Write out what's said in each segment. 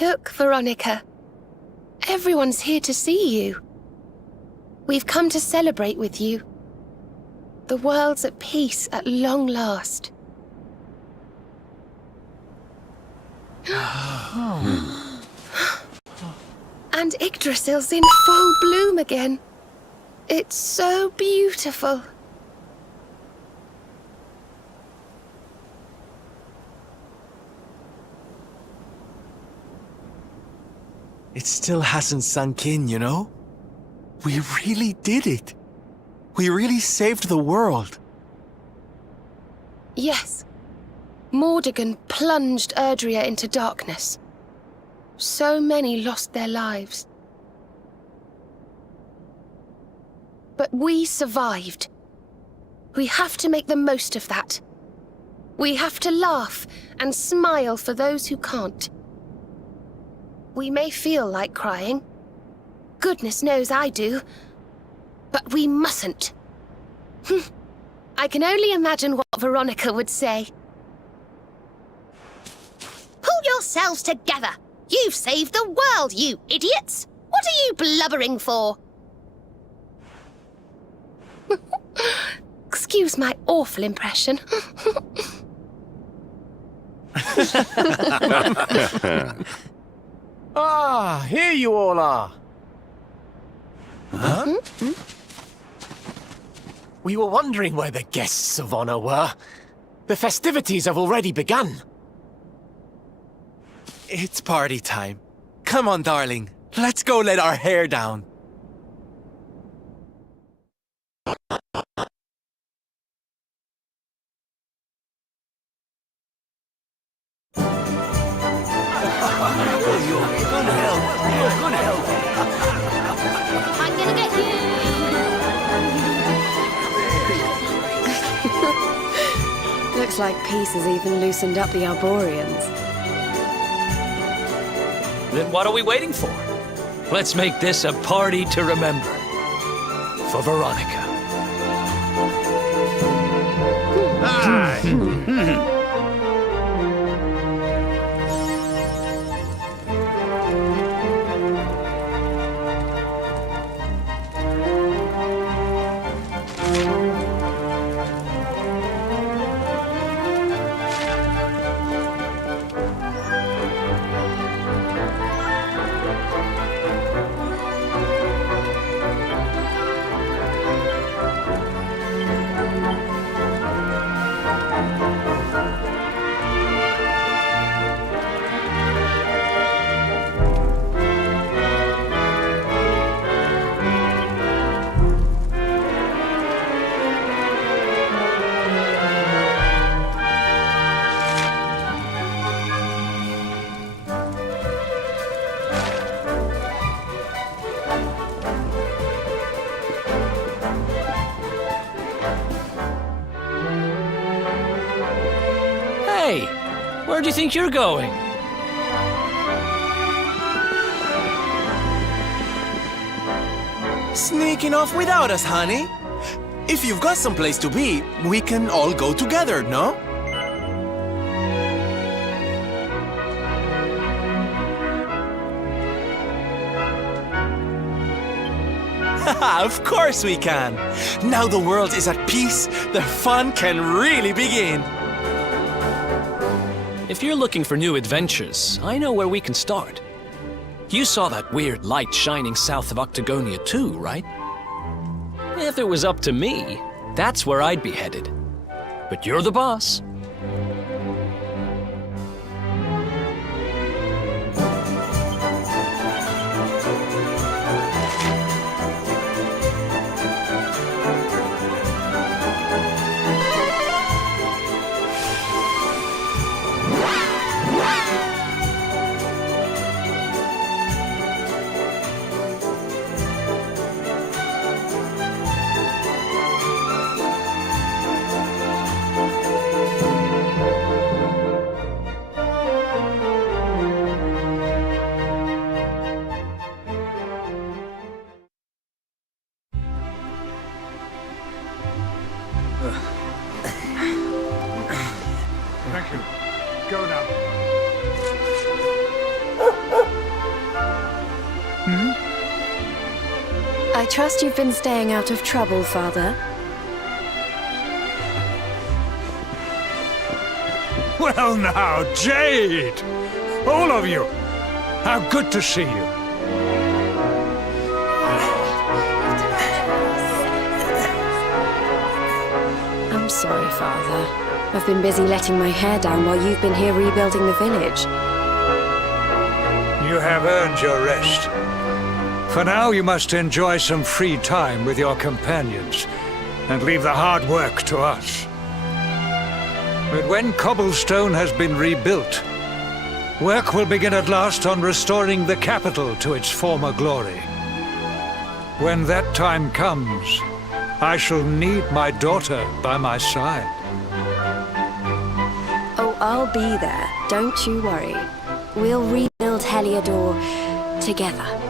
Look, Veronica. Everyone's here to see you. We've come to celebrate with you. The world's at peace at long last. And Yggdrasil's in full bloom again. It's so beautiful. It still hasn't sunk in, you know? We really did it. We really saved the world. Yes. Mordegon plunged Erdrea into darkness. So many lost their lives. But we survived. We have to make the most of that. We have to laugh and smile for those who can't. We may feel like crying. Goodness knows I do. But we mustn't. I can only imagine what Veronica would say. Pull yourselves together! You've saved the world, you idiots! What are you blubbering for? Excuse my awful impression. Ah, here you all are. Huh? We were wondering where the guests of honor were. The festivities have already begun. It's party time. Come on, darling. Let's go let our hair down. I'm gonna get you! Looks like peace has even loosened up the Arborians. Then what are we waiting for? Let's make this a party to remember. For Veronica. Hey, where do you think you're going? Sneaking off without us, honey. If you've got someplace to be, we can all go together, no? Of course we can. Now the world is at peace, the fun can really begin. If you're looking for new adventures, I know where we can start. You saw that weird light shining south of Octagonia too, right? If it was up to me, that's where I'd be headed. But you're the boss. trust you've been staying out of trouble, Father. Well now, Jade! All of you! How good to see you. I'm sorry, Father. I've been busy letting my hair down while you've been here rebuilding the village. You have earned your rest. For now, you must enjoy some free time with your companions, and leave the hard work to us. But when Cobblestone has been rebuilt, work will begin at last on restoring the capital to its former glory. When that time comes, I shall need my daughter by my side. Oh, I'll be there. Don't you worry. We'll rebuild Heliodor together.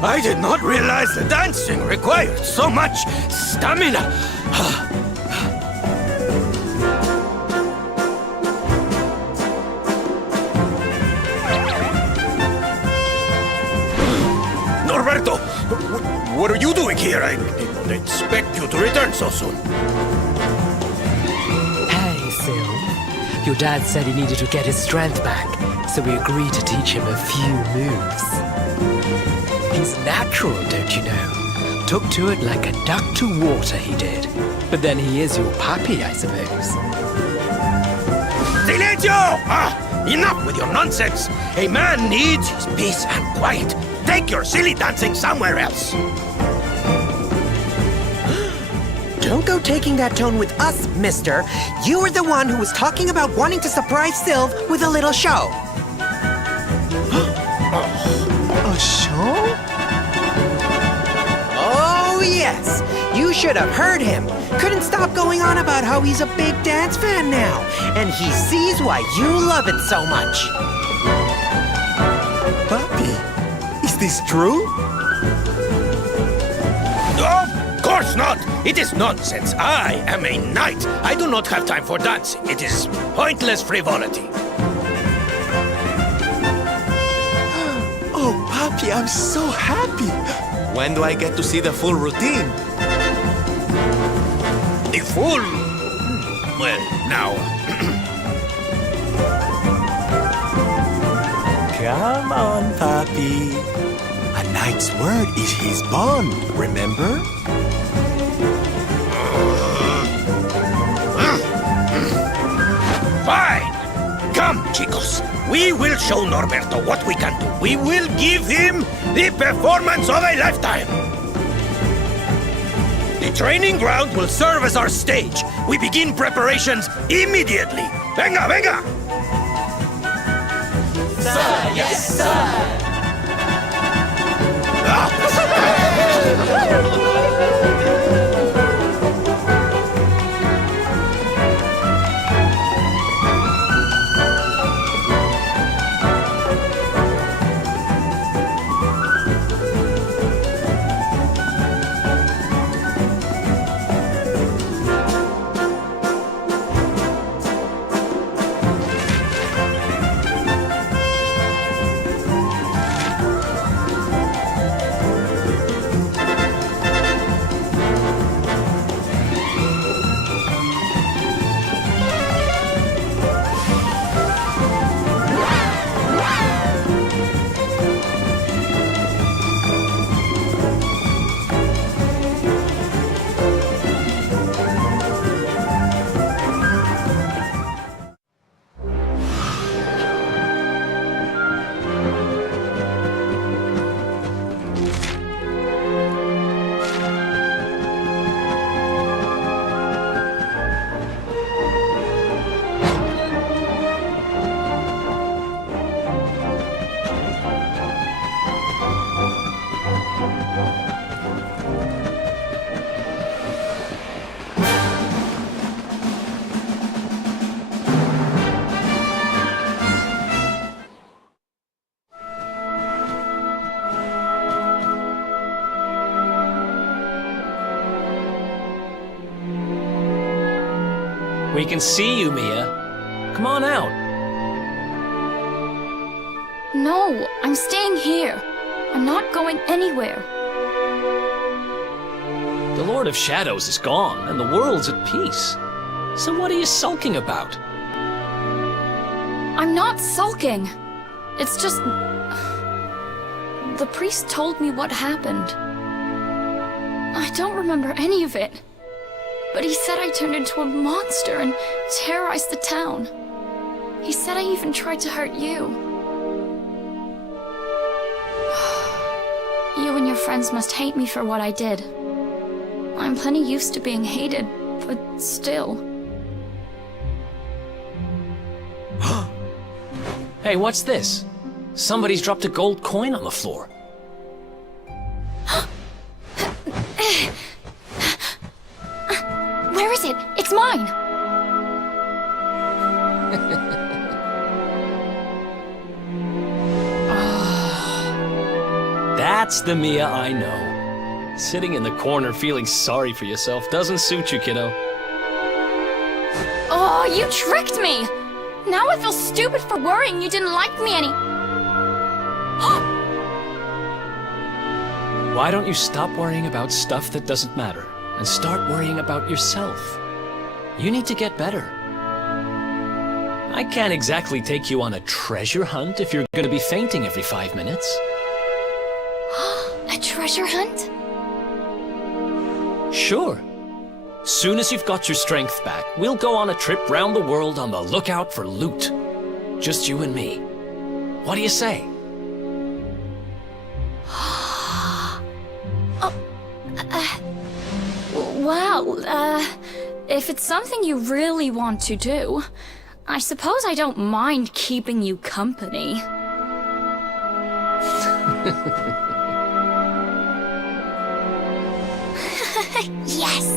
I did not realize the dancing required so much stamina. Norberto, what are you doing here? I did not expect you to return so soon. Hey, Sil. Your dad said he needed to get his strength back, so we agreed to teach him a few moves. He's natural, don't you know? Took to it like a duck to water, he did. But then he is your puppy, I suppose. Silencio! Enough with your nonsense! A man needs his peace and quiet. Take your silly dancing somewhere else. Don't go taking that tone with us, mister. You were the one who was talking about wanting to surprise Sylv with a little show. A show? Oh, yes. You should have heard him. Couldn't stop going on about how he's a big dance fan now. And he sees why you love it so much. Papi, is this true? Of course not! It is nonsense. I am a knight. I do not have time for dancing. It is pointless frivolity. Oh, Papi, I'm so happy. When do I get to see the full routine? The full... Well, now... Come on, puppy. A knight's word is his bond, remember? Fine! Come, chicos. We will show Norberto what we can do. We will give him the performance of a lifetime. The training ground will serve as our stage. We begin preparations immediately. Venga, venga! Sir, yes, sir! We can see you, Mia. Come on out. No, I'm staying here. I'm not going anywhere. The Lord of Shadows is gone, and the world's at peace. So what are you sulking about? I'm not sulking. It's just... The priest told me what happened. I don't remember any of it. But he said I turned into a monster and terrorized the town. He said I even tried to hurt you. You and your friends must hate me for what I did. I'm plenty used to being hated, but still. Hey, what's this? Somebody's dropped a gold coin on the floor. Where is it? It's mine! That's the Mia I know. Sitting in the corner feeling sorry for yourself doesn't suit you, kiddo. Oh, you tricked me! Now I feel stupid for worrying you didn't like me any... Why don't you stop worrying about stuff that doesn't matter and start worrying about yourself? You need to get better. I can't exactly take you on a treasure hunt if you're going to be fainting every 5 minutes. A treasure hunt? Sure. Soon as you've got your strength back, we'll go on a trip round the world on the lookout for loot. Just you and me. What do you say? Well, if it's something you really want to do, I suppose I don't mind keeping you company. Yes!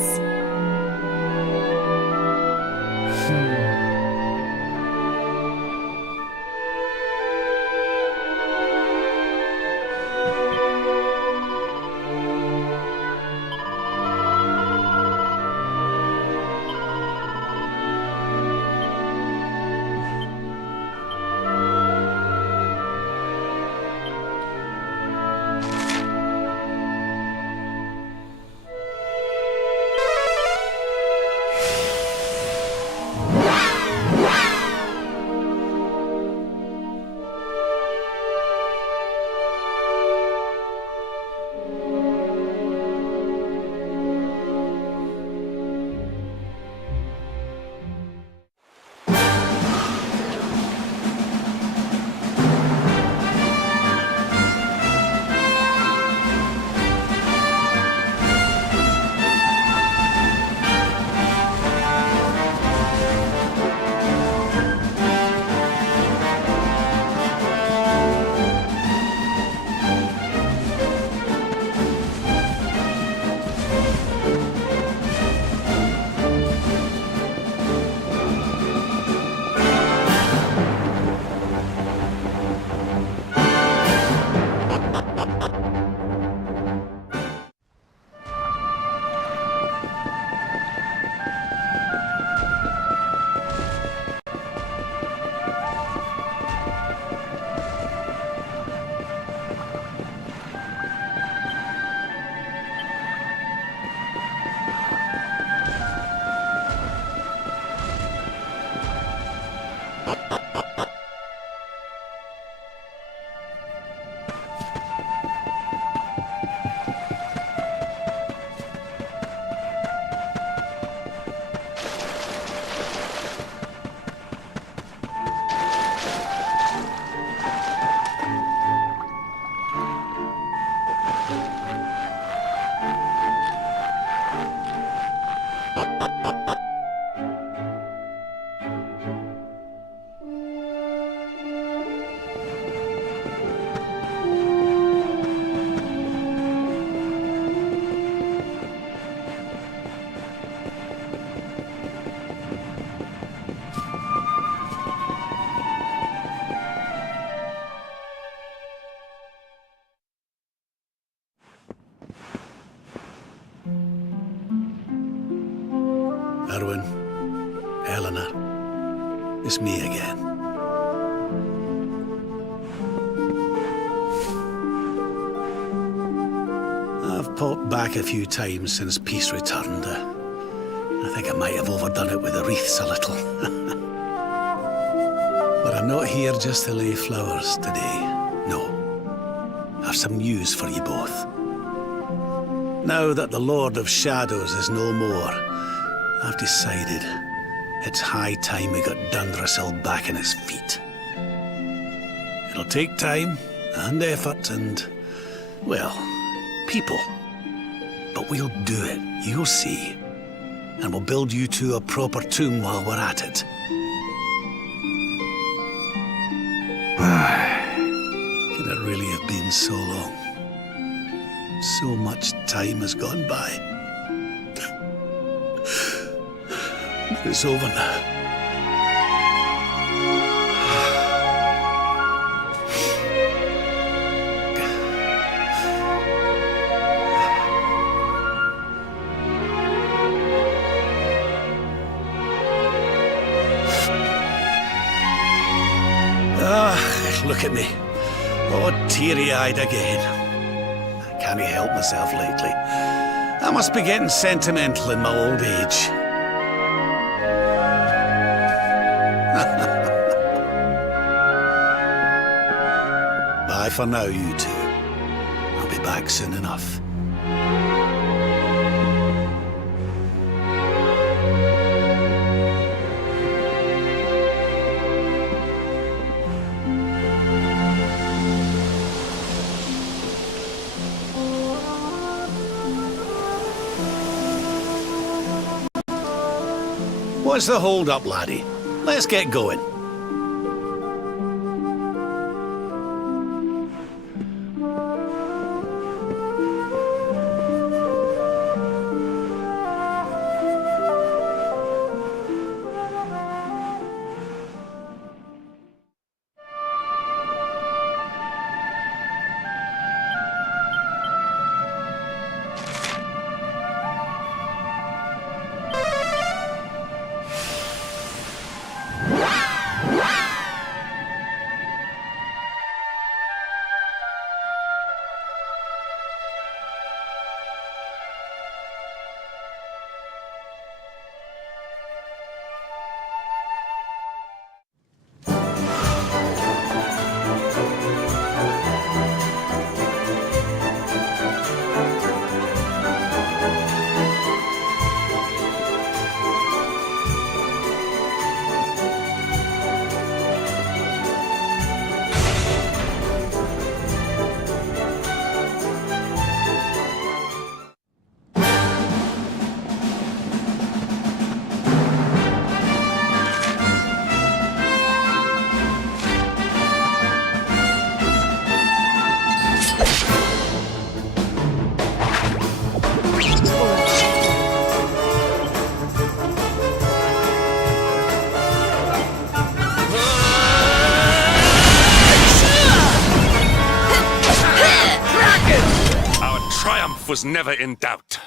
Farron, Eleanor. It's me again. I've popped back a few times since peace returned. I think I might have overdone it with the wreaths a little. But I'm not here just to lay flowers today. No. I've some news for you both. Now that the Lord of Shadows is no more, I've decided it's high time we got Dundrasil back on his feet. It'll take time and effort and, well, people. But we'll do it, you'll see. And we'll build you two a proper tomb while we're at it. Could it really have been so long? So much time has gone by. But it's over now. Look at me. All teary-eyed again. I can't help myself lately. I must be getting sentimental in my old age. Bye for now, you two. I'll be back soon enough. What's the hold-up, laddie? Let's get going. Was never in doubt.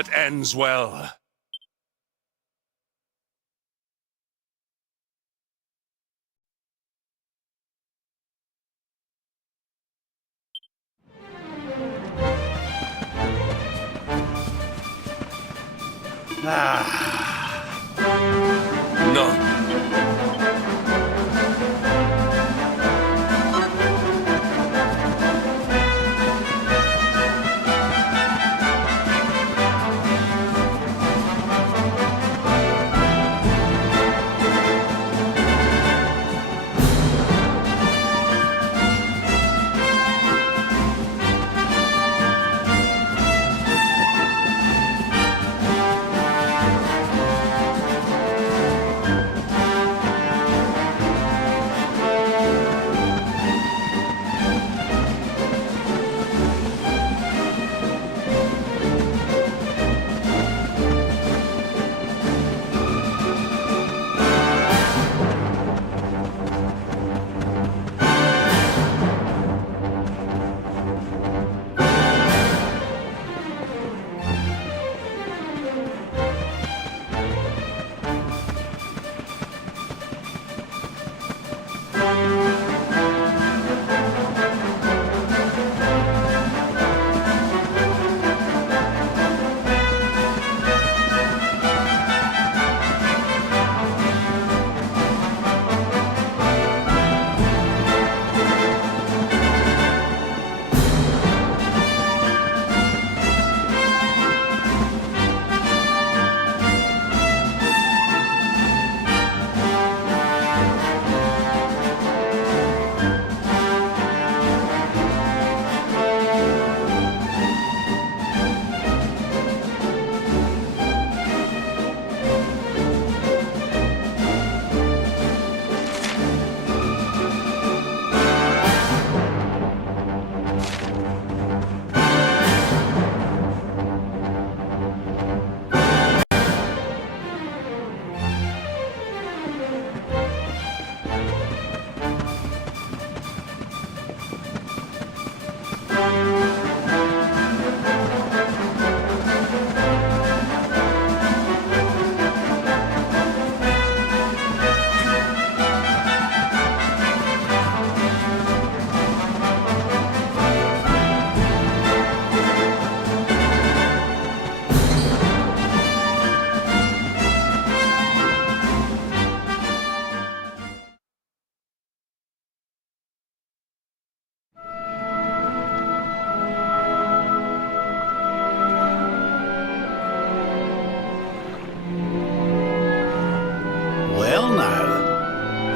that ends well. No.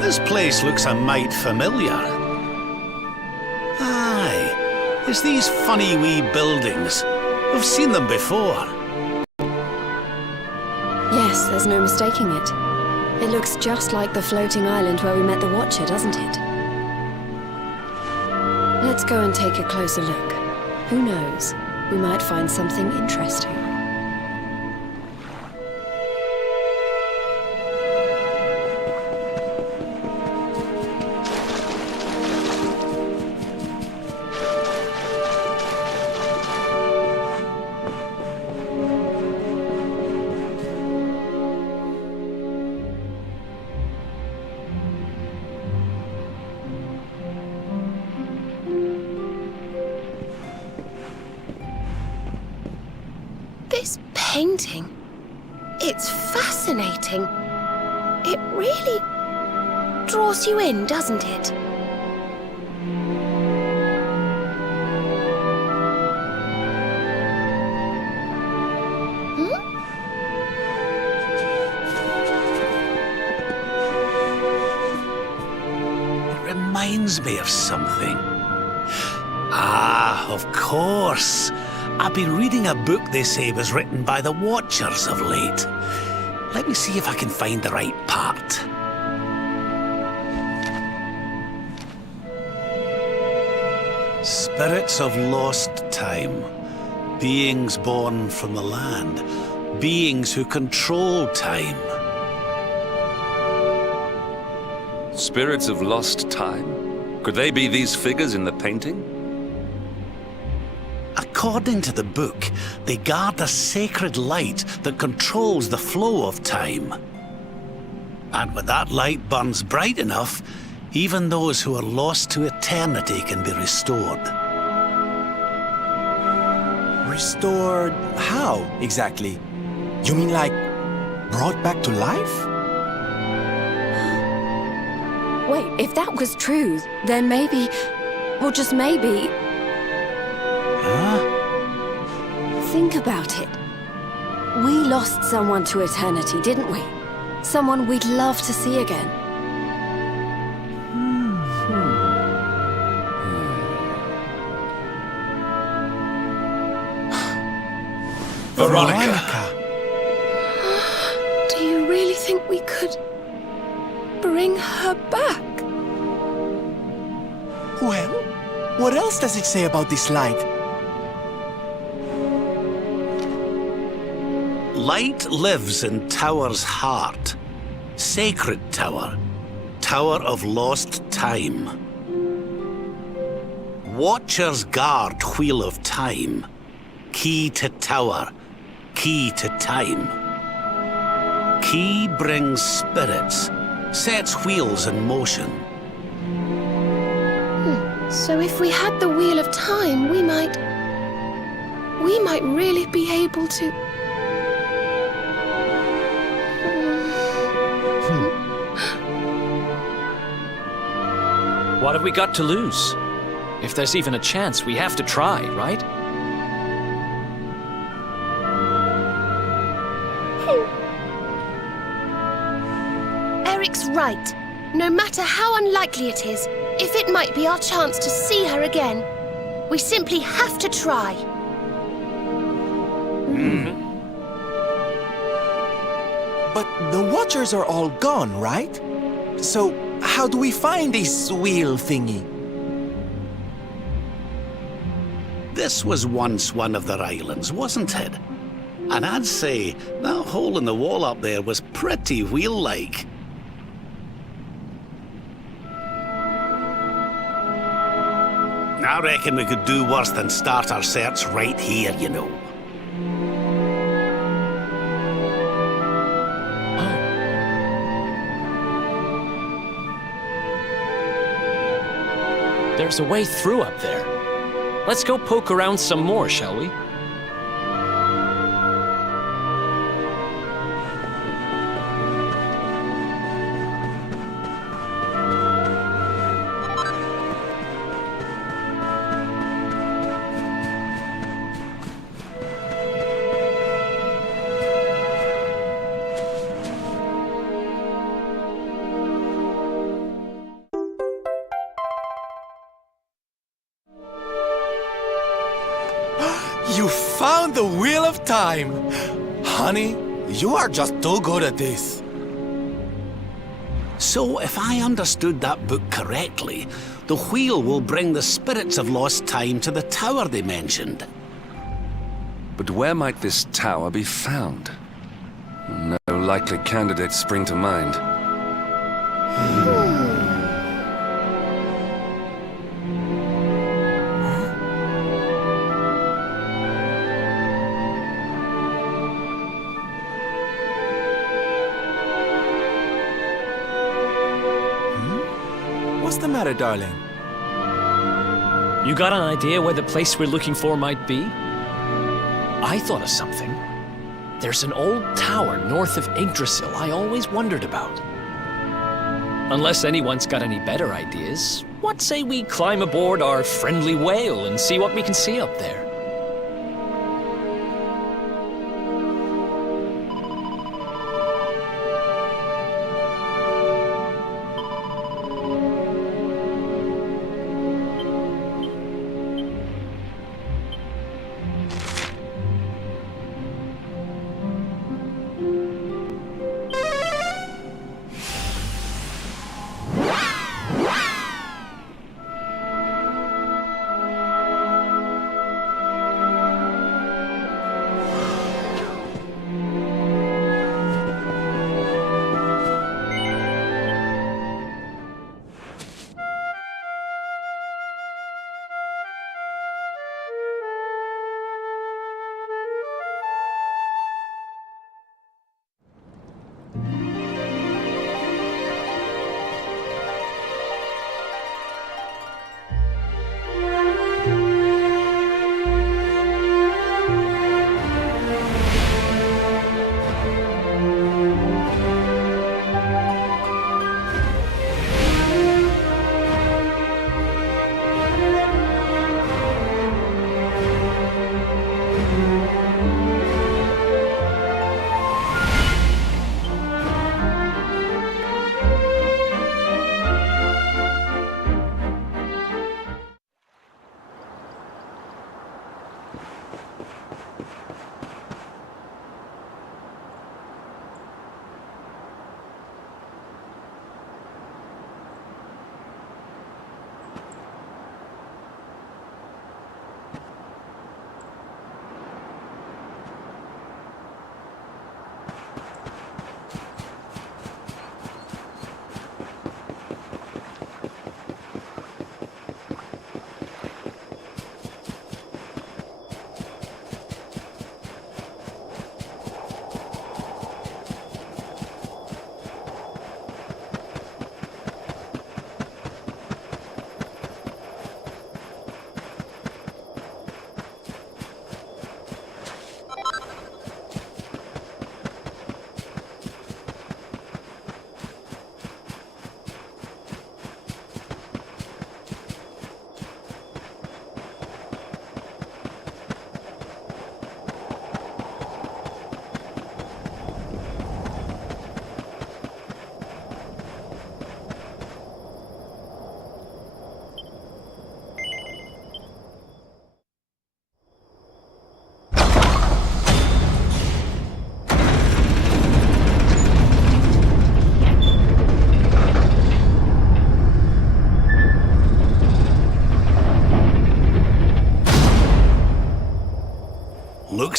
This place looks a mite familiar. Aye, it's these funny wee buildings. We've seen them before. Yes, there's no mistaking it. It looks just like the floating island where we met the Watcher, doesn't it? Let's go and take a closer look. Who knows? We might find something interesting. This painting, it's fascinating. It really draws you in, doesn't it? It reminds me of something. Ah, of course. I've been reading a book they say was written by the Watchers of late. Let me see if I can find the right part. Spirits of lost time. Beings born from the land. Beings who control time. Spirits of lost time? Could they be these figures in the painting? According to the book, they guard a sacred light that controls the flow of time. And when that light burns bright enough, even those who are lost to eternity can be restored. Restored how, exactly? You mean like brought back to life? Wait, if that was true, then maybe, or just maybe... Huh? Think about it. We lost someone to eternity, didn't we? Someone we'd love to see again. Veronica! Do you really think we could bring her back? Well, what else does it say about this light? Light lives in Tower's heart. Sacred Tower. Tower of lost time. Watchers guard Wheel of Time. Key to Tower. Key to time. Key brings spirits. Sets wheels in motion. So if we had the Wheel of Time, we might really be able to... What have we got to lose? If there's even a chance, we have to try, right? Eric's right. No matter how unlikely it is, if it might be our chance to see her again, we simply have to try. But the Watchers are all gone, right? So how do we find this wheel thingy? This was once one of their islands, wasn't it? And I'd say that hole in the wall up there was pretty wheel-like. I reckon we could do worse than start our search right here, you know. There's a way through up there. Let's go poke around some more, shall we? You found the Wheel of Time! Honey, you are just too good at this. So, if I understood that book correctly, the wheel will bring the spirits of lost time to the tower they mentioned. But where might this tower be found? No likely candidates spring to mind. What's the matter, darling? You got an idea where the place we're looking for might be? I thought of something. There's an old tower north of Yggdrasil I always wondered about. Unless anyone's got any better ideas, what say we climb aboard our friendly whale and see what we can see up there?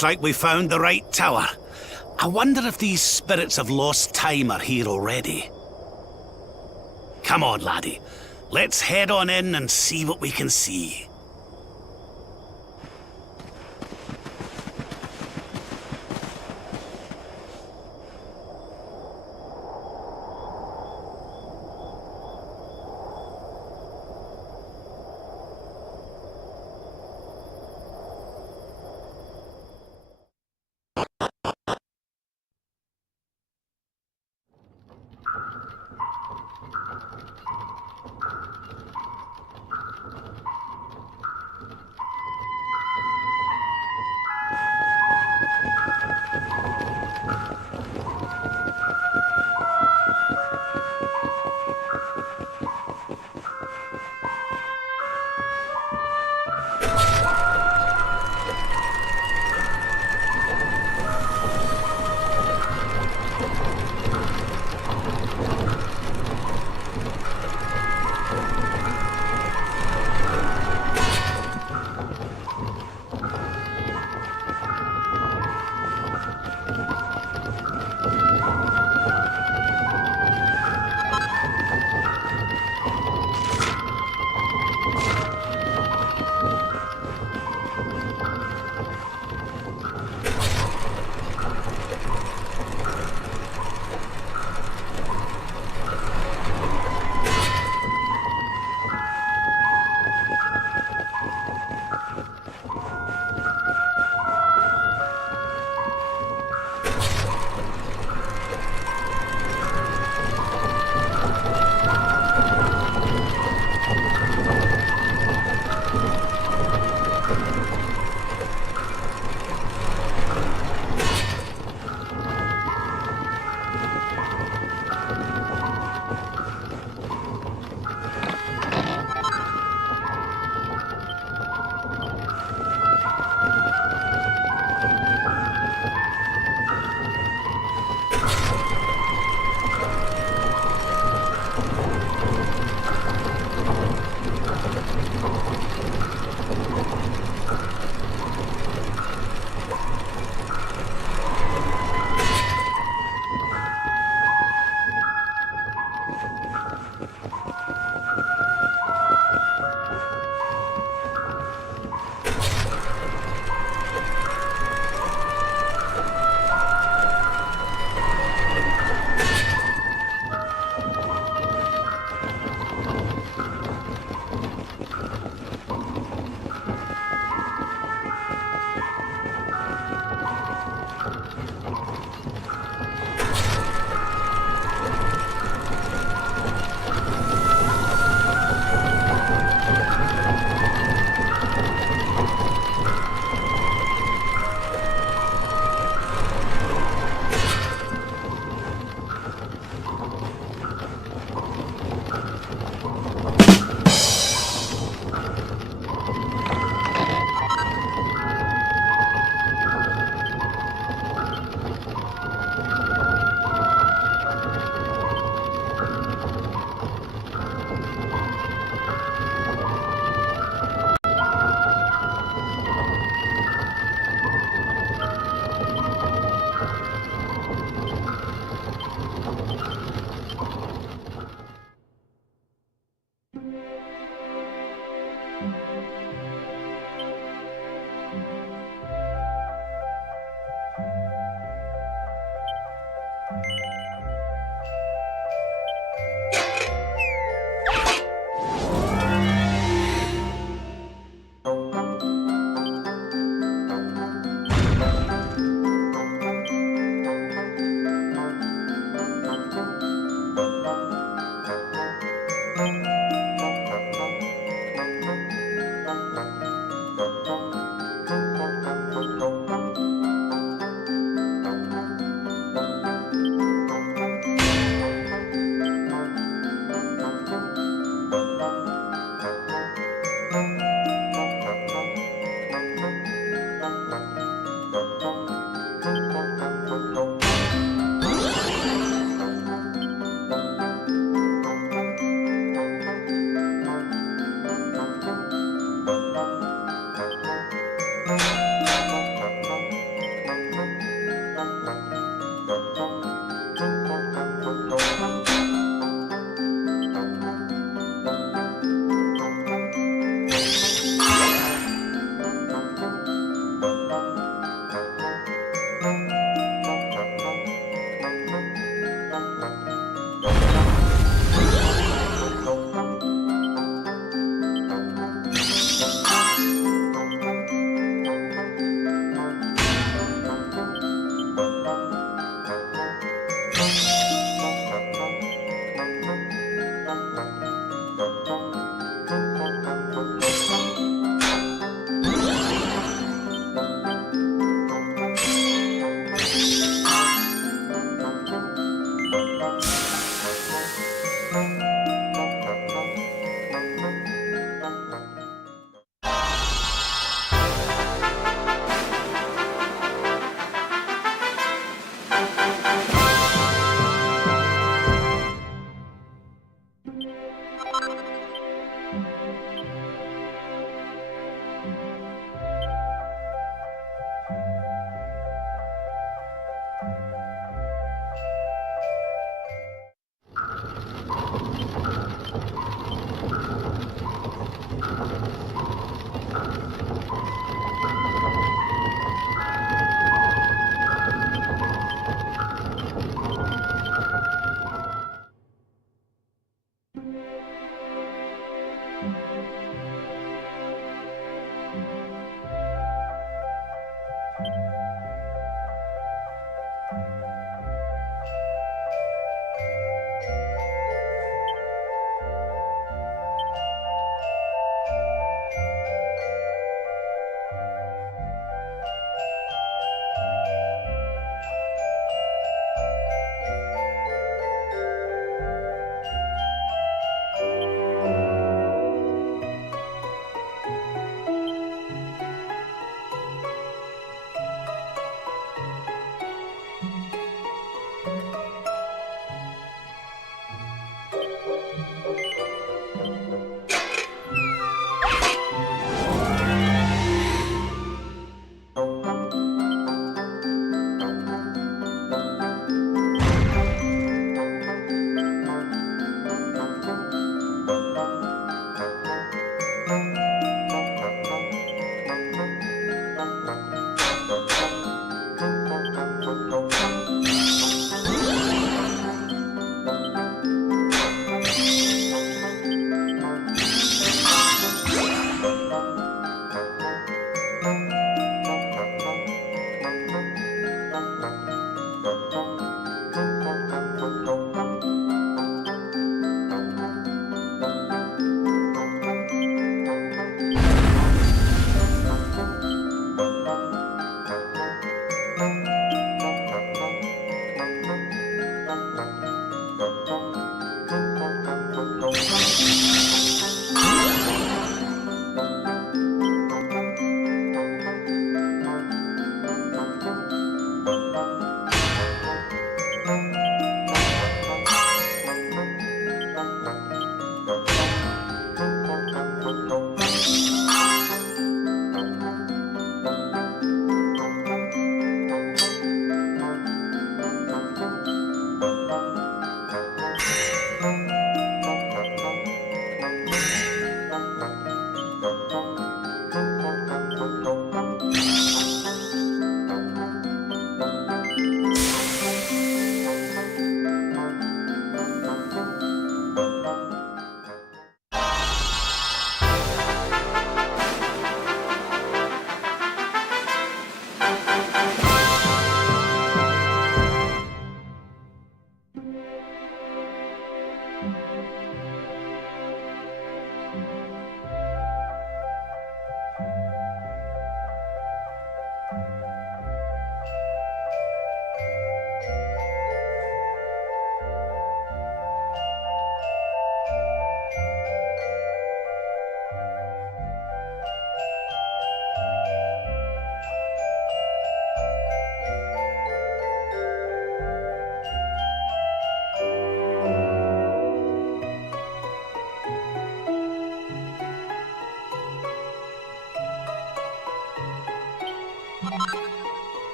Looks like we found the right tower. I wonder if these spirits of lost time are here already. Come on, laddie. Let's head on in and see what we can see.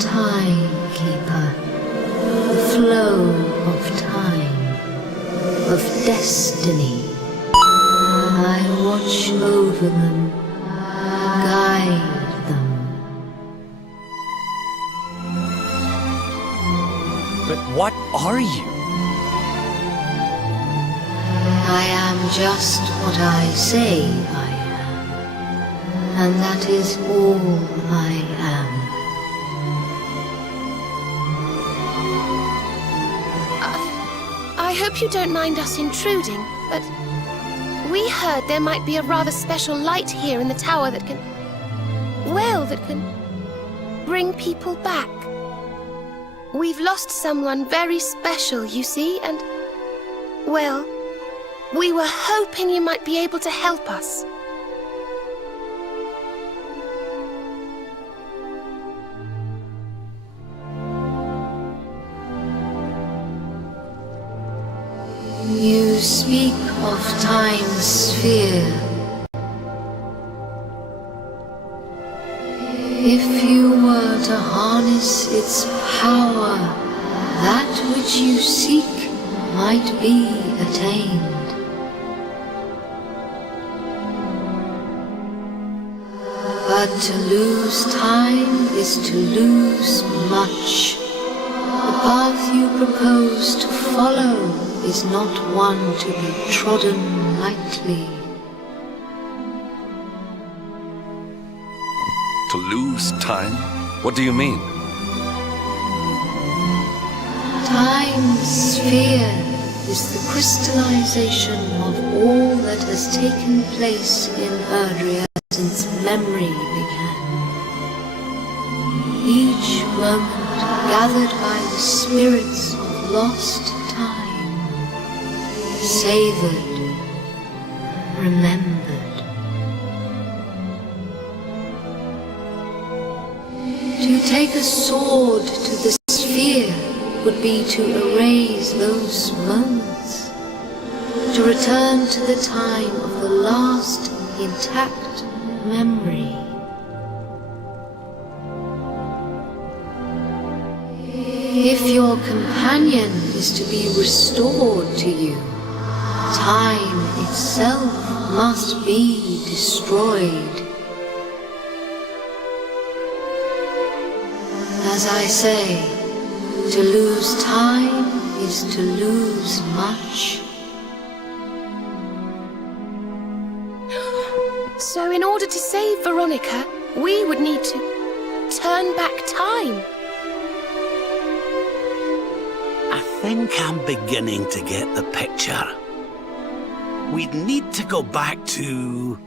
timekeeper, the flow of time, of destiny. I watch over them, guide them. But what are you? I am just what I say I am, and that is all I am. I hope you don't mind us intruding, but we heard there might be a rather special light here in the tower that can... well, that can bring people back. We've lost someone very special, you see, and... well, we were hoping you might be able to help us. You speak of time's sphere. If you were to harness its power, that which you seek might be attained. But to lose time is to lose much. The path you propose to follow is not one to be trodden lightly. To lose time? What do you mean? Time's sphere is the crystallization of all that has taken place in Erdrea since memory began. Each moment gathered by the spirits of lost time, savored, remembered. To take a sword to the sphere would be to erase those moments, to return to the time of the last intact memory. If your companion is to be restored to you, time itself must be destroyed. As I say, to lose time is to lose much. So in order to save Veronica, we would need to turn back time. I think I'm beginning to get the picture. We'd need to go back to...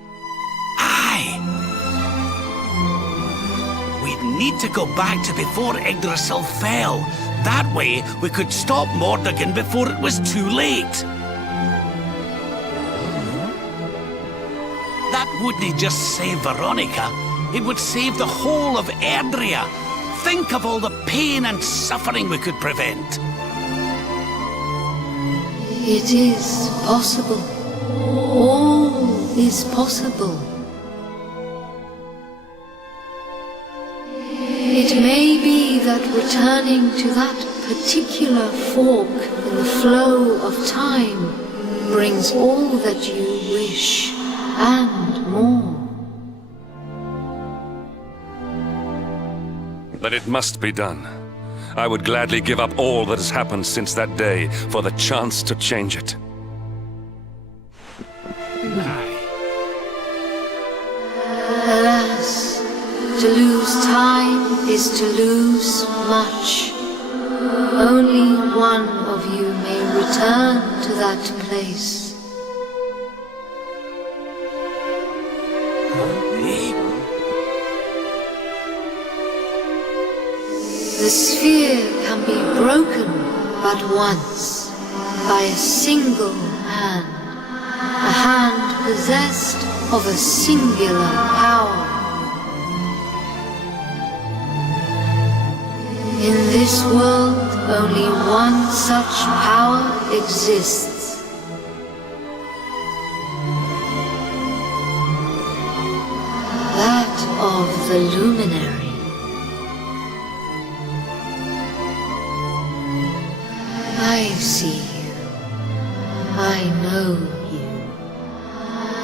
We'd need to go back to before Yggdrasil fell. That way, we could stop Mordegon before it was too late. That wouldn't just save Veronica. It would save the whole of Erdrea. Think of all the pain and suffering we could prevent. It is possible. All is possible. It may be that returning to that particular fork in the flow of time brings all that you wish and more. But it must be done. I would gladly give up all that has happened since that day for the chance to change it. Alas, to lose time is to lose much. Only one of you may return to that place. The sphere can be broken but once, by a single hand, a hand possessed of a singular power. In this world, only one such power exists. That of the Luminary. I see you. I know you.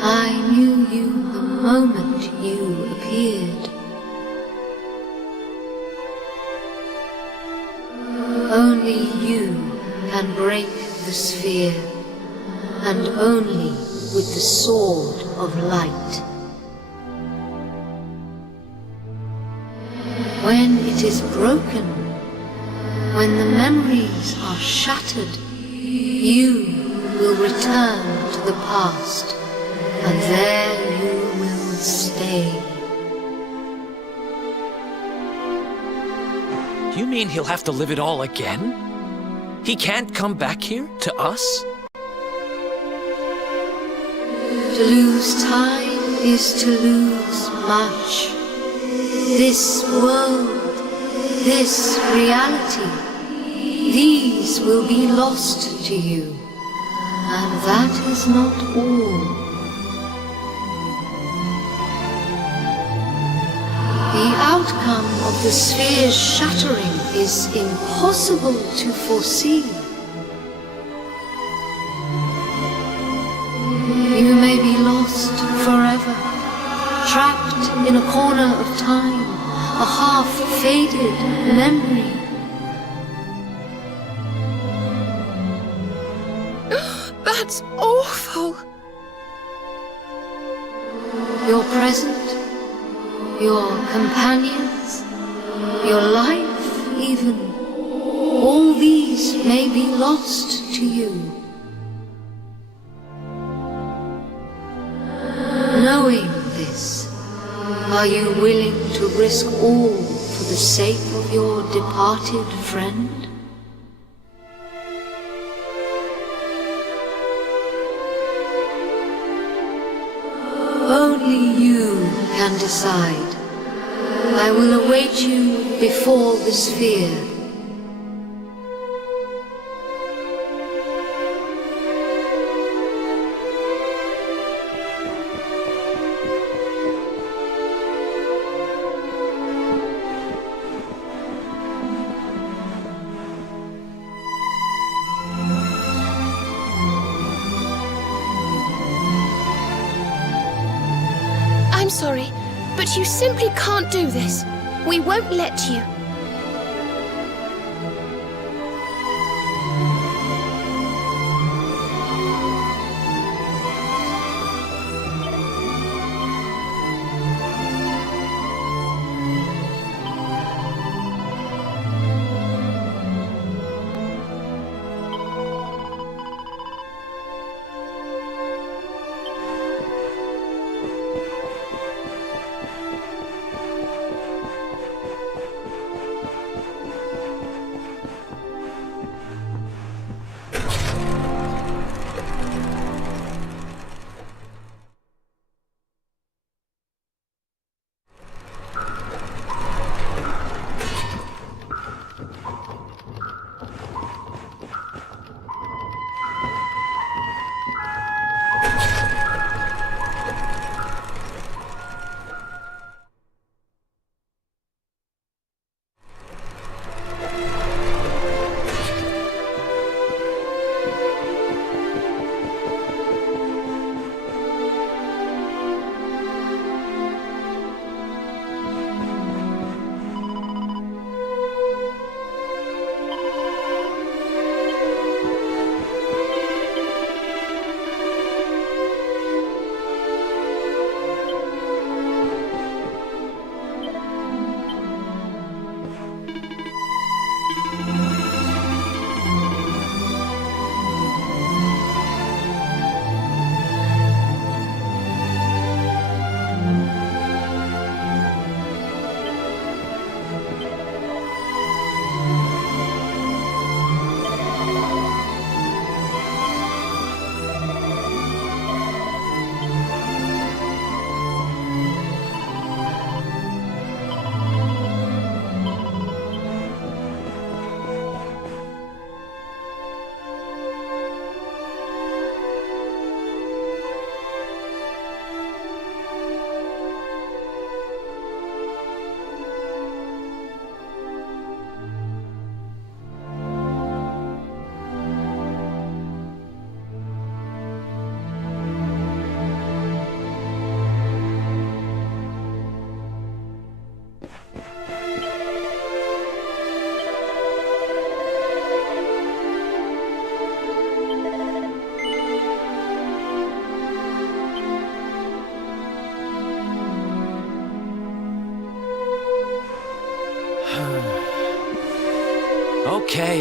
I knew you the moment you appeared. Only you can break the sphere, and only with the sword of light. When it is broken, when the memories are shattered, you will return to the past, and there you will stay. You mean he'll have to live it all again? He can't come back here, to us? To lose time is to lose much. This world, this reality, these will be lost to you. And that is not all. The outcome of the sphere's shattering is impossible to foresee. You may be lost forever, trapped in a corner of time, a half-faded memory. That's awful. Your present, your companions, your life even, all these may be lost to you. Knowing this, are you willing to risk all for the sake of your departed friend? Only you can decide. I will await you before the sphere. I'm sorry, but you simply can't do this. We won't let you.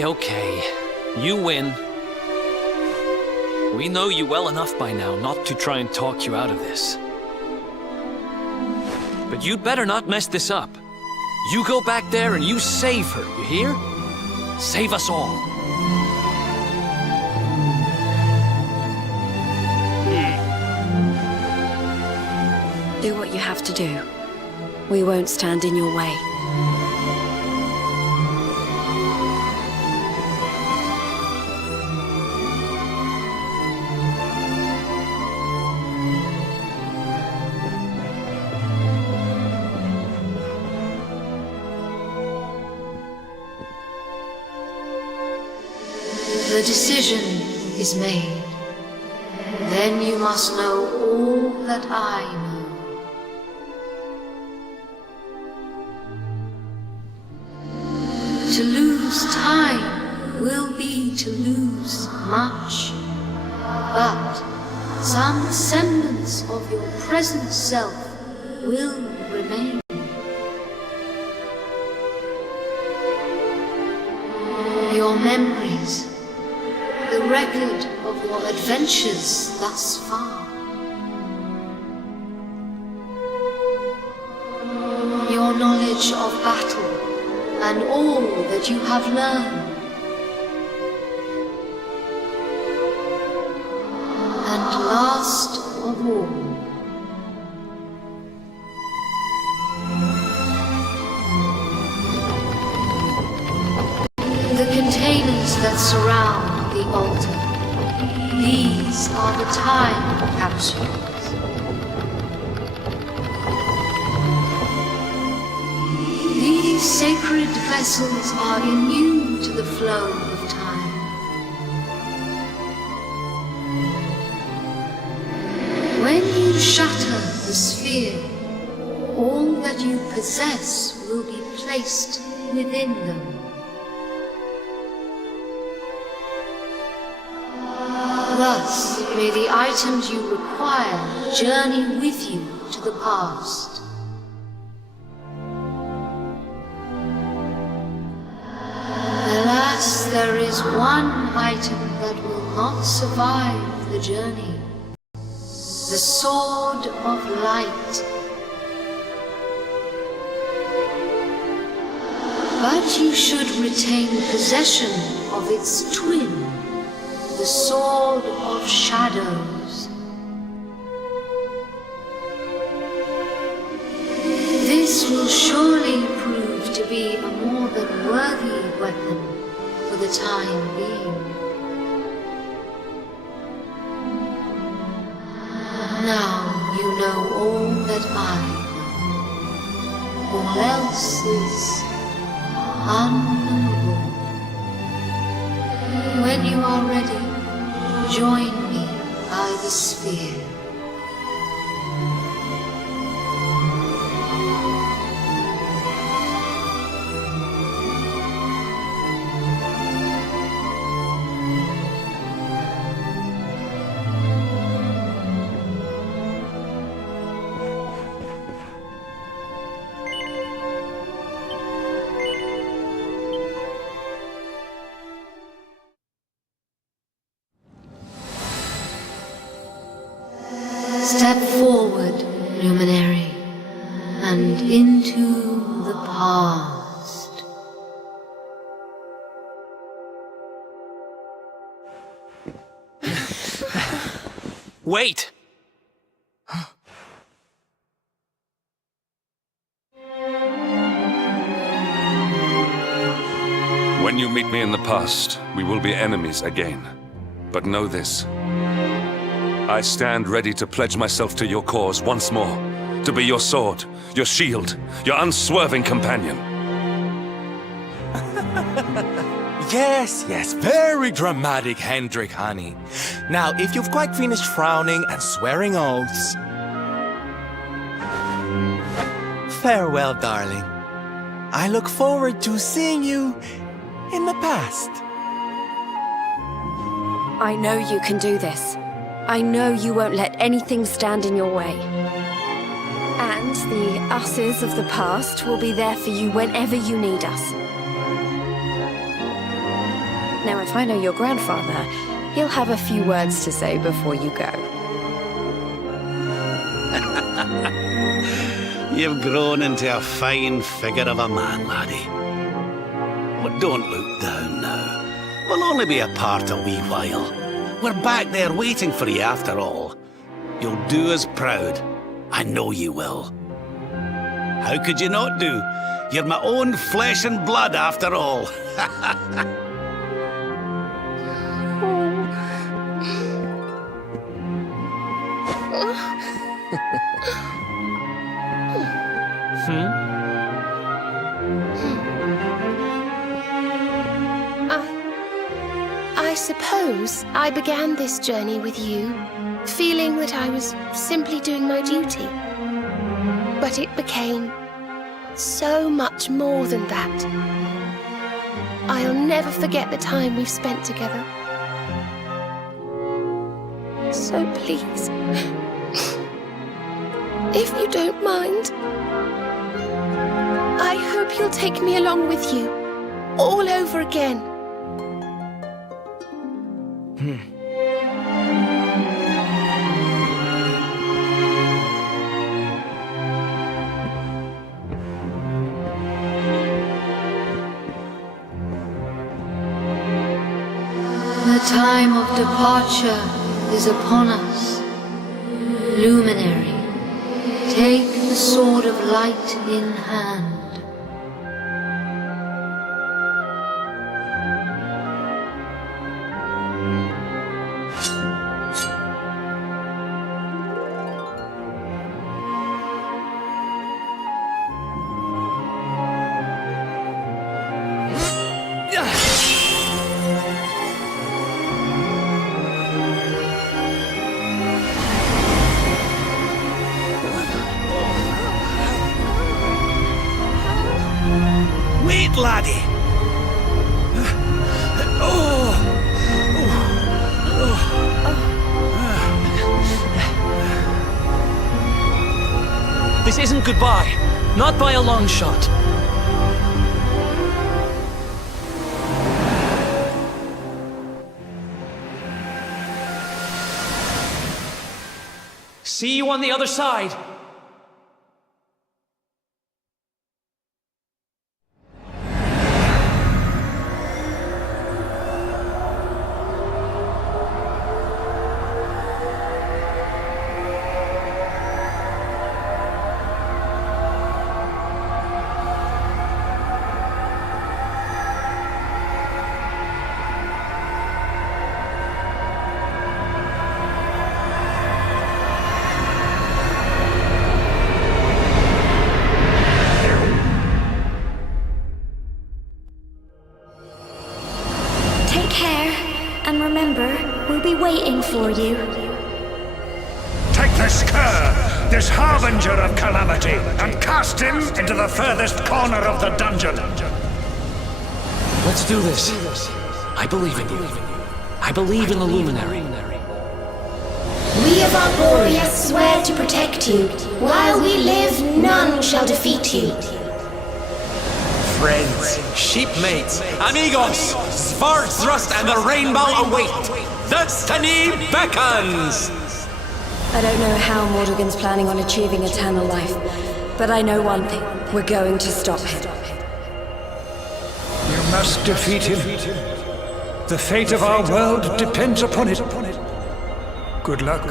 Okay. You win. We know you well enough by now not to try and talk you out of this. But you'd better not mess this up. You go back there and you save her, you hear? Save us all. Do what you have to do. We won't stand in your way. The decision is made. Then you must know all that I know. To lose time will be to lose much But some semblance of your present self will remain. Your memories, the record of your adventures thus far. Your knowledge of battle and all that you have learned. And last of all, the containers that surround the altar. These are the time capsules. These sacred vessels are immune to the flow of time. When you shatter the sphere, all that you possess will be placed within them. Thus, may the items you require journey with you to the past. Alas, there is one item that will not survive the journey. The Sword of Light. But you should retain possession of its twin, the Sword of Shadows. This will surely prove to be a more than worthy weapon for the time being. Now you know all that I know. All else is unknowable. When you are ready, join me by the sphere. Step forward, luminary, and into the past. Wait! When you meet me in the past, we will be enemies again. But know this. I stand ready to pledge myself to your cause once more. To be your sword, your shield, your unswerving companion. Yes, yes, very dramatic, Hendrik, honey. Now, if you've quite finished frowning and swearing oaths... Farewell, darling. I look forward to seeing you in the past. I know you can do this. I know you won't let anything stand in your way. And the us's of the past will be there for you whenever you need us. Now, if I know your grandfather, he'll have a few words to say before you go. You've grown into a fine figure of a man, laddie. But don't look down now. We'll only be apart a wee while. We're back there waiting for you after all. You'll do us proud. I know you will. How could you not do? You're my own flesh and blood after all. I suppose I began this journey with you, feeling that I was simply doing my duty. But it became so much more than that. I'll never forget the time we've spent together. So please, if you don't mind, I hope you'll take me along with you, all over again. The time of departure is upon us. Luminary, take the sword of light in hand. Wait, laddie! This isn't goodbye. Not by a long shot. See you on the other side. Take care, and remember, we'll be waiting for you. Take this cur, this harbinger of calamity, and cast him into the furthest corner of the dungeon. Let's do this. I believe in you. I believe in the Luminary. We of Arborea swear to protect you. While we live, none shall defeat you. Friends, shipmates, amigos, Svarthrust and the Rainbow await. Destiny beckons! I don't know how Mordegon's planning on achieving eternal life, but I know one thing. We're going to stop him. You must defeat him. The fate of our world depends upon it. Good luck.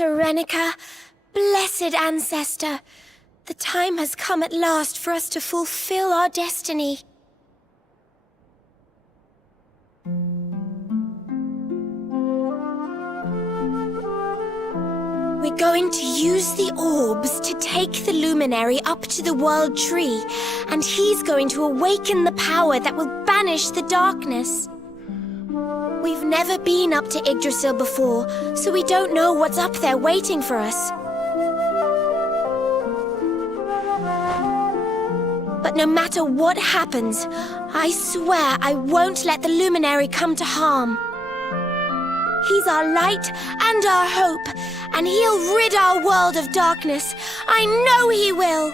Serenica, blessed ancestor, the time has come at last for us to fulfill our destiny. We're going to use the orbs to take the luminary up to the World Tree, and he's going to awaken the power that will banish the darkness. We've never been up to Yggdrasil before, so we don't know what's up there waiting for us. But no matter what happens, I swear I won't let the luminary come to harm. He's our light and our hope, and he'll rid our world of darkness. I know he will.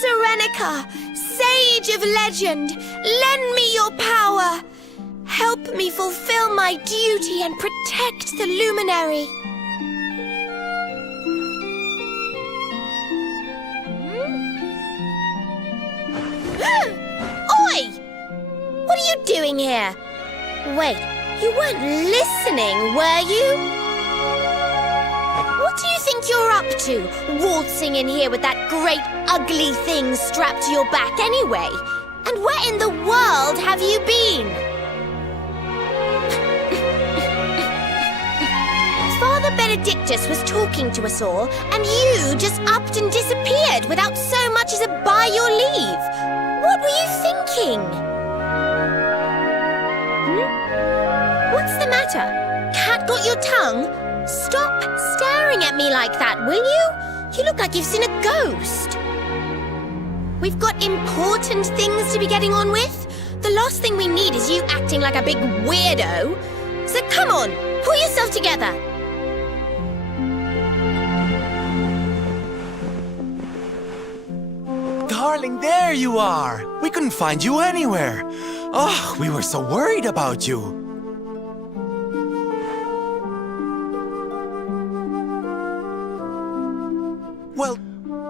Serenica, sage of legend, lend me your power. Help me fulfill my duty and protect the luminary. Oi! What are you doing here? Wait, you weren't listening, were you? What do you think you're up to, waltzing in here with that great ugly thing strapped to your back anyway? And where in the world have you been? Father Benedictus was talking to us all, and you just upped and disappeared without so much as a by your leave. What were you thinking? What's the matter? Cat got your tongue? Stop staring at me like that, will you? You look like you've seen a ghost. We've got important things to be getting on with. The last thing we need is you acting like a big weirdo. So come on, pull yourself together. Darling, there you are! We couldn't find you anywhere. Oh, we were so worried about you. Well,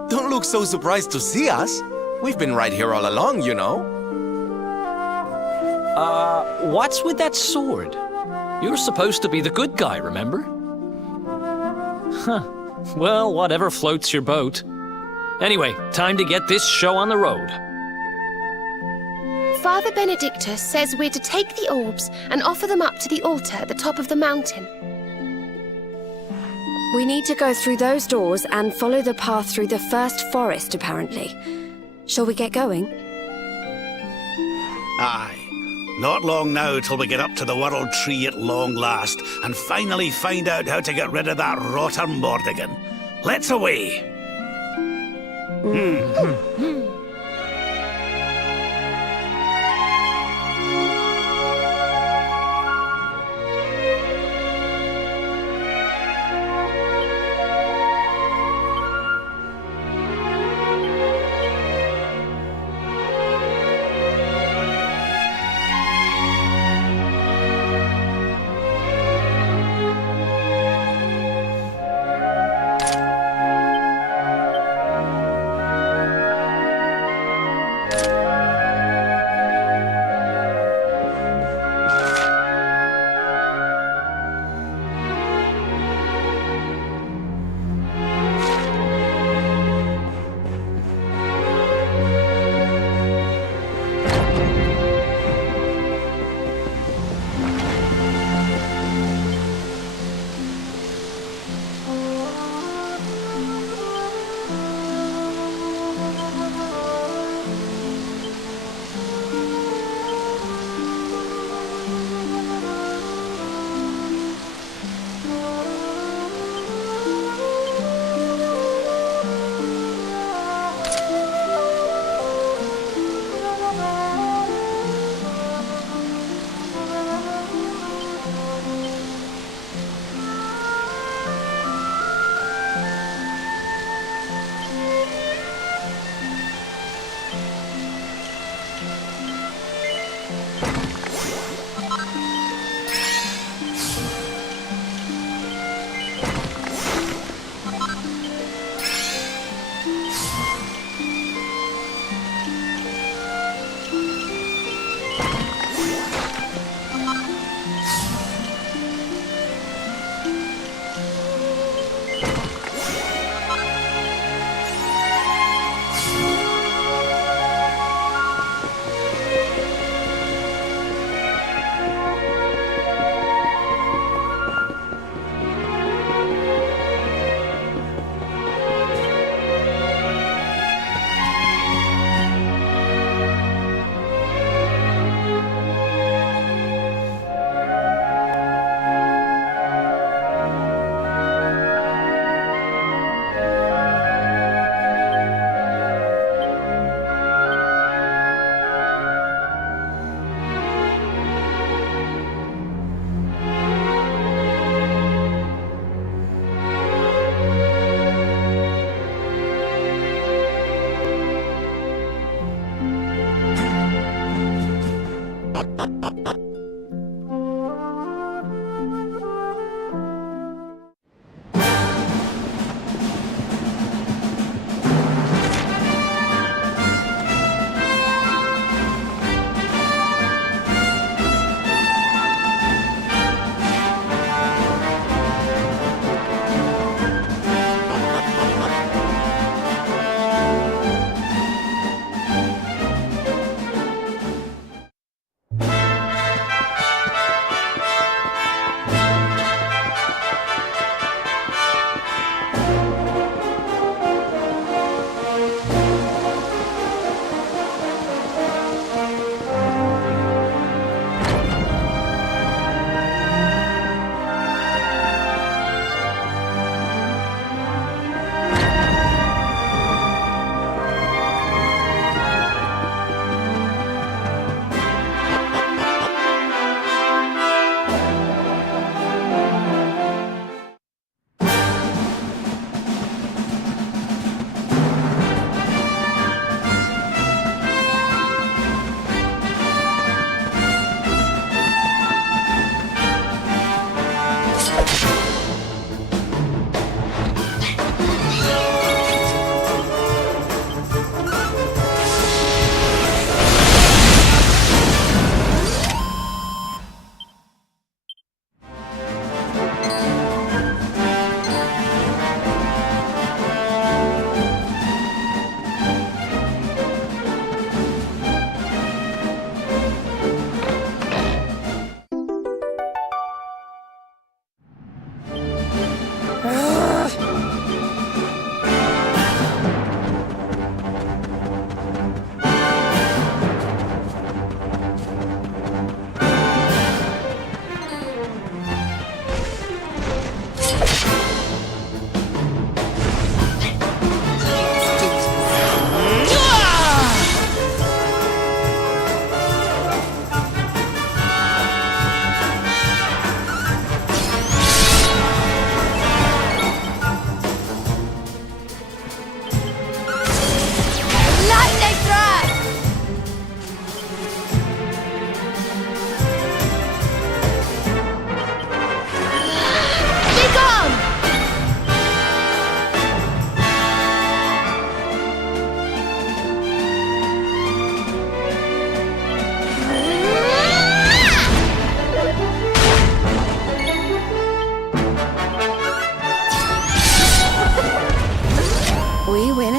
don't look so surprised to see us. We've been right here all along, you know. What's with that sword? You're supposed to be the good guy, remember? Huh. Well, whatever floats your boat. Anyway, time to get this show on the road. Father Benedictus says we're to take the orbs and offer them up to the altar at the top of the mountain. We need to go through those doors and follow the path through the first forest, apparently. Shall we get going? Aye. Not long now till we get up to the World Tree at long last and finally find out how to get rid of that rotter Mordigan. Let's away.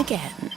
again.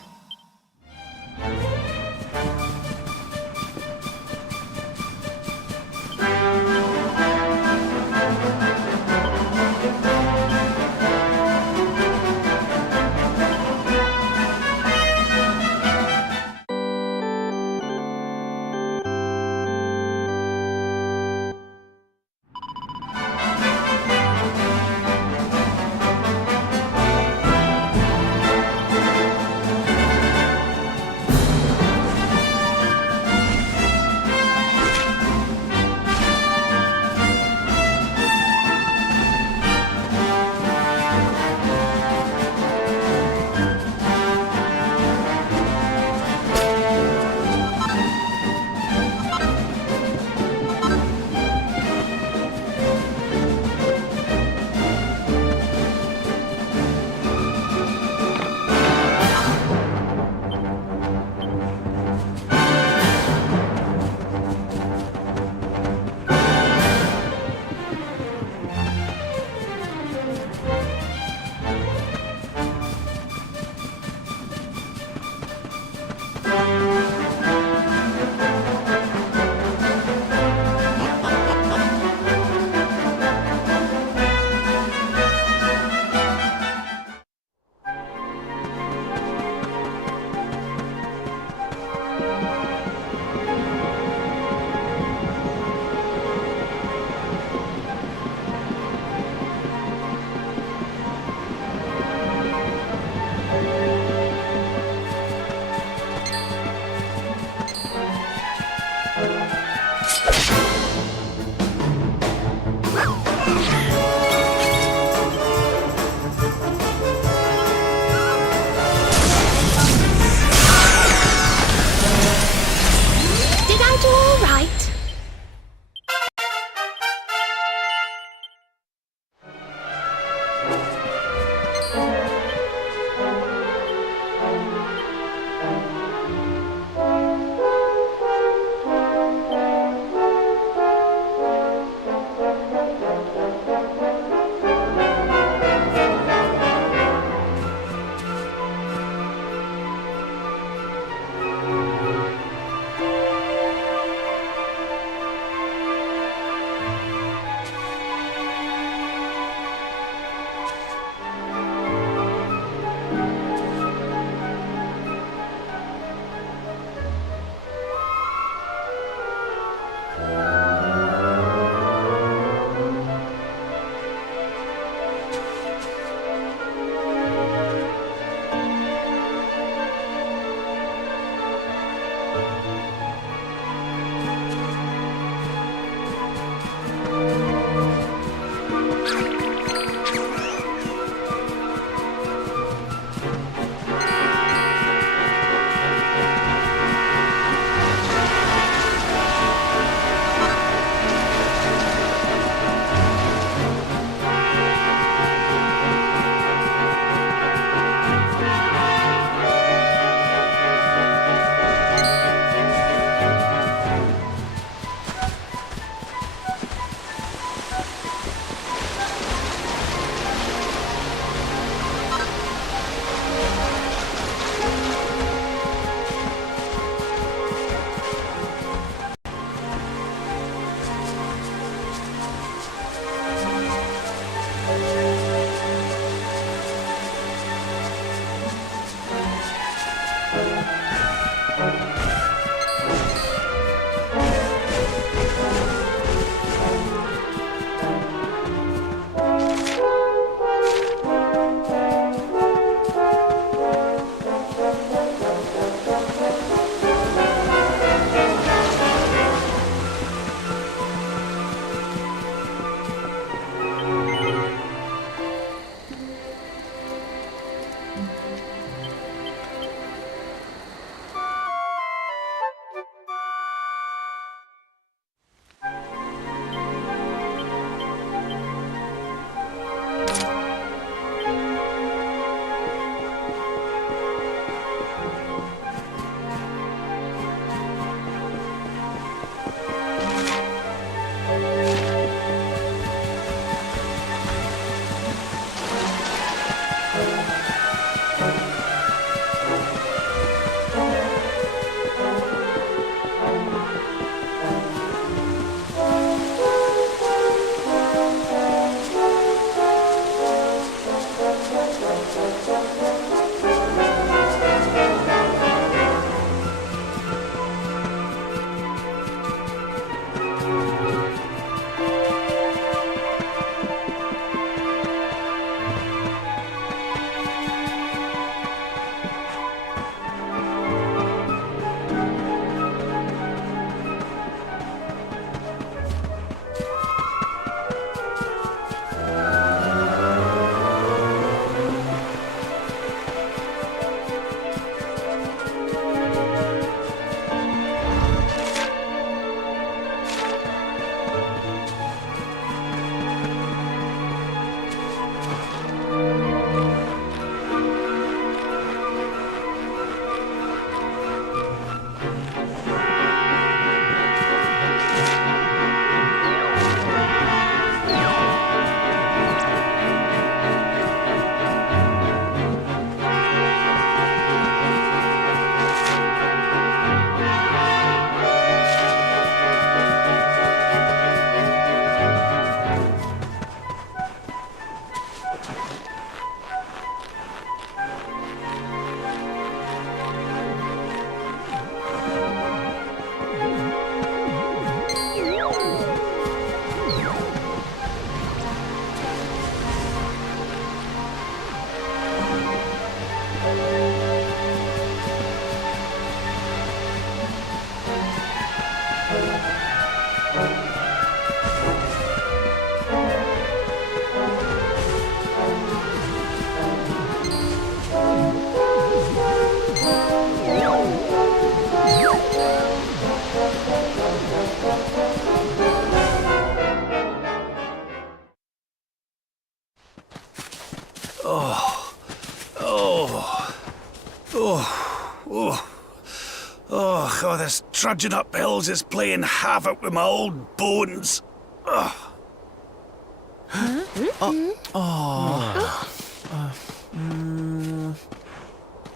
Oh, this trudging up hills is playing havoc with my old bones.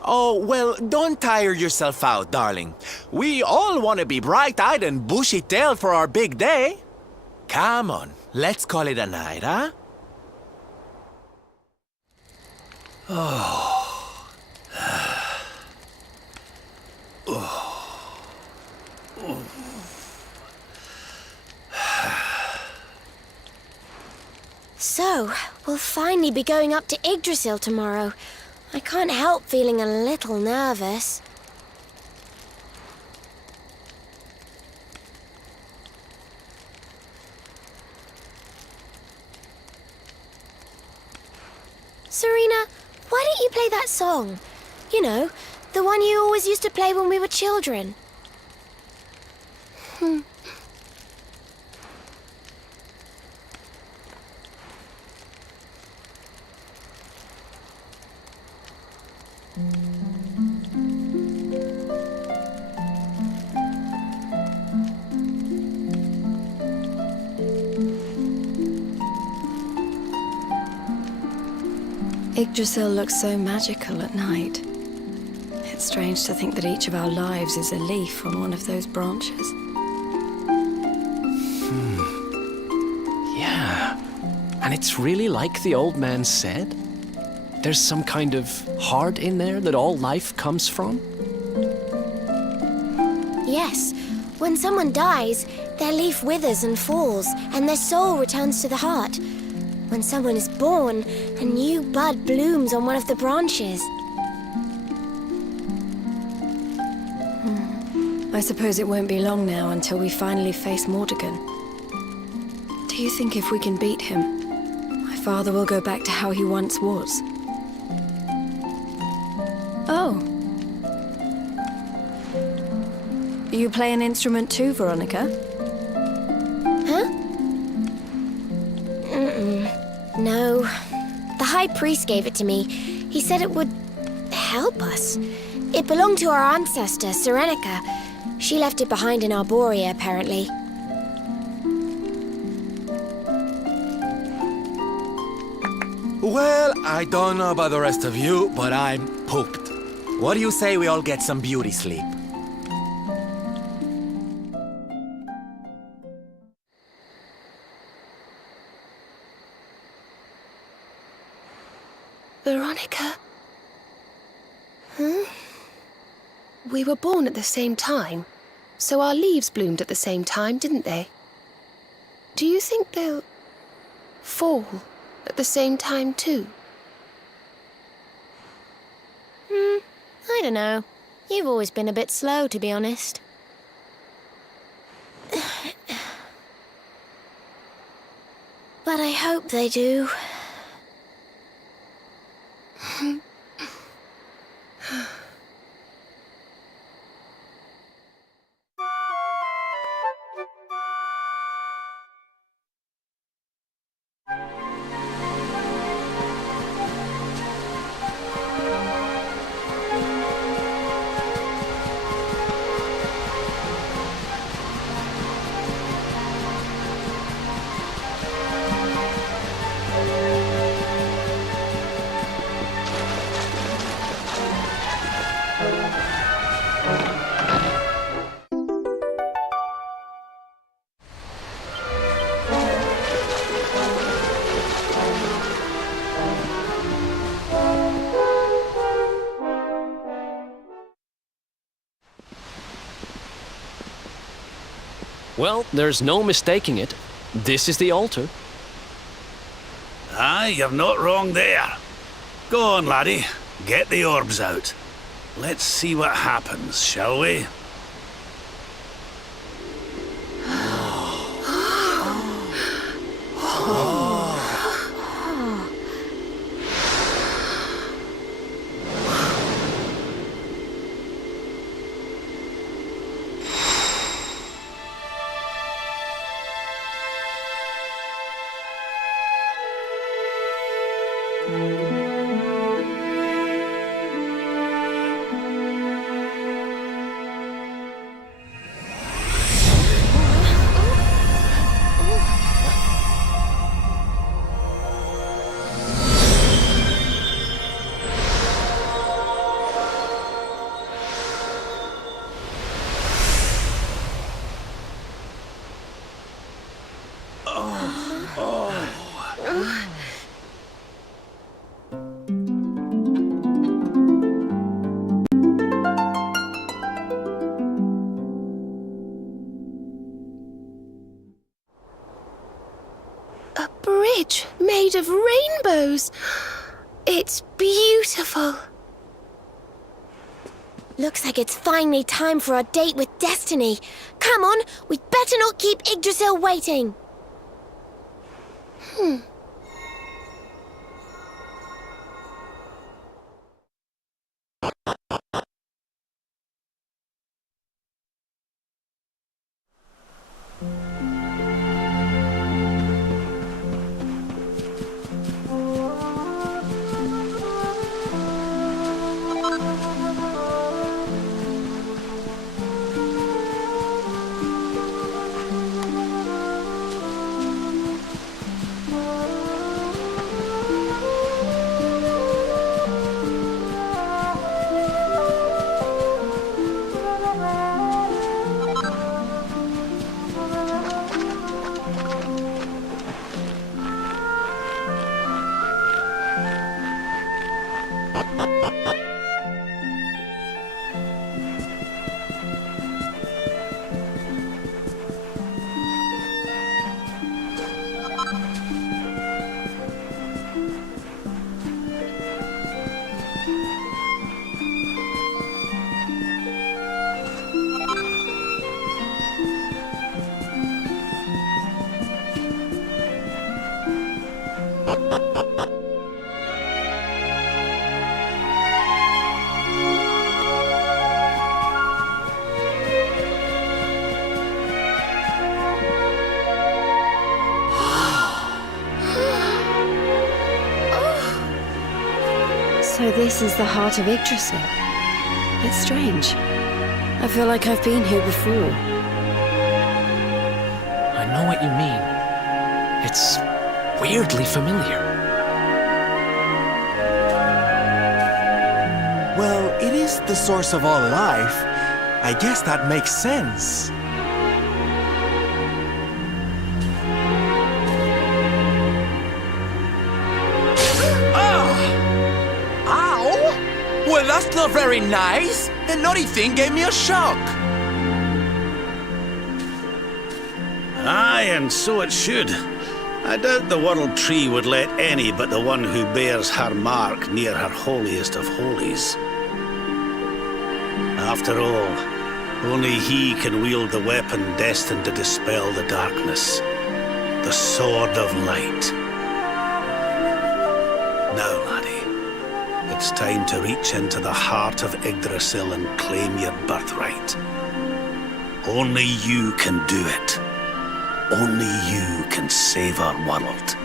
Oh, well, don't tire yourself out, darling. We all want to be bright-eyed and bushy-tailed for our big day. Come on, let's call it a night, huh? So, we'll finally be going up to Yggdrasil tomorrow. I can't help feeling a little nervous. Serena, why don't you play that song? You know, the one you always used to play when we were children. Yggdrasil looks so magical at night. It's strange to think that each of our lives is a leaf on one of those branches. Yeah. And it's really like the old man said? There's some kind of heart in there that all life comes from? Yes, when someone dies, their leaf withers and falls, and their soul returns to the heart. When someone is born, a new bud blooms on one of the branches. I suppose it won't be long now until we finally face Mordegon. Do you think if we can beat him, my father will go back to how he once was? Oh. You play an instrument too, Veronica? Huh? No. The High Priest gave it to me. He said it would help us. It belonged to our ancestor, Serenica. She left it behind in Arborea, apparently. Well, I don't know about the rest of you, but I'm pooped. What do you say we all get some beauty sleep? Veronica? Huh? We were born at the same time, so our leaves bloomed at the same time, didn't they? Do you think they'll fall at the same time too? I don't know. You've always been a bit slow, to be honest. But I hope they do. Well, there's no mistaking it. This is the altar. Aye, you're not wrong there. Go on, laddie. Get the orbs out. Let's see what happens, shall we? of rainbows. It's beautiful. Looks like it's finally time for our date with Destiny. Come on, we'd better not keep Yggdrasil waiting. So this is the heart of Yggdrasil. It's strange. I feel like I've been here before. I know what you mean. It's weirdly familiar. Well, it is the source of all life. I guess that makes sense. Well, that's not very nice. The naughty thing gave me a shock. Aye, and so it should. I doubt the World Tree would let any but the one who bears her mark near her holiest of holies. After all, only he can wield the weapon destined to dispel the darkness. The Sword of Light. Now, laddie. It's time to reach into the heart of Yggdrasil and claim your birthright. Only you can do it. Only you can save our world.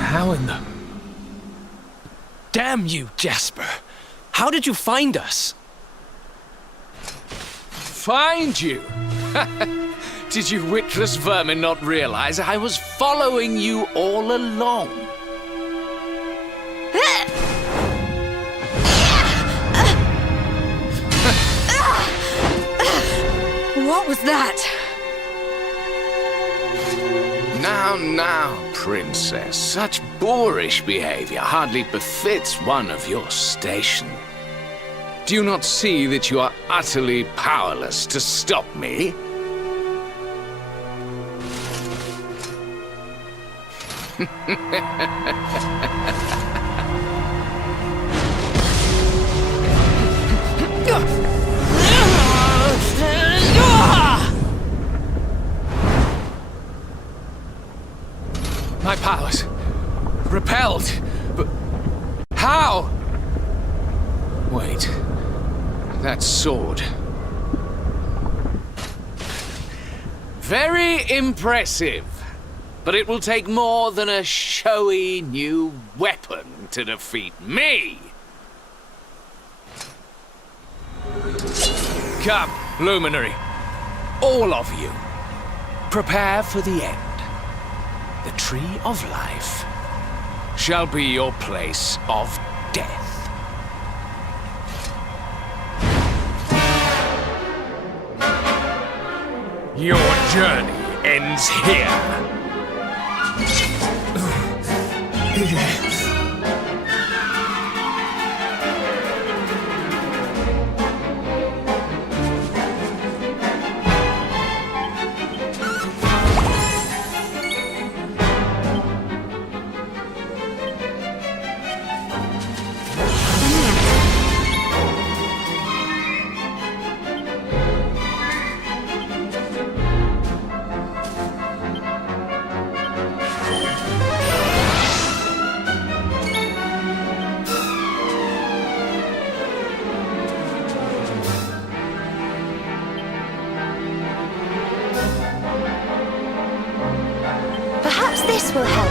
How in the... Damn you, Jasper! How did you find us? Find you? Did you witless vermin not realize I was following you all along? What was that? Now, princess. Such boorish behavior hardly befits one of your station. Do you not see that you are utterly powerless to stop me? My powers repelled, but how? Wait, that sword. Very impressive, but it will take more than a showy new weapon to defeat me! Come, Luminary. All of you. Prepare for the end. The Tree of Life shall be your place of death. Your journey ends here. Perhaps this will help.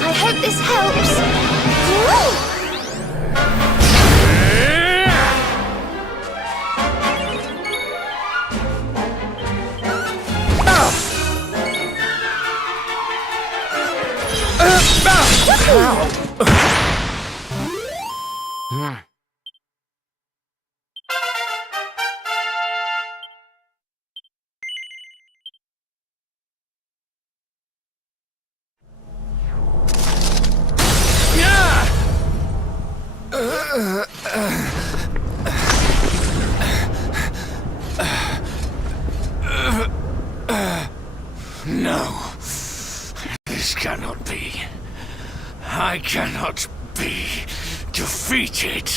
I hope this helps. No, this cannot be. I cannot be defeated.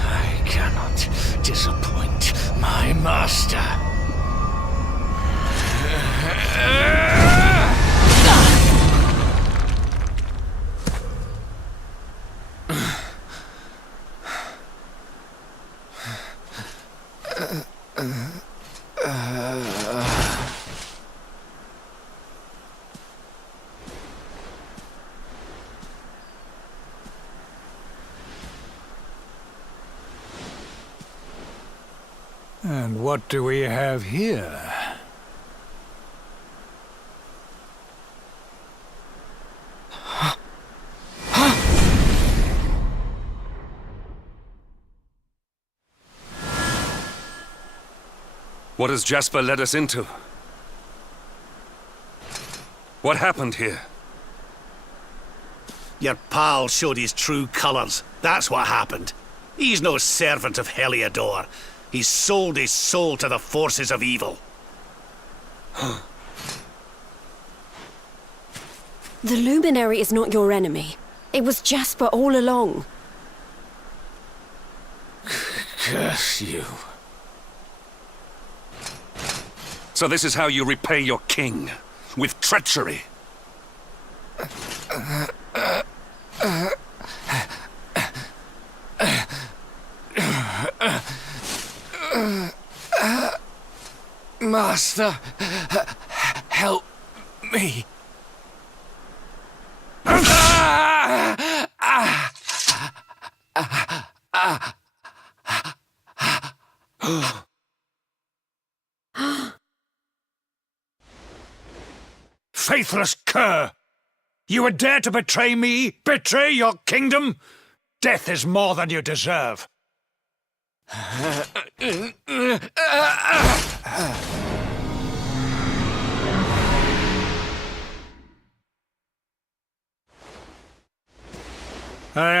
I cannot disappoint my master. And what do we have here? What has Jasper led us into? What happened here? Your pal showed his true colors. That's what happened. He's no servant of Heliodor. He's sold his soul to the forces of evil. The Luminary is not your enemy. It was Jasper all along. Curse you. So this is how you repay your king? With treachery? Master, help me. Faithless cur! You would dare to betray me? Betray your kingdom? Death is more than you deserve.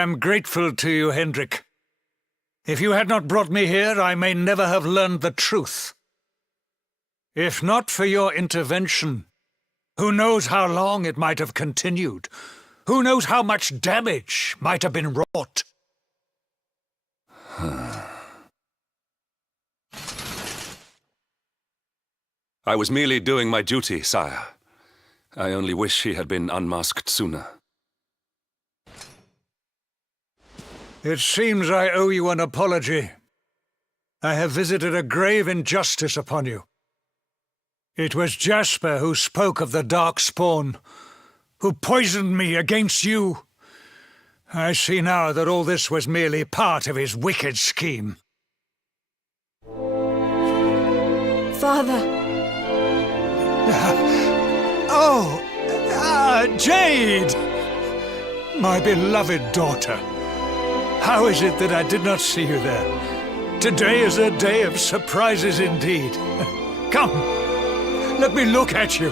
am grateful to you, Hendrik. If you had not brought me here, I may never have learned the truth. If not for your intervention, who knows how long it might have continued? Who knows how much damage might have been wrought? I was merely doing my duty, sire. I only wish he had been unmasked sooner. It seems I owe you an apology. I have visited a grave injustice upon you. It was Jasper who spoke of the dark spawn, who poisoned me against you. I see now that all this was merely part of his wicked scheme. Father! Jade! My beloved daughter. How is it that I did not see you there? Today is a day of surprises indeed. Come, let me look at you.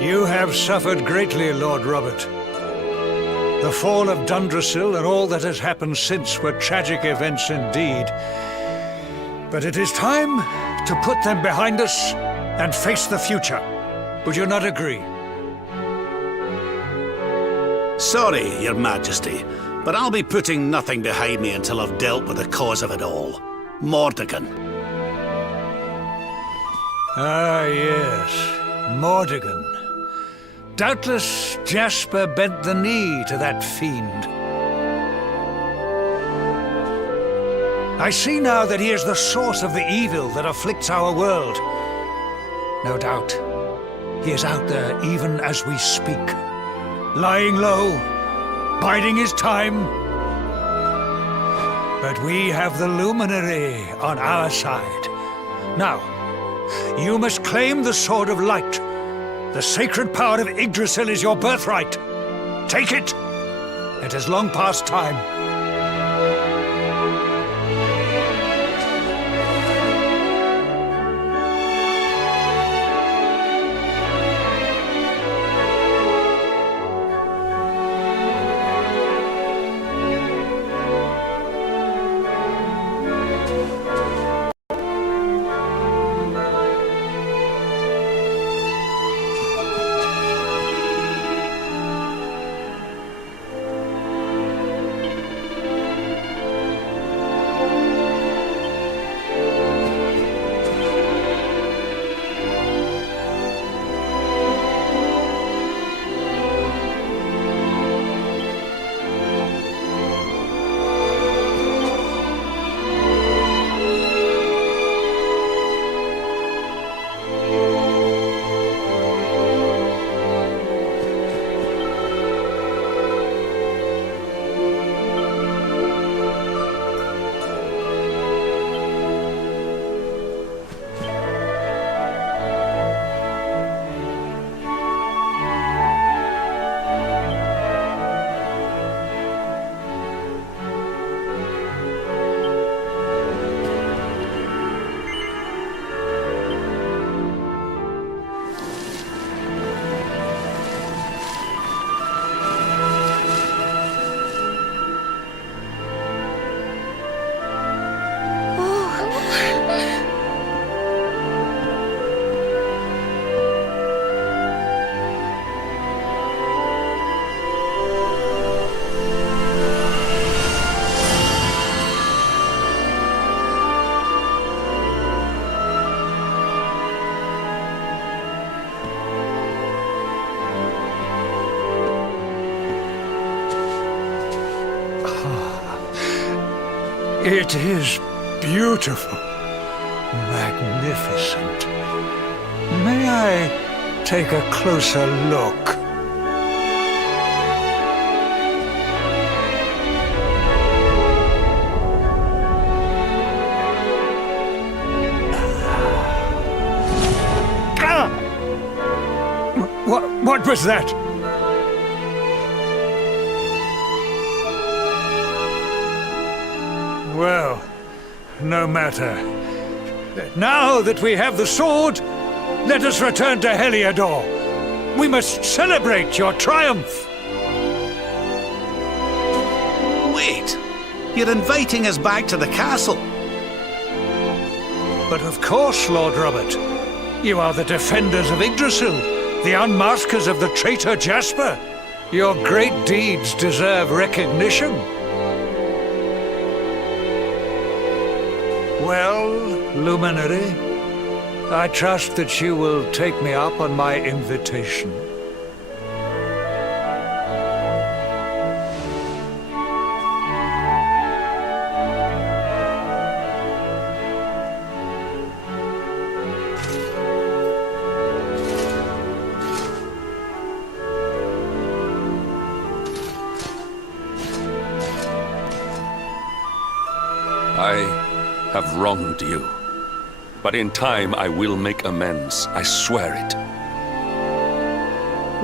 You have suffered greatly, Lord Robert. The fall of Dundrasil and all that has happened since were tragic events indeed. But it is time to put them behind us and face the future. Would you not agree? Sorry, Your Majesty, but I'll be putting nothing behind me until I've dealt with the cause of it all. Mordegon. Ah, yes. Mordegon. Doubtless Jasper bent the knee to that fiend. I see now that he is the source of the evil that afflicts our world. No doubt, he is out there even as we speak, lying low, biding his time. But we have the luminary on our side. Now, you must claim the Sword of Light. The sacred power of Yggdrasil is your birthright. Take it! It is long past time. It is beautiful, magnificent. May I take a closer look? What was that? Well, no matter. Now that we have the sword, let us return to Heliodor. We must celebrate your triumph. Wait! You're inviting us back to the castle. But of course, Lord Robert. You are the defenders of Yggdrasil, the unmaskers of the traitor Jasper. Your great deeds deserve recognition. Well, Luminary, I trust that you will take me up on my invitation. I have wronged you. But in time I will make amends. I swear it.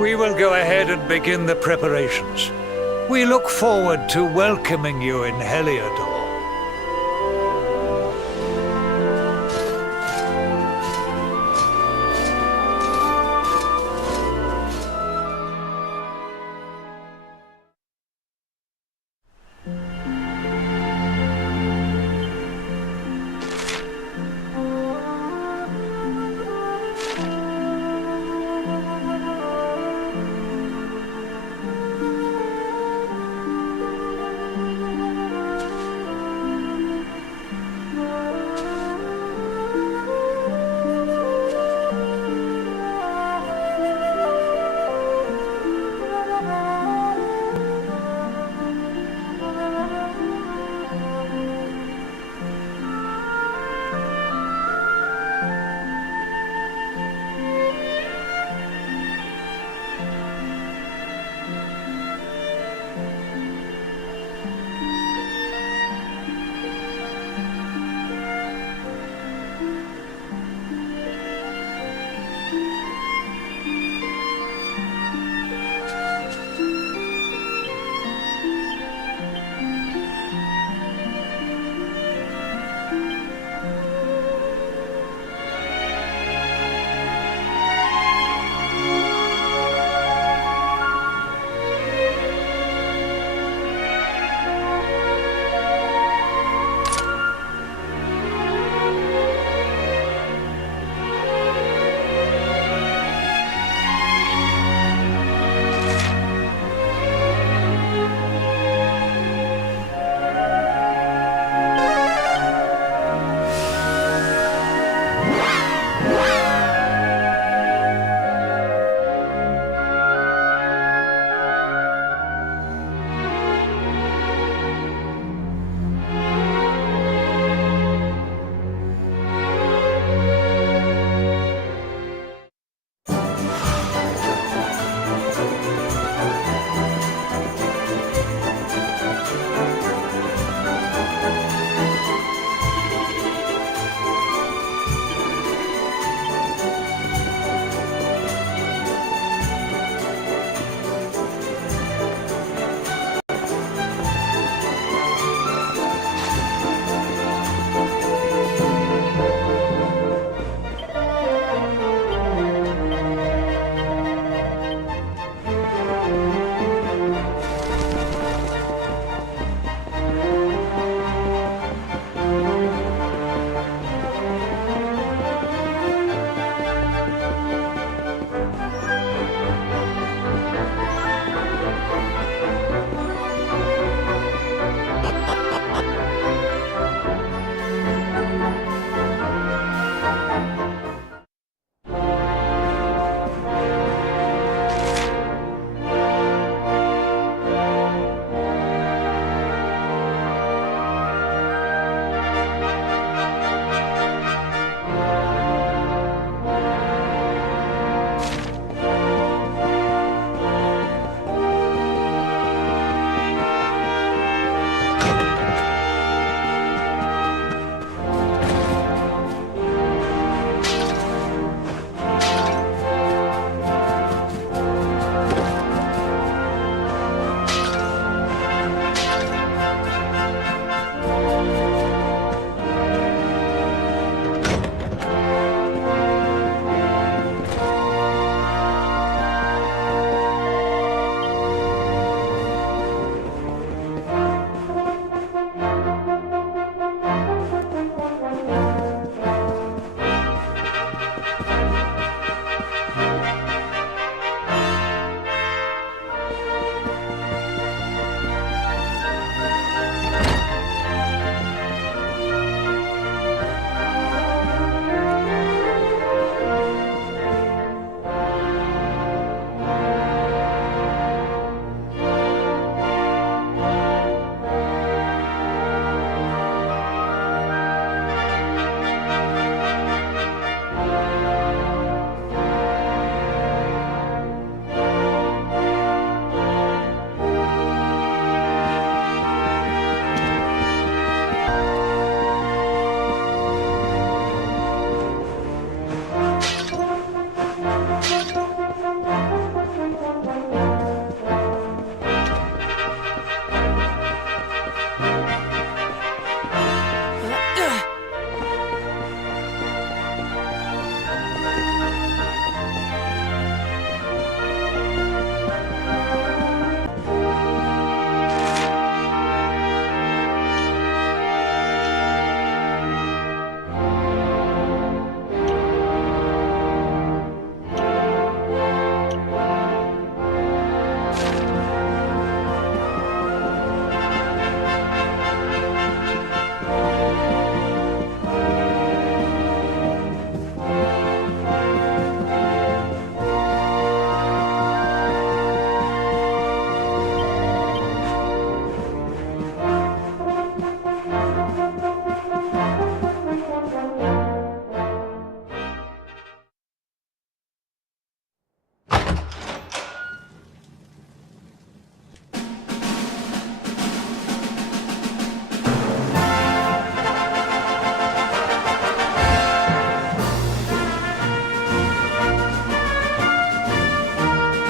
We will go ahead and begin the preparations. We look forward to welcoming you in Heliodor.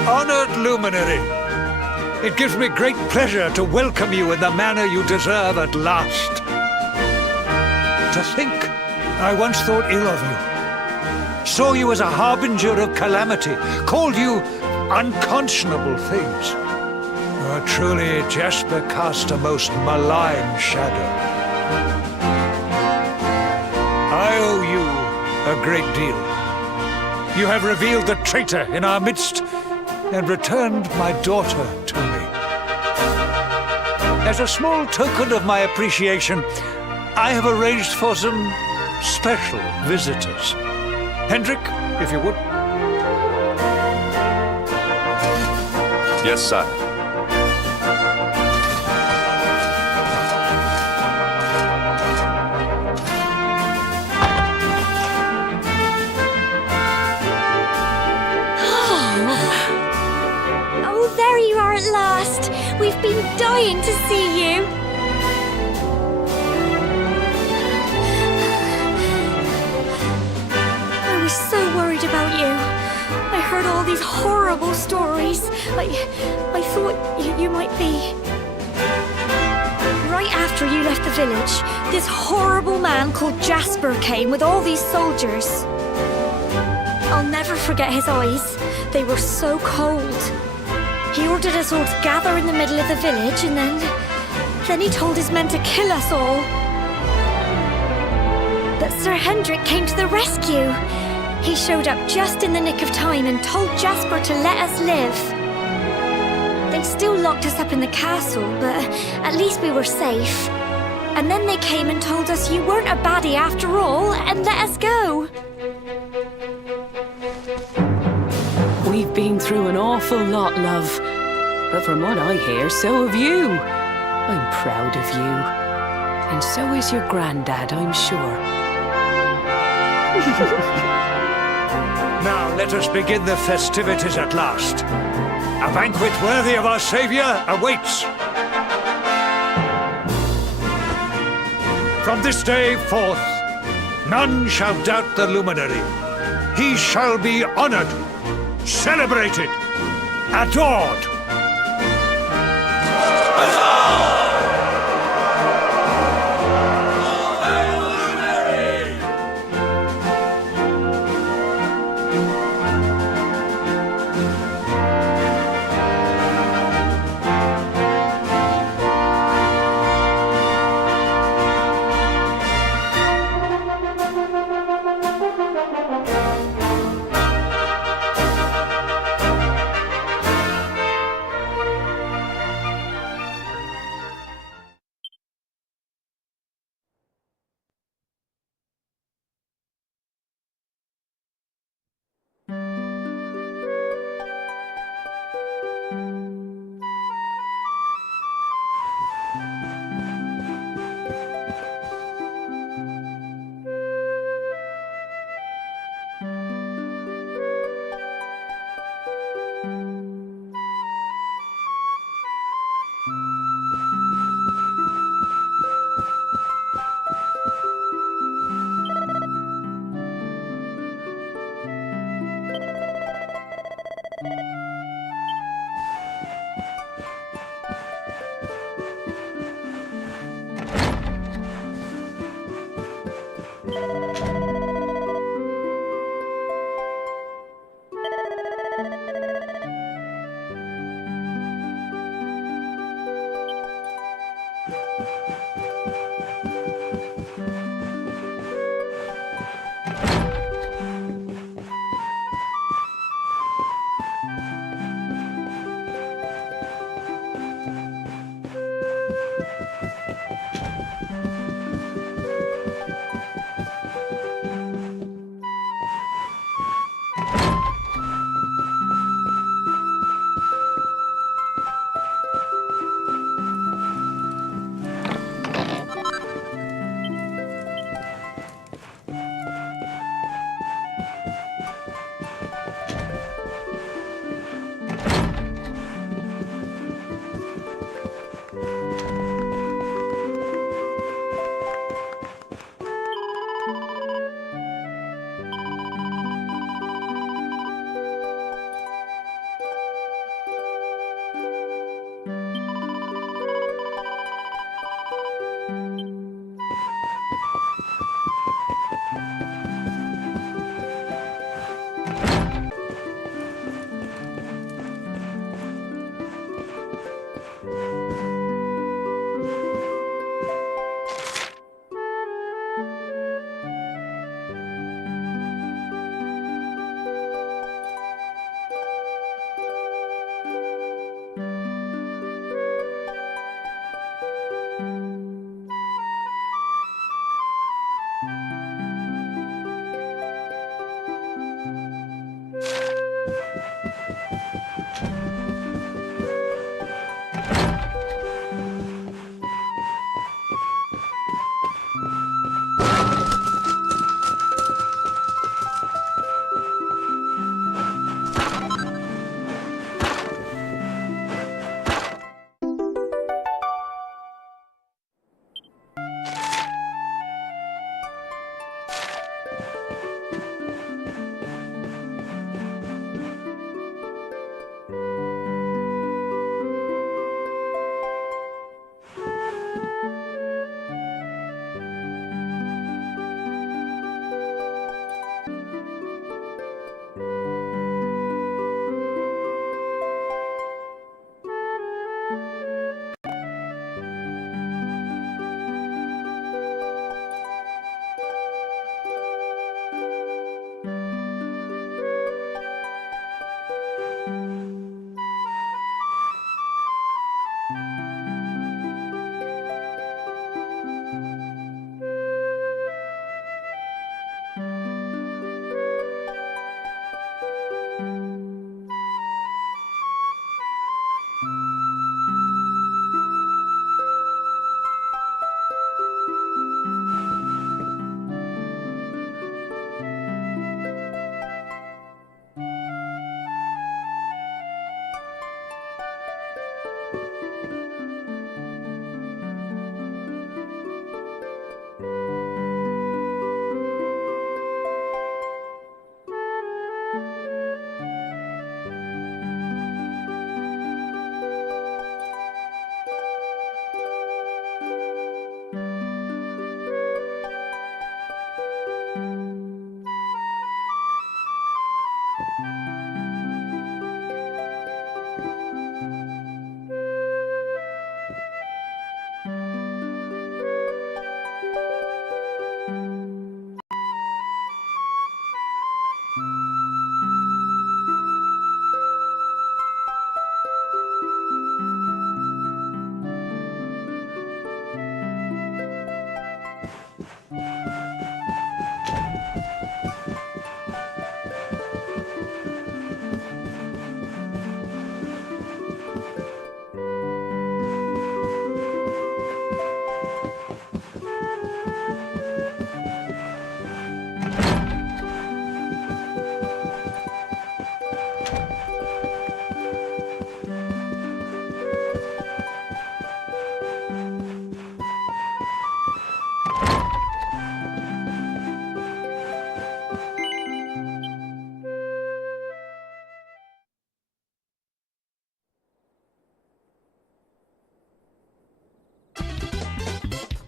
Honored Luminary, it gives me great pleasure to welcome you in the manner you deserve at last. To think, I once thought ill of you. Saw you as a harbinger of calamity, called you unconscionable things. Truly, Jasper cast a most malign shadow. I owe you a great deal. You have revealed the traitor in our midst and returned my daughter to me. As a small token of my appreciation, I have arranged for some special visitors. Hendrik, if you would. Yes, sire. Oh, there you are at last. We've been dying to see you. I was so worried about you. I heard all these horrible stories. I thought you might be... Right after you left the village, this horrible man called Jasper came with all these soldiers. I'll never forget his eyes. They were so cold. He ordered us all to gather in the middle of the village, and then he told his men to kill us all. But Sir Hendrik came to the rescue. He showed up just in the nick of time and told Jasper to let us live. They still locked us up in the castle, but at least we were safe. And then they came and told us you weren't a baddie after all, and let us go. We've been through an awful lot, love. But from what I hear, so have you. I'm proud of you. And so is your granddad, I'm sure. Now let us begin the festivities at last. A banquet worthy of our Savior awaits. From this day forth, none shall doubt the luminary. He shall be honored, celebrated, adored.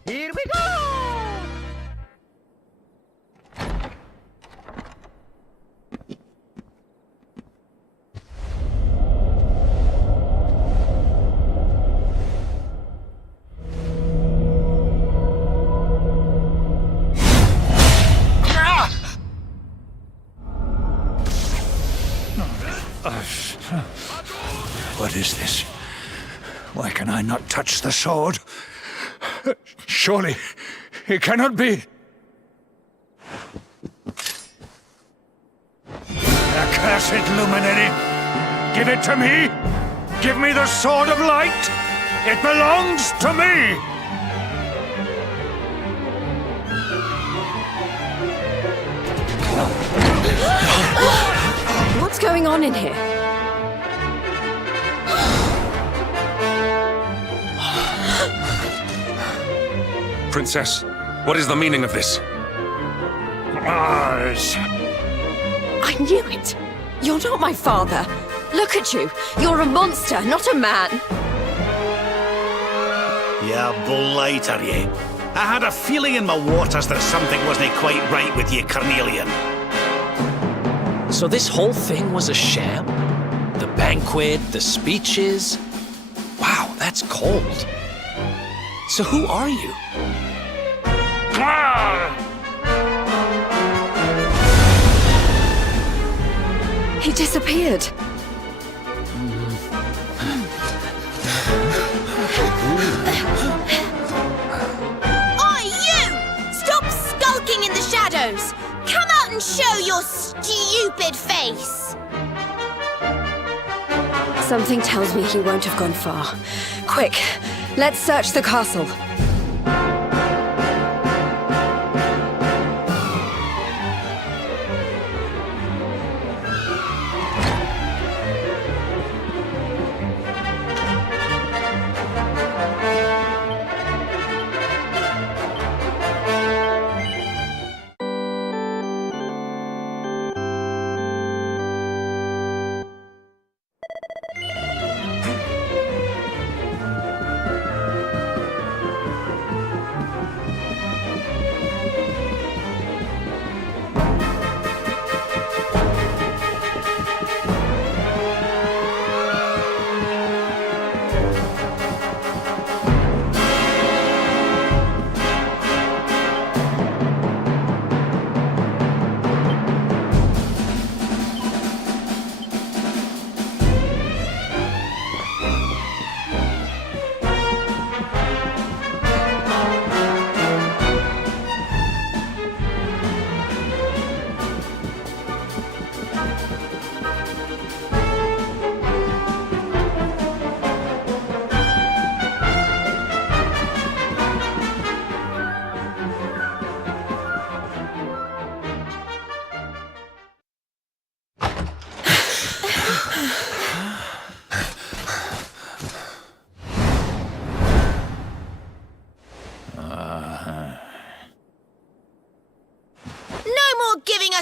Here we go! What is this? Why can I not touch the sword? Surely, it cannot be. Accursed luminary! Give it to me! Give me the sword of light! It belongs to me! What's going on in here? Princess, what is the meaning of this? Mars! I knew it! You're not my father! Look at you! You're a monster, not a man! You blighter, you. I had a feeling in my waters that something wasn't quite right with you, Carnelian. So this whole thing was a sham? The banquet, the speeches? Wow, that's cold. So who are you? He disappeared. Oi, you! Stop skulking in the shadows! Come out and show your stupid face! Something tells me he won't have gone far. Quick, let's search the castle.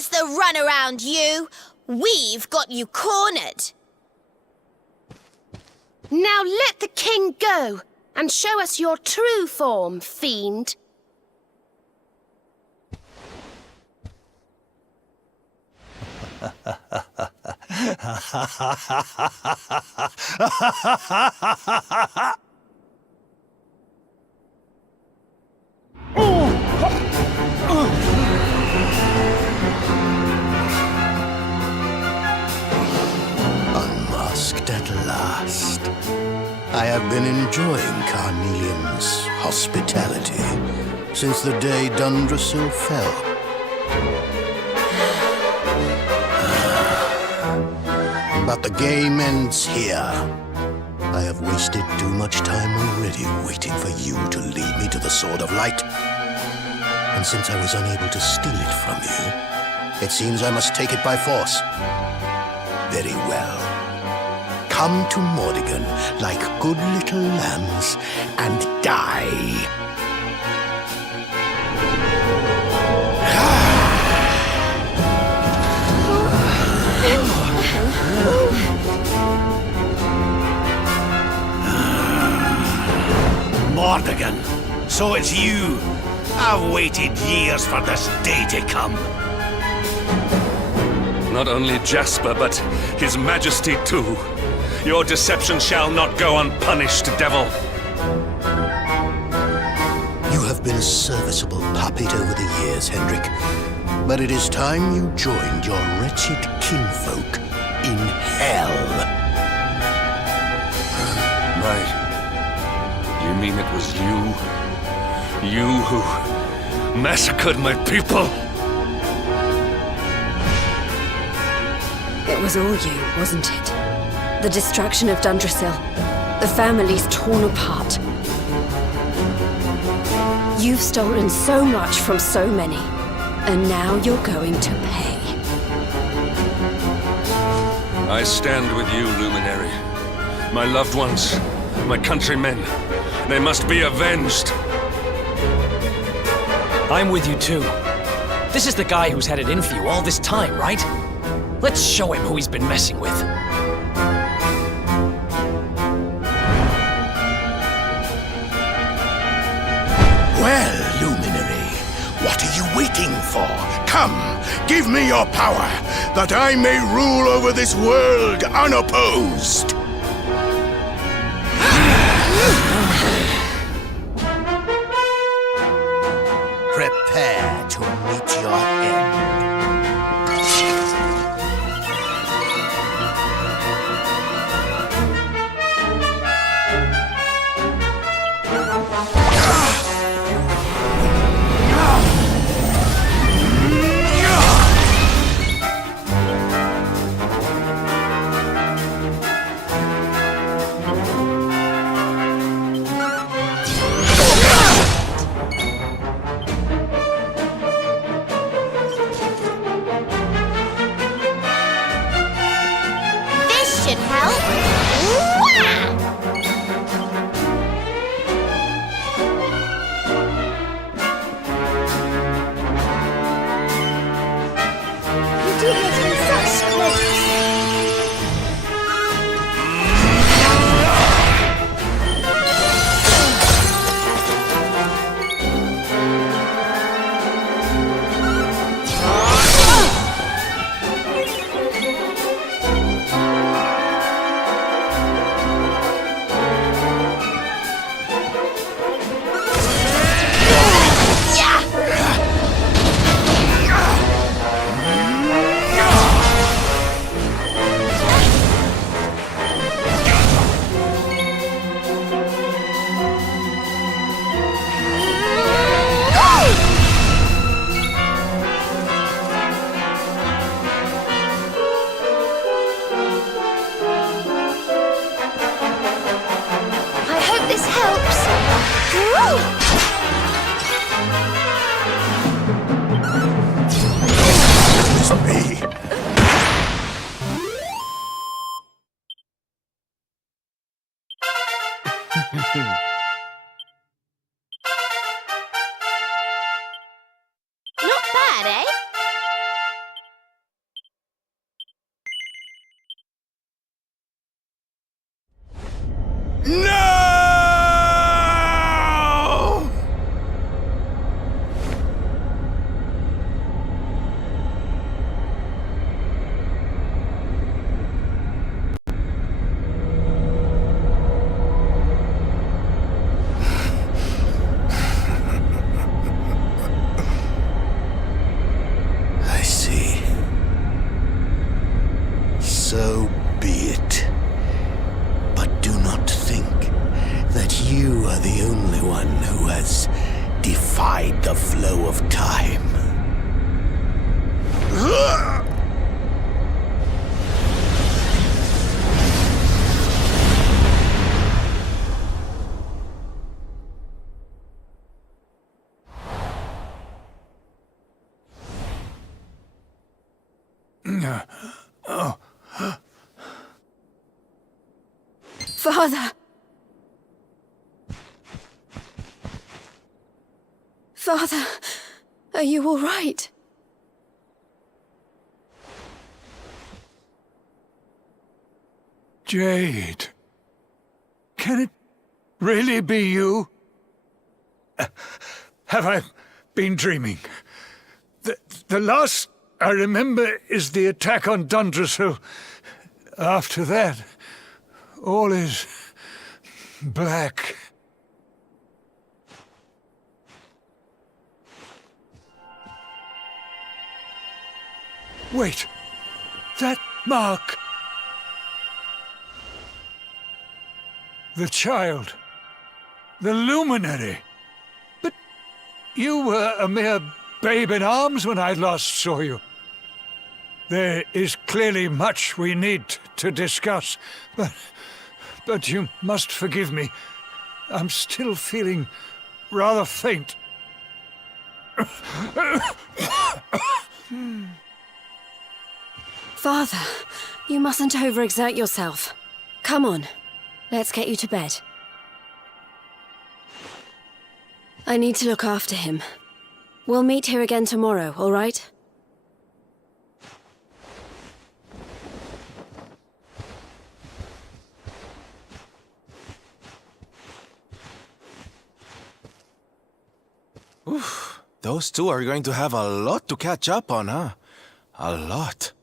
The runaround, you! We've got you cornered! Now let the king go and show us your true form, fiend. Unmasked at last. I have been enjoying Carnelian's hospitality since the day Dundrasil fell. But the game ends here. I have wasted too much time already waiting for you to lead me to the Sword of Light. And since I was unable to steal it from you, it seems I must take it by force. Very well. Come to Mordigan like good little lambs and die. Mordigan, So it's you. I've waited years for this day to come. Not only Jasper, but His Majesty too. Your deception shall not go unpunished, devil. You have been a serviceable puppet over the years, Hendrik. But it is time you joined your wretched kinfolk in hell. You mean it was you? You who massacred my people? It was all you, wasn't it? The destruction of Dundrasil. The families torn apart. You've stolen so much from so many, and now you're going to pay. I stand with you, Luminary. My loved ones, my countrymen, they must be avenged. I'm with you too. This is the guy who's had it in for you all this time, right? Let's show him who he's been messing with. Well, Luminary, what are you waiting for? Come, give me your power, that I may rule over this world unopposed. Prepare to meet your end. Should help. You do it in such close. Not bad, eh? I see. So be it. But do not think that you are the only one who has defied the flow of time. Father! Father, are you all right? Jade. Can it really be you? Have I been dreaming? The last I remember is the attack on Dundra's Hill. After that, all is black. Wait, that mark. The child. The luminary. But you were a mere babe in arms when I last saw you. There is clearly much we need to discuss, but you must forgive me. I'm still feeling rather faint. Father, you mustn't overexert yourself. Come on, let's get you to bed. I need to look after him. We'll meet here again tomorrow, all right? Oof, those two are going to have a lot to catch up on, huh? A lot.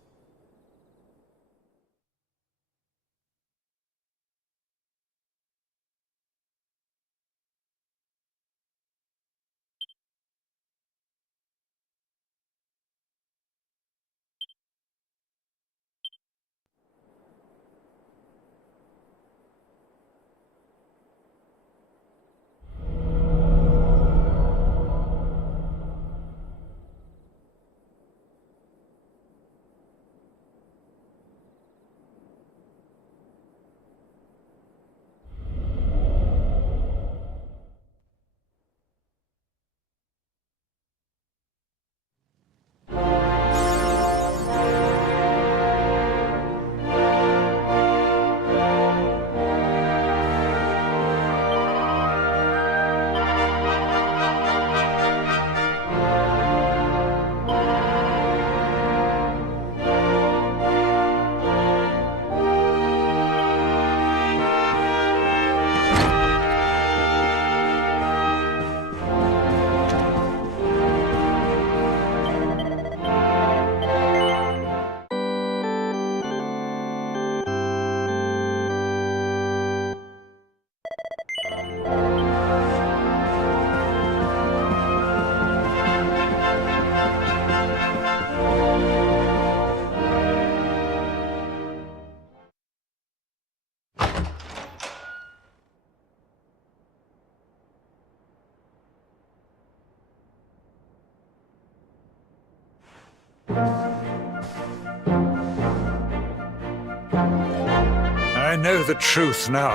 I know the truth now,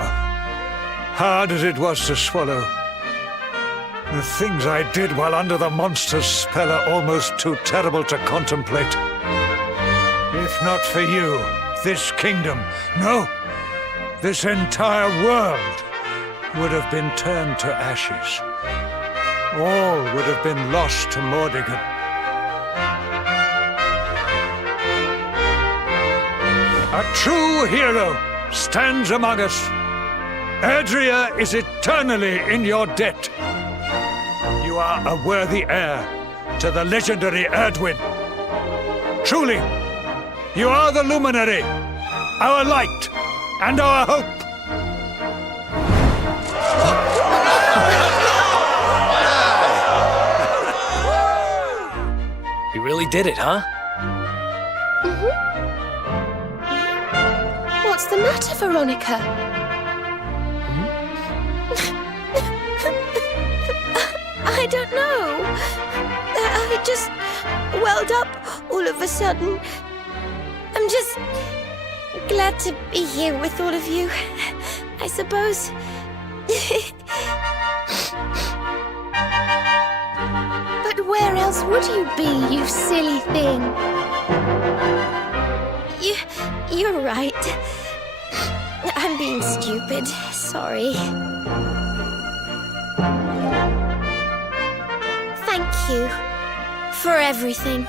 hard as it was to swallow. The things I did while under the monster's spell are almost too terrible to contemplate. If not for you, this kingdom, no, this entire world would have been turned to ashes. All would have been lost to Mordigan. A true hero stands among us. Erdrea is eternally in your debt. You are a worthy heir to the legendary Erdwin. Truly, you are the luminary, our light, and our hope. You really did it, huh? What's the matter, Veronica? I don't know. I just welled up all of a sudden. I'm just glad to be here with all of you, I suppose. But where else would you be, you silly thing? You're right. I'm being stupid. Sorry. Thank you for everything.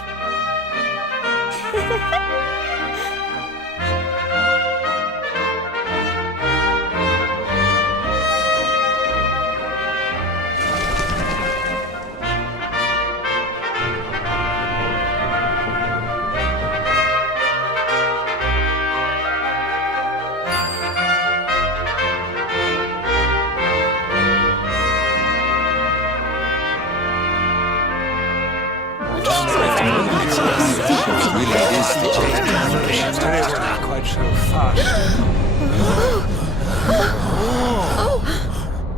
It wasn't quite so fast.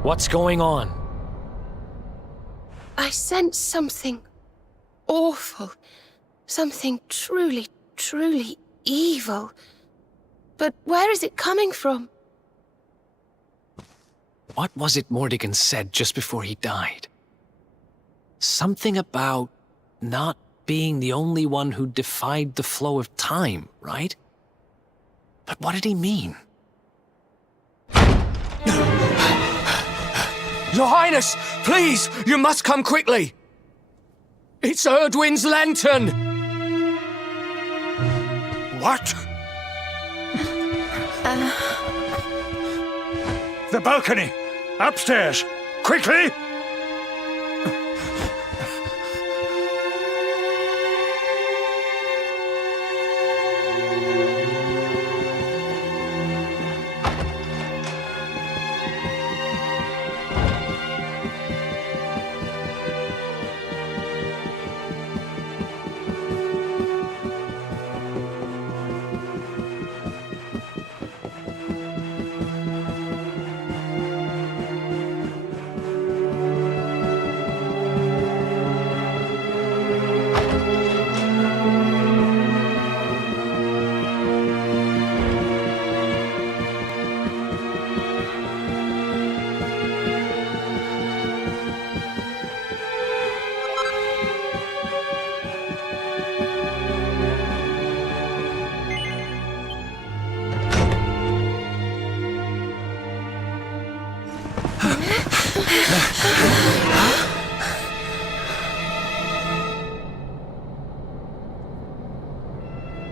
What's going on? I sense something awful. Something truly, truly evil. But where is it coming from? What was it Mordigan said just before he died? Something about not being the only one who defied the flow of time, right? But what did he mean? Your Highness, please, you must come quickly. It's Erdwin's lantern. What? The balcony! Upstairs! Quickly!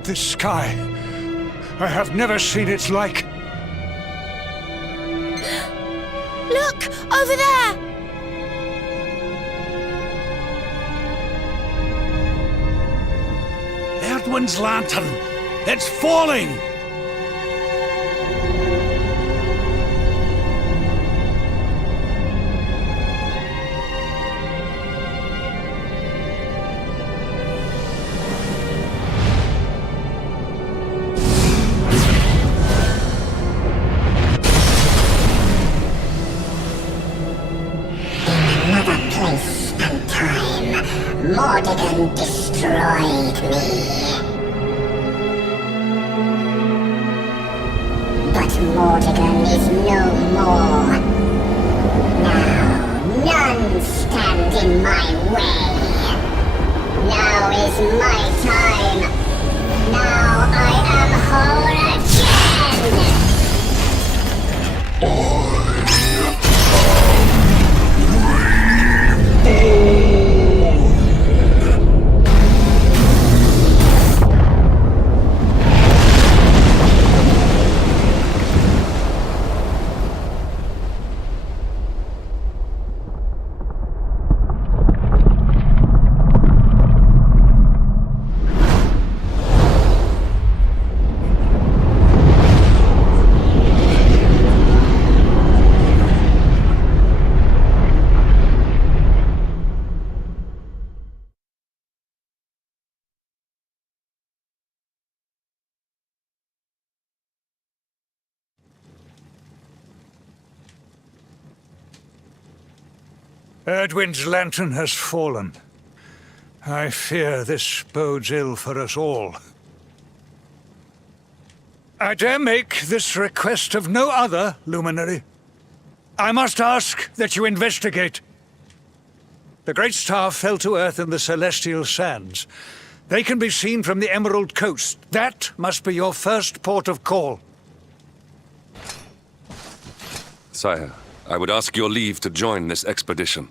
This sky, I have never seen its like. Look! Over there! Erdwin's lantern! It's falling! Mordigan destroyed me. But Mordigan is no more. Now, none stand in my way. Now is my time. Now I am whole again. Erdwin's lantern has fallen. I fear this bodes ill for us all. I dare make this request of no other, Luminary. I must ask that you investigate. The Great Star fell to Earth in the Celestial Sands. They can be seen from the Emerald Coast. That must be your first port of call. Sire, I would ask your leave to join this expedition.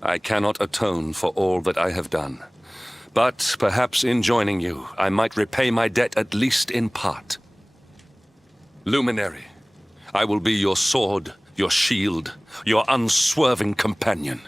I cannot atone for all that I have done. But perhaps in joining you, I might repay my debt at least in part. Luminary, I will be your sword, your shield, your unswerving companion.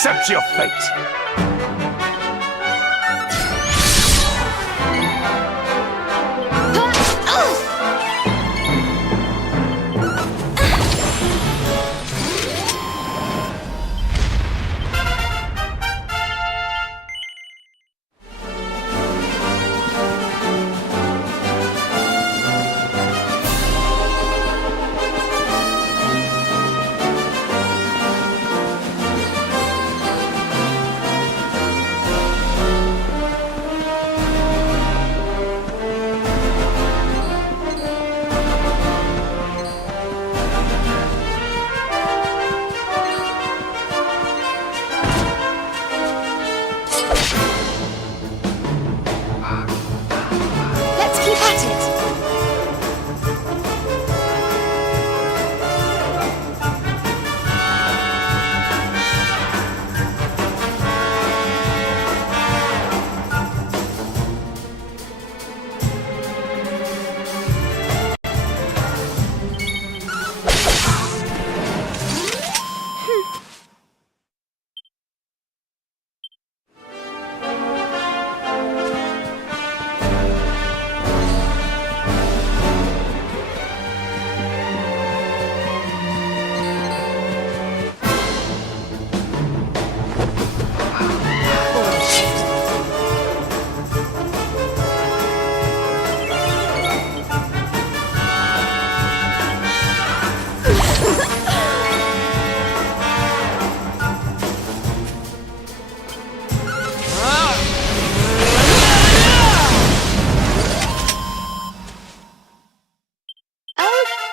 accept your fate.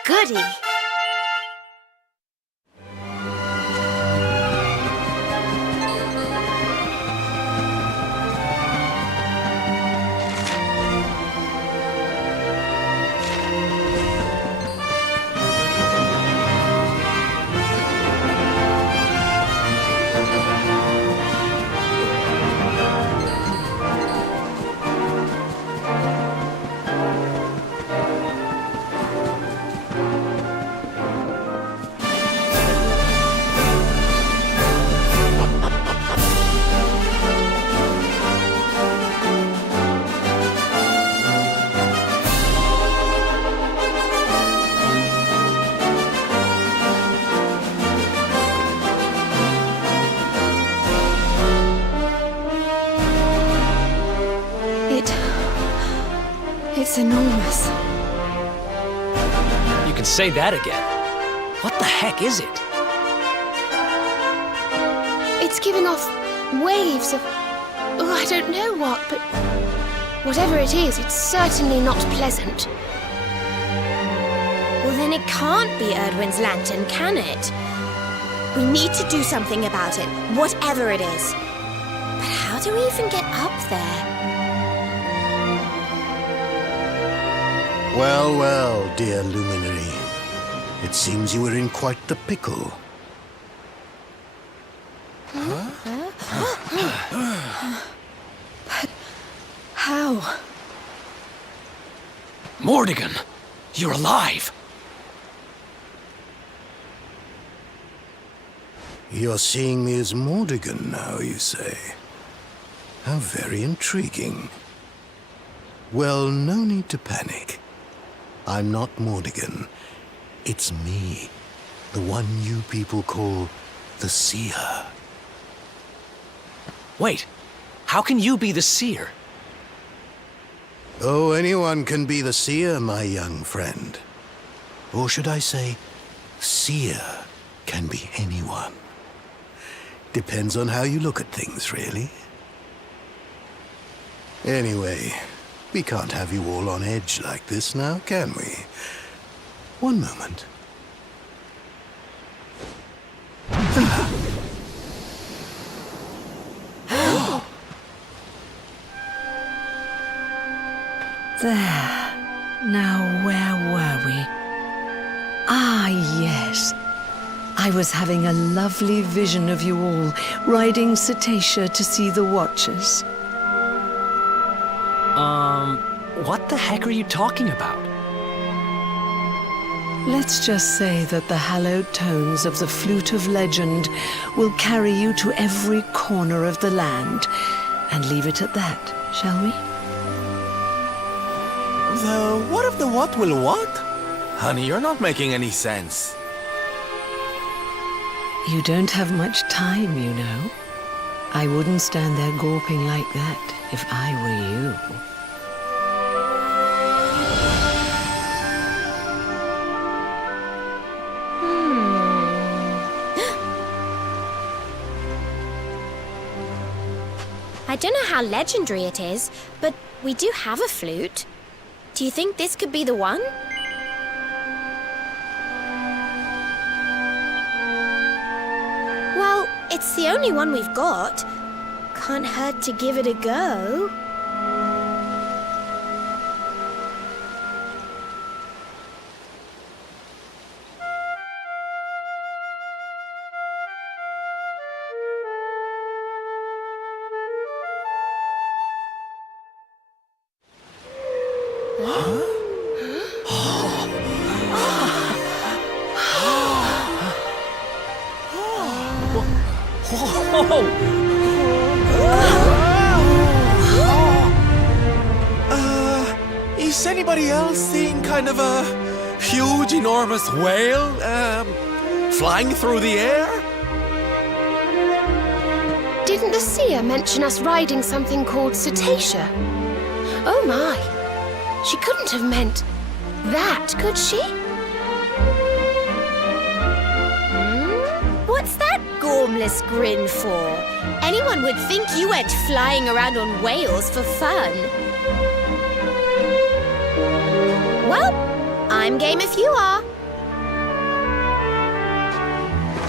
Goody. It's enormous. You can say that again. What the heck is it? It's giving off waves of... Oh, I don't know what, but... Whatever it is, it's certainly not pleasant. Well, then it can't be Erdwin's lantern, can it? We need to do something about it, whatever it is. But how do we even get up there? Well, well, dear luminary. It seems you were in quite the pickle. But how? Mordigan, you're alive. You're seeing me as Mordigan now, you say? How very intriguing. Well, no need to panic. I'm not Mordigan. It's me, the one you people call the Seer. Wait, how can you be the Seer? Oh, anyone can be the Seer, my young friend. Or should I say, Seer can be anyone. Depends on how you look at things, really. Anyway, we can't have you all on edge like this now, can we? One moment. There. Now, where were we? Ah, yes. I was having a lovely vision of you all riding Cetacea to see the Watchers. What the heck are you talking about? Let's just say that the hallowed tones of the Flute of Legend will carry you to every corner of the land, and leave it at that, shall we? The what of the what will what? Honey, you're not making any sense. You don't have much time, you know. I wouldn't stand there gawping like that if I were you. I don't know how legendary it is, but we do have a flute. Do you think this could be the one? Well, it's the only one we've got. Can't hurt to give it a go. Is anybody else seeing kind of a huge, enormous whale, flying through the air? Didn't the seer mention us riding something called cetacea? Oh my! She couldn't have meant that, could she? What's that gormless grin for? Anyone would think you went flying around on whales for fun. Well, I'm game if you are.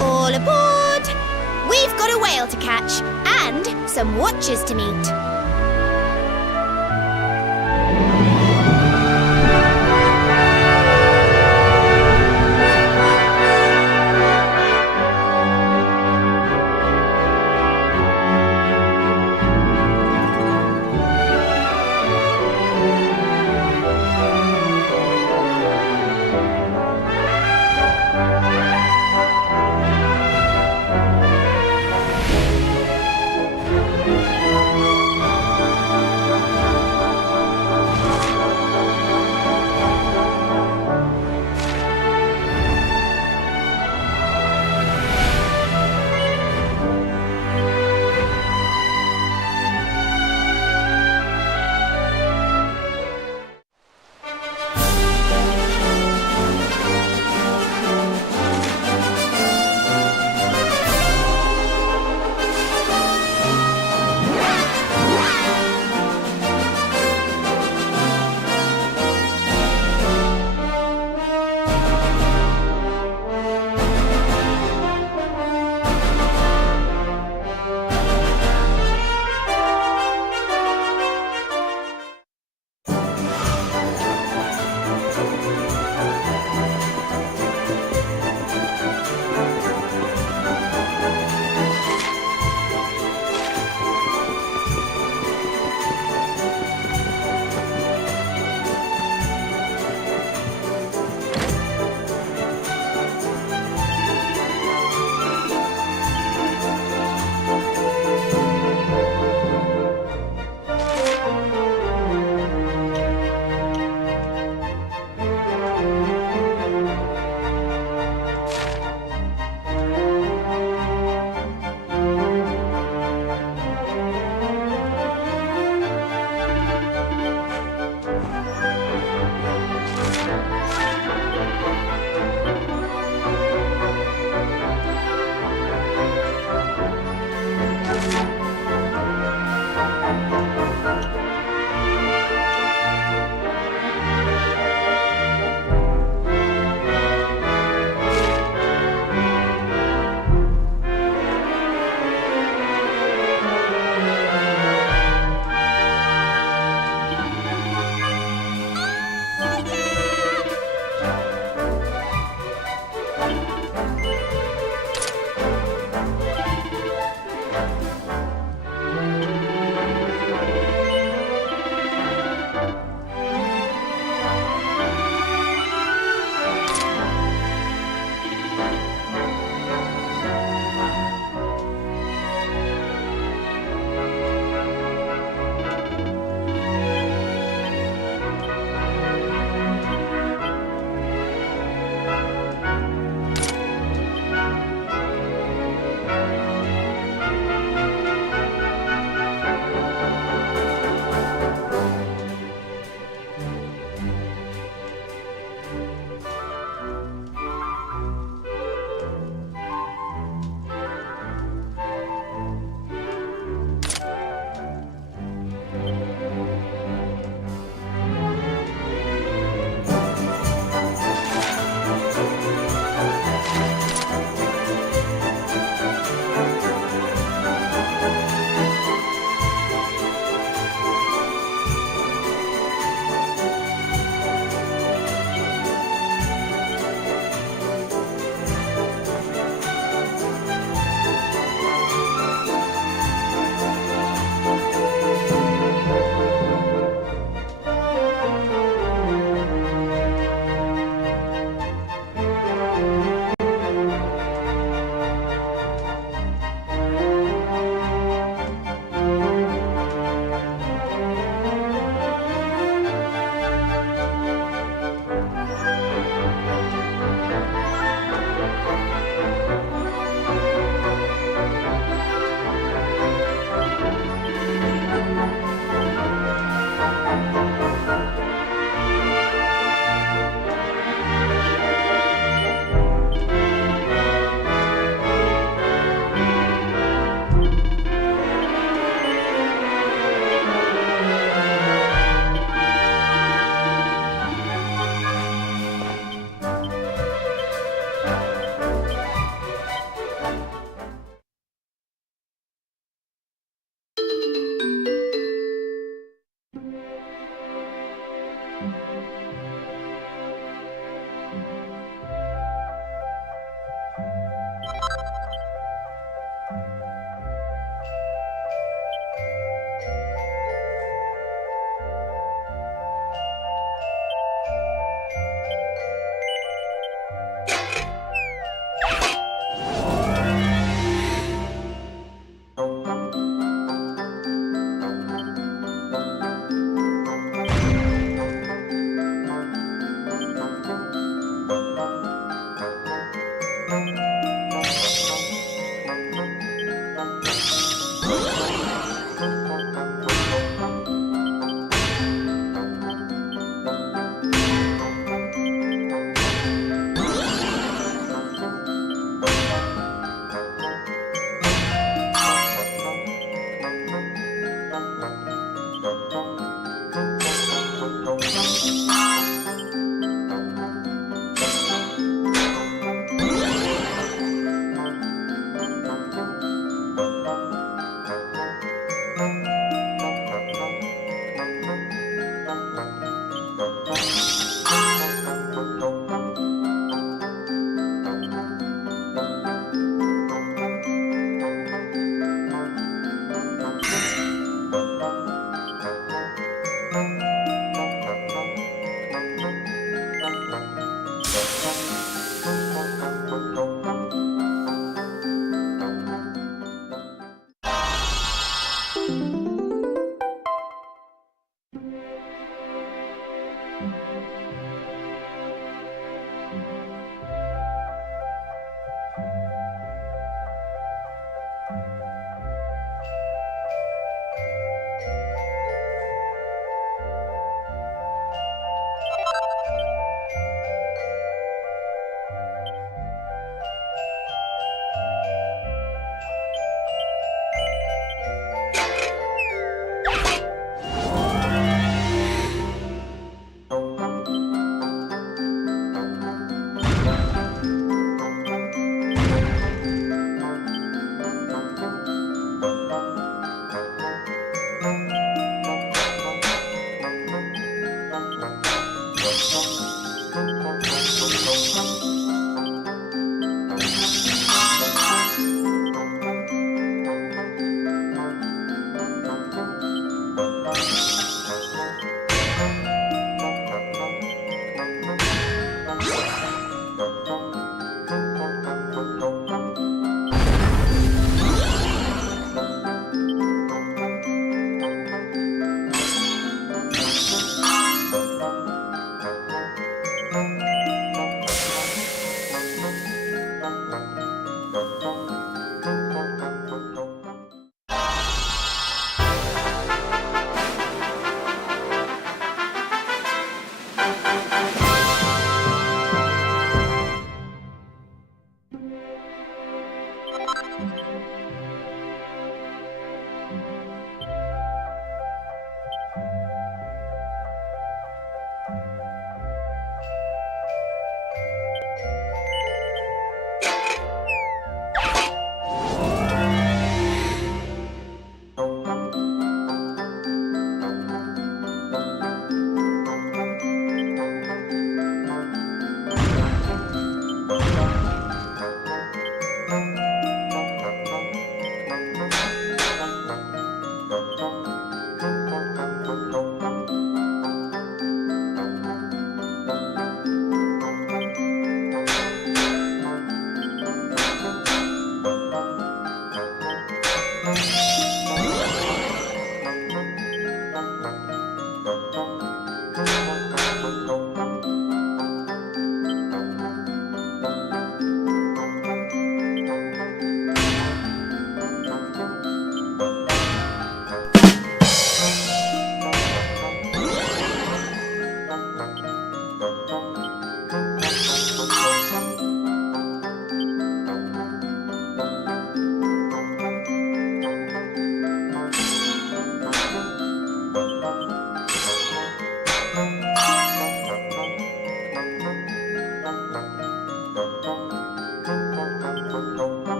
All aboard! We've got a whale to catch and some watchers to meet.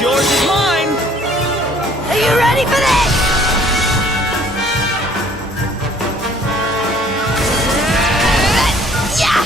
What's yours is mine! Are you ready for this? Yeah!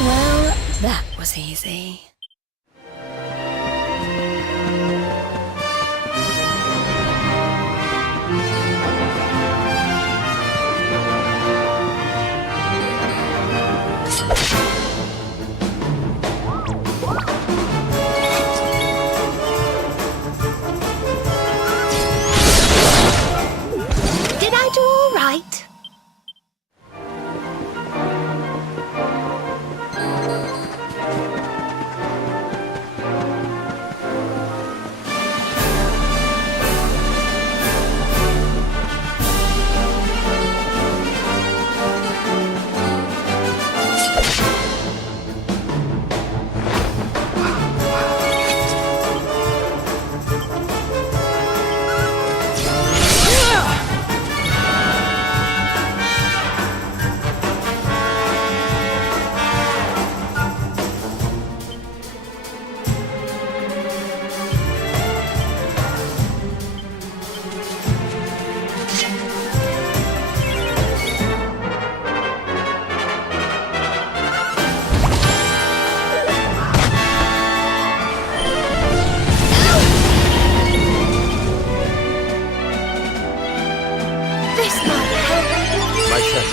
Well, that was easy. Did I do all right? This might help. My turn.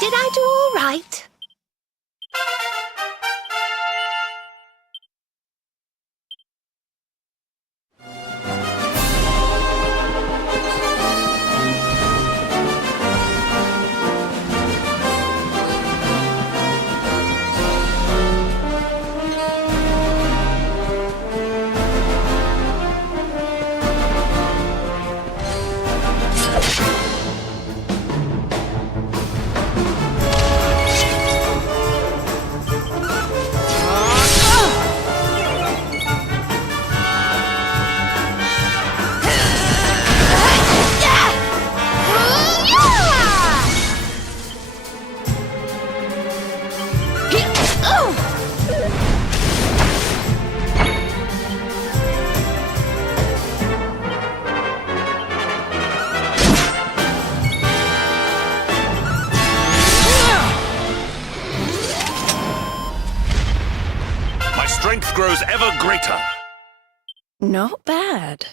Did I do all right? Strength grows ever greater. Not bad.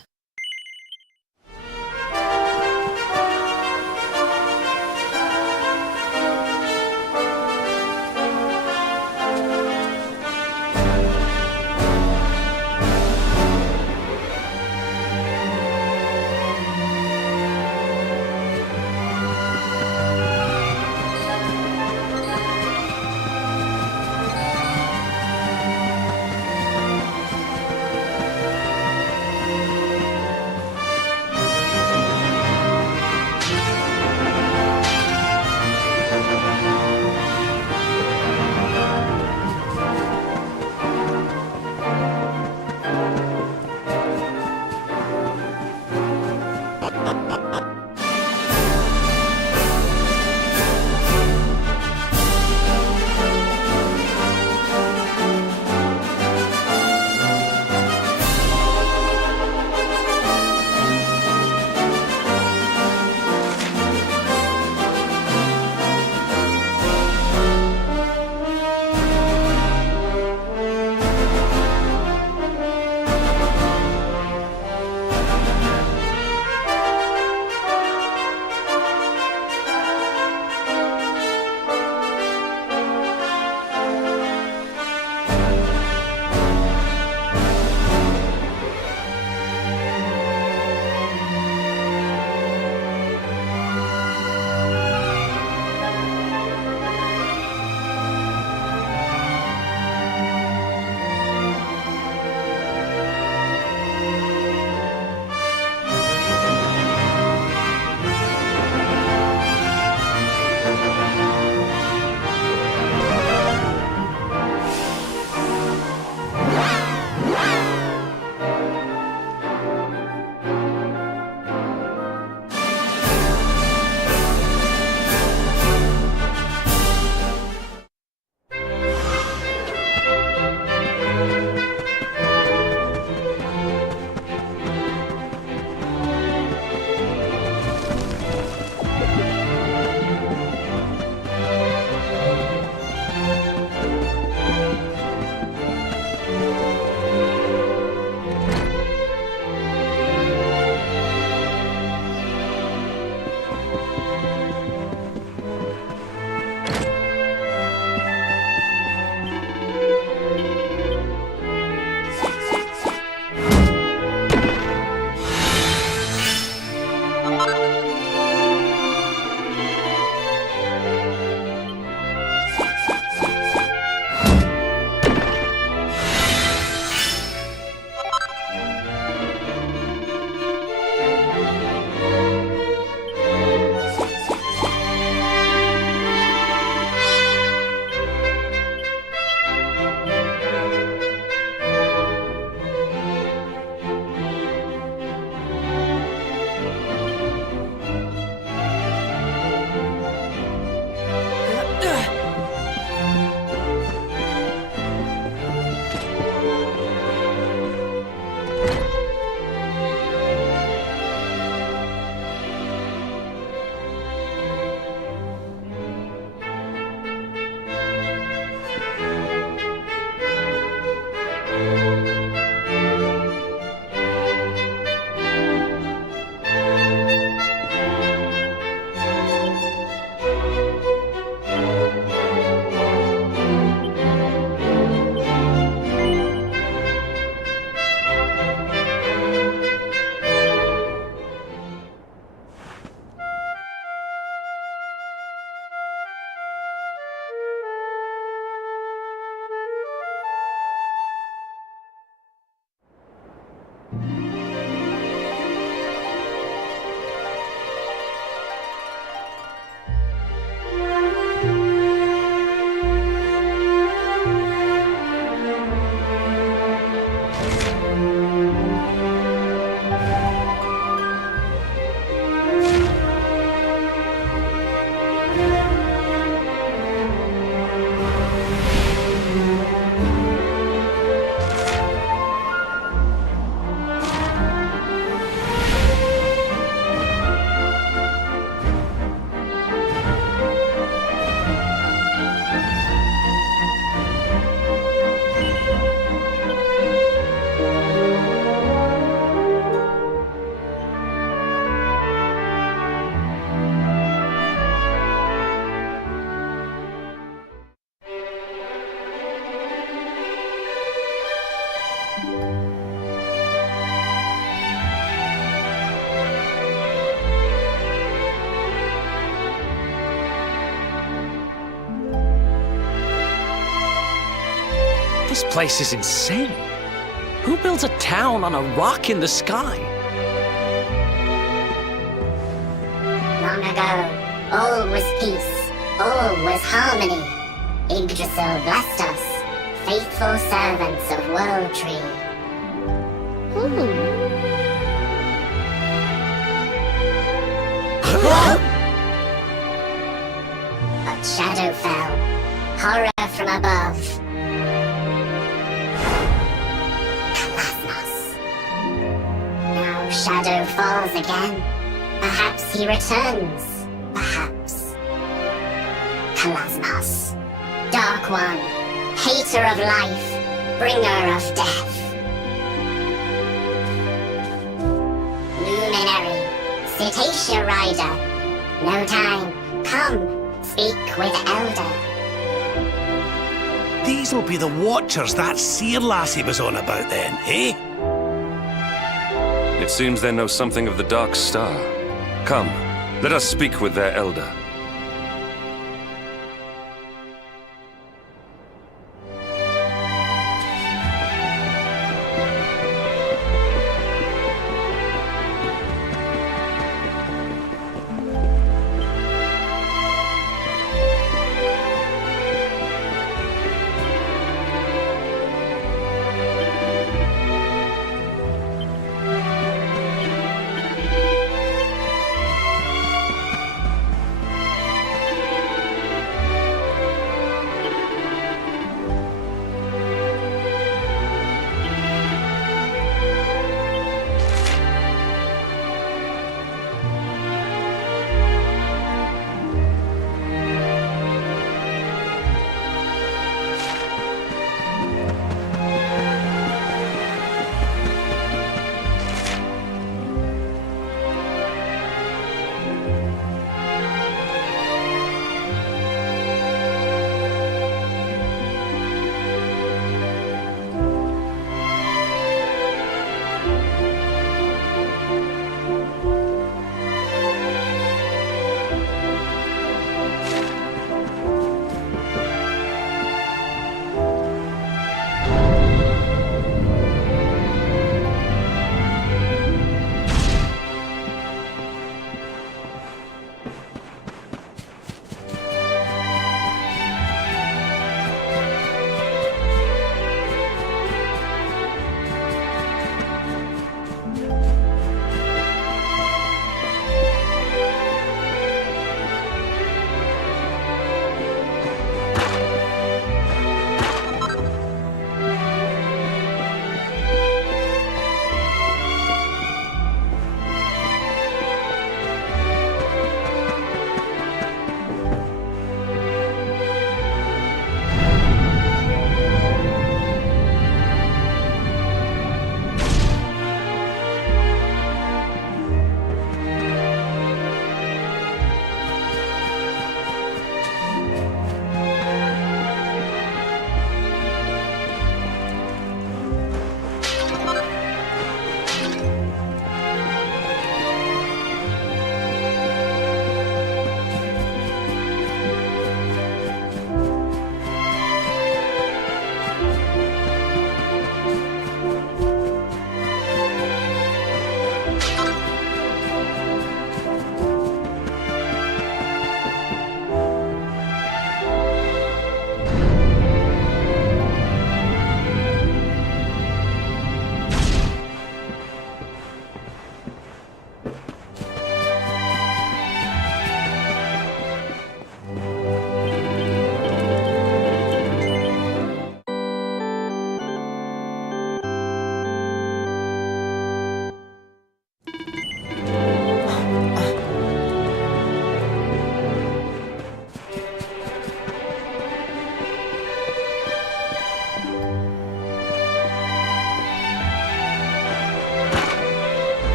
This place is insane. Who builds a town on a rock in the sky? Long ago, all was peace, all was harmony. Yggdrasil blessed us, faithful servants of World Tree. But shadow fell, horror from above. Now shadow falls again. Perhaps he returns. Perhaps. Kalasmos. Dark One. Hater of life. Bringer of death. Luminary. Cetacea Rider. No time. Come. Speak with Elder. These'll be the Watchers that seer lassie was on about then, eh? It seems they know something of the Dark Star. Come, let us speak with their elder.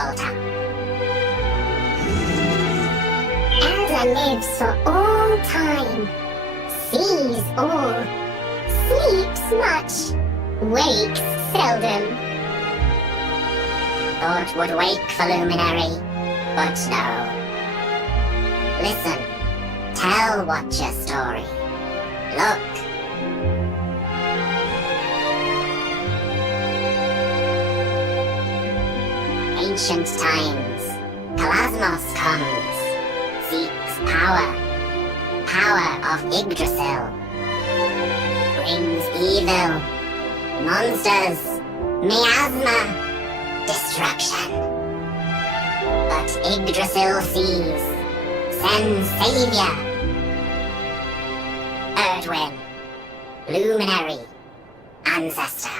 altar. Elder lives for all time, sees all, sleeps much, wakes seldom. Thought would wake for Luminary, but no. Listen, tell Watcher story. Look. Ancient times, Kalasmos comes, seeks power, power of Yggdrasil. Brings evil, monsters, miasma, destruction. But Yggdrasil sees, sends savior. Erdwin, luminary, ancestor.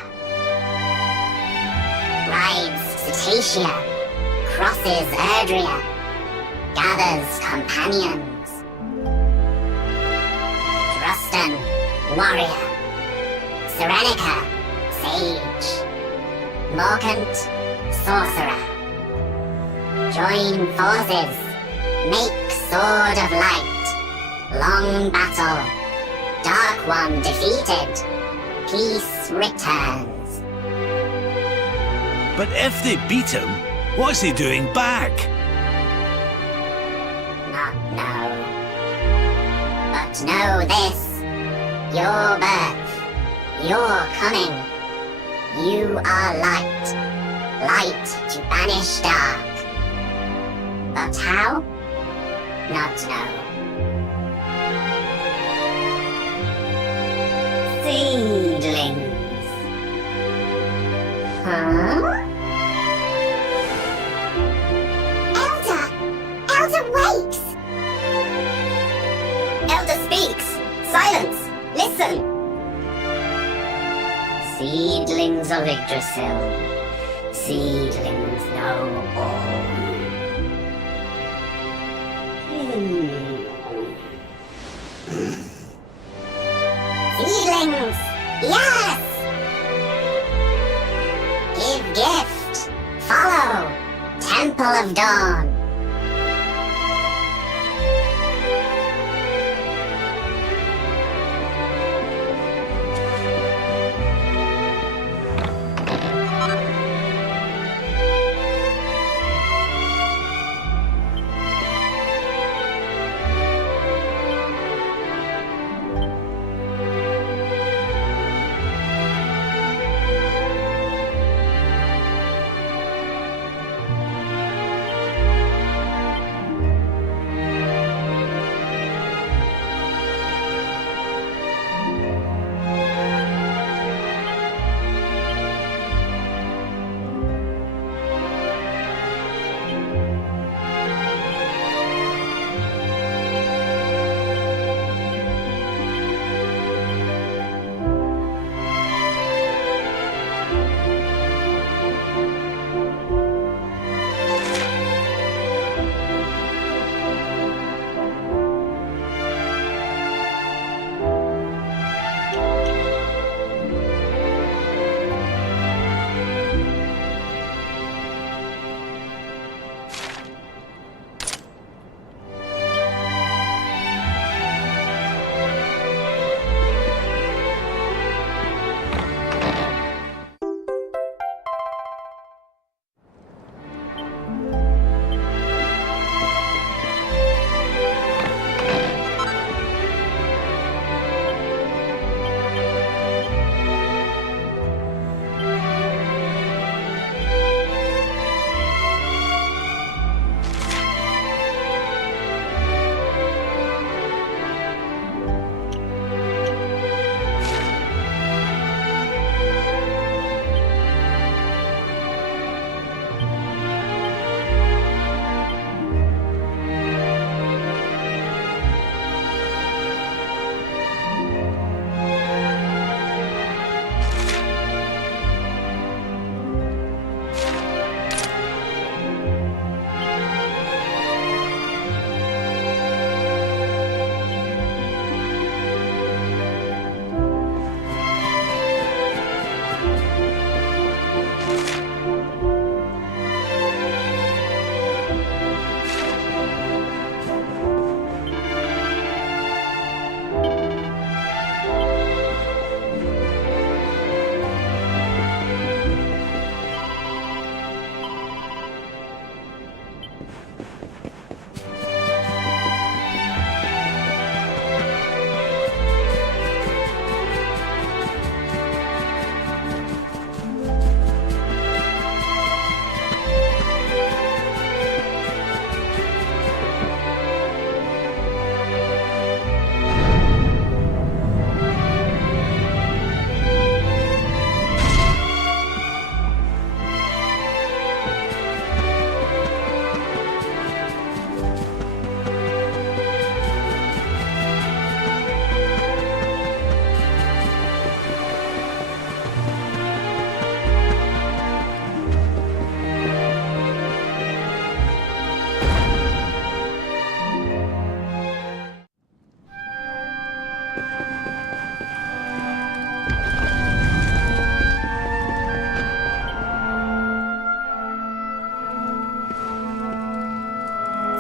Rides Cetacea, crosses Erdrea, gathers companions. Drustan, warrior. Serenica, sage. Morkant, sorcerer. Join forces, make sword of light. Long battle, Dark One defeated, peace returns. But if they beat him, what's he doing back? Not know. But know this, your birth, your coming. You are light, light to banish dark. But how? Not know. Seedlings. Huh? Elder wakes! Elder speaks! Silence! Listen! Seedlings of Yggdrasil. Seedlings know all. Seedlings! Yes! Give gift! Follow! Temple of Dawn!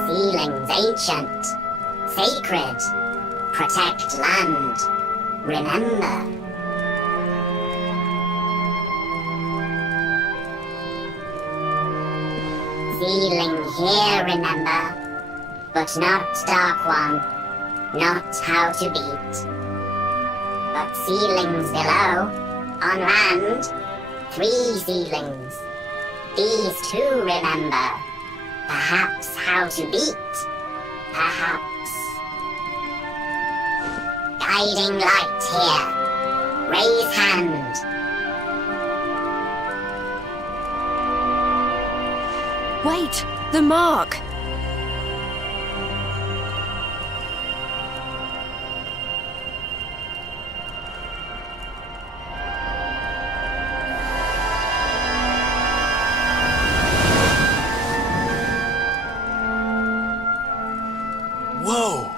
Ceilings ancient, sacred, protect land, remember. Ceiling here, remember, but not Dark One, not how to beat. But ceilings below, on land, 3 ceilings. These 2 remember. Perhaps how to beat. Perhaps. Guiding light here. Raise hand. Wait! The mark! Whoa!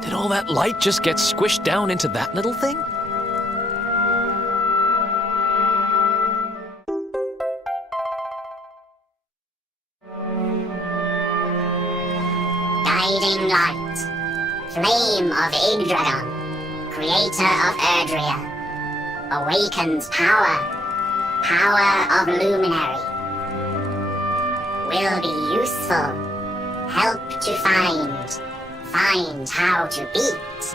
Did all that light just get squished down into that little thing? Guiding light. Flame of Yggdragon. Creator of Erdrea. Awakens power. Power of Luminary. Will be useful. Help to find. Find how to beat.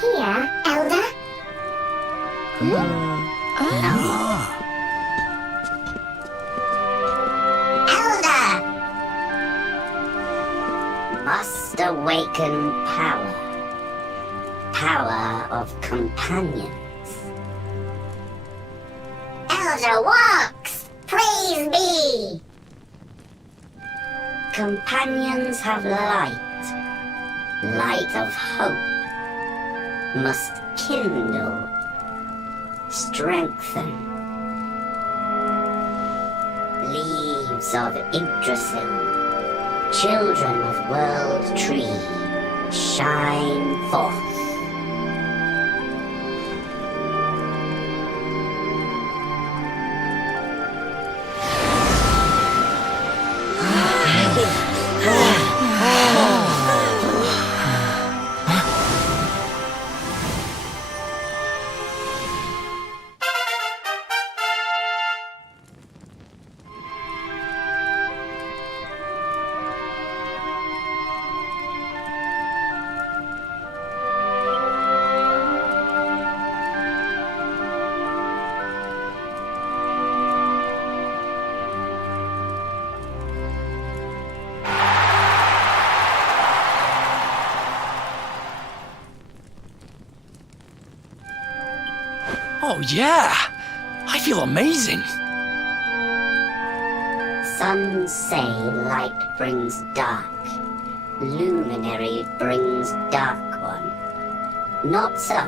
Here, Elder. Elder! Must awaken power. Power of companions. Elder walks! Praise be! Companions have light. Light of hope. Must kindle. Strengthen. Leaves of Yggdrasil. Children of World Tree. Shine forth. Oh yeah! I feel amazing! Some say light brings dark. Luminary brings Dark One. Not so.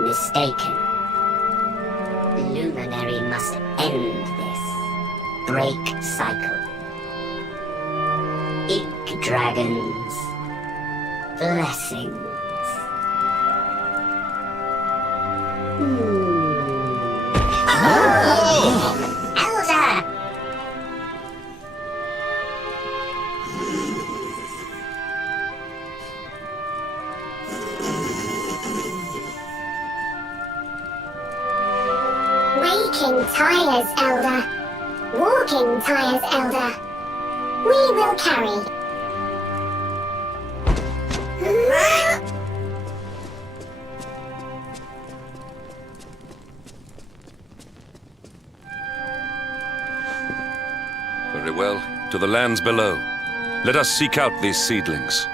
Mistaken. Luminary must end this. Break cycle. Yggdragon's blessings. Elder! Waking tires, Elder. Walk walking tires, Elder. We will carry. Very well. To the lands below. Let us seek out these seedlings.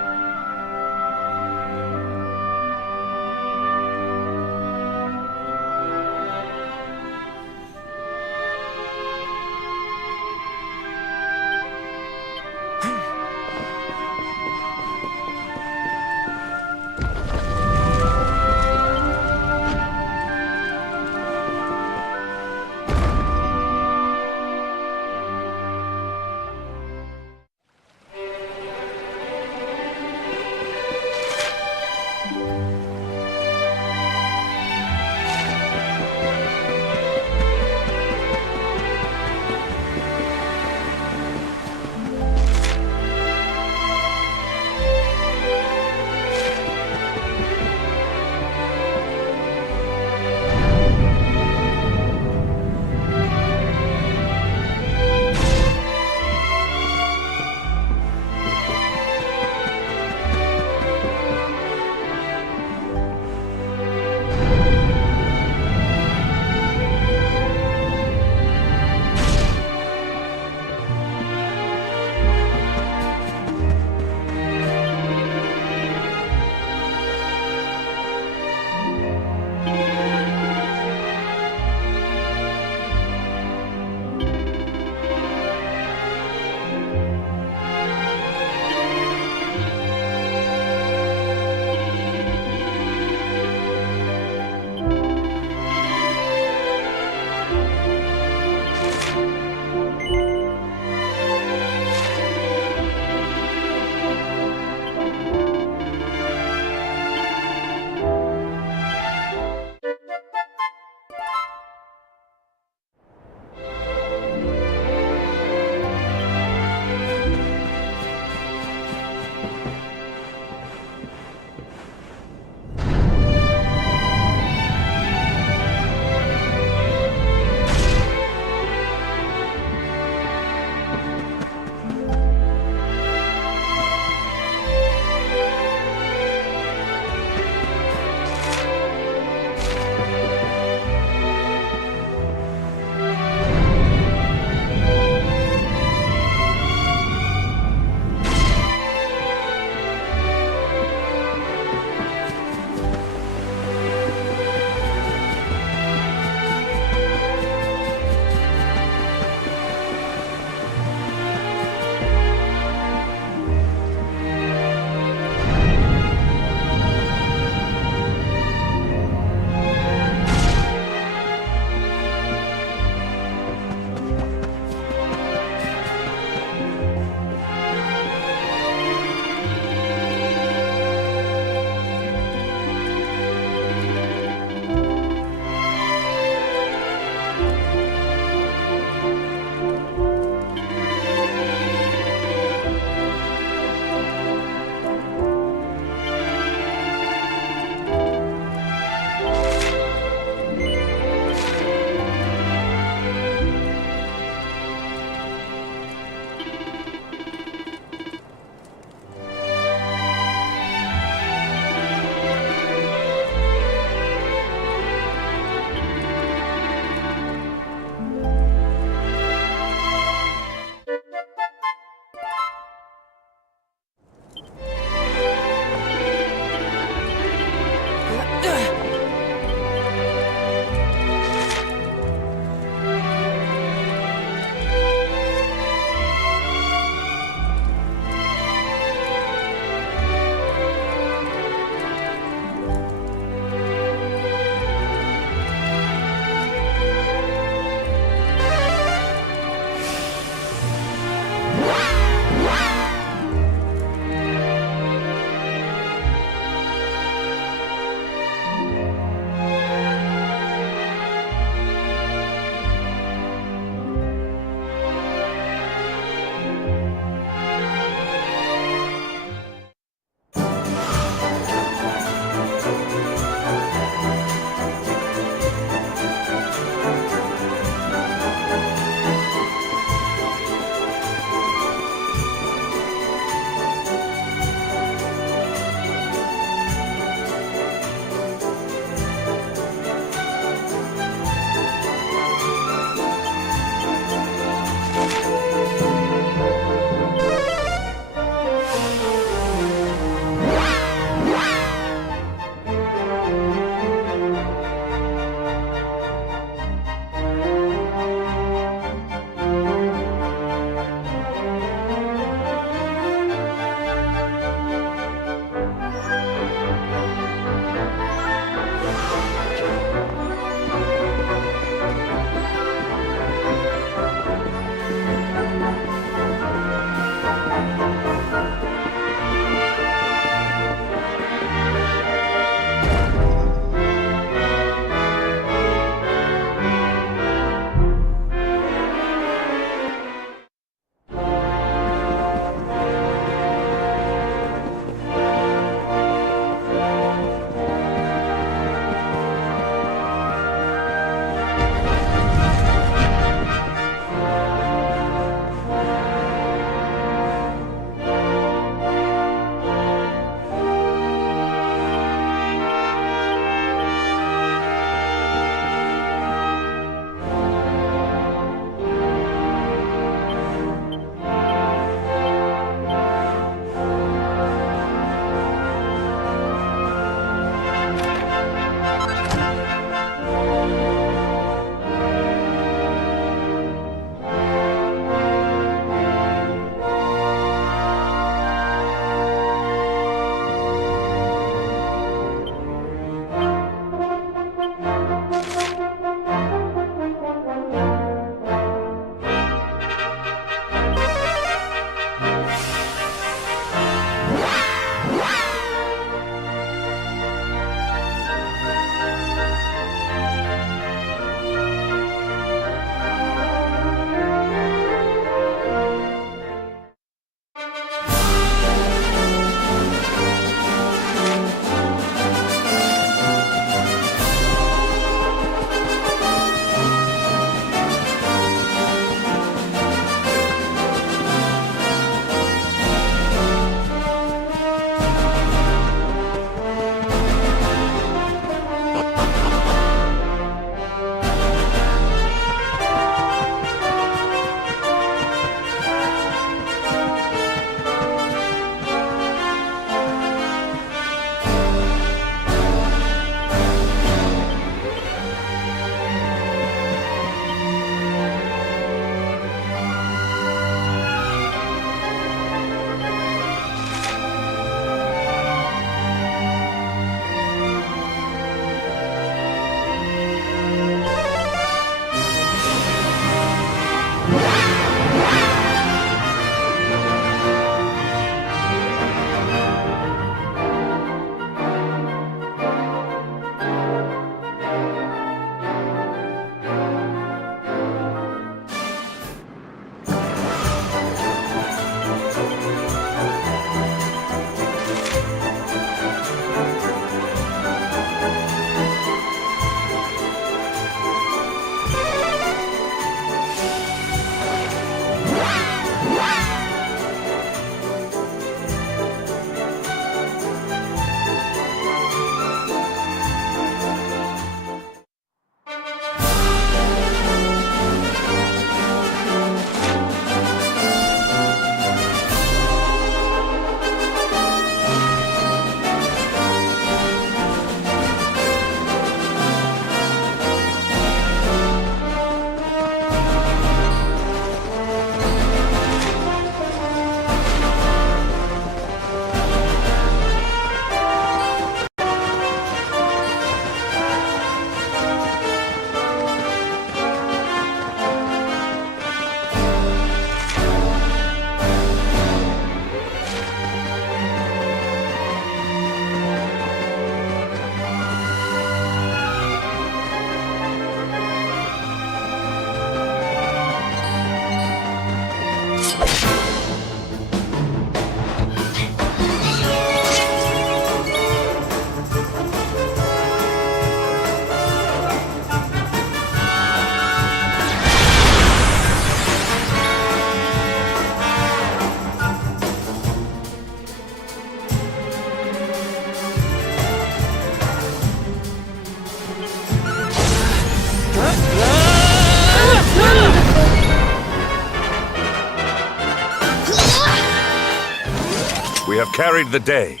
We have carried the day.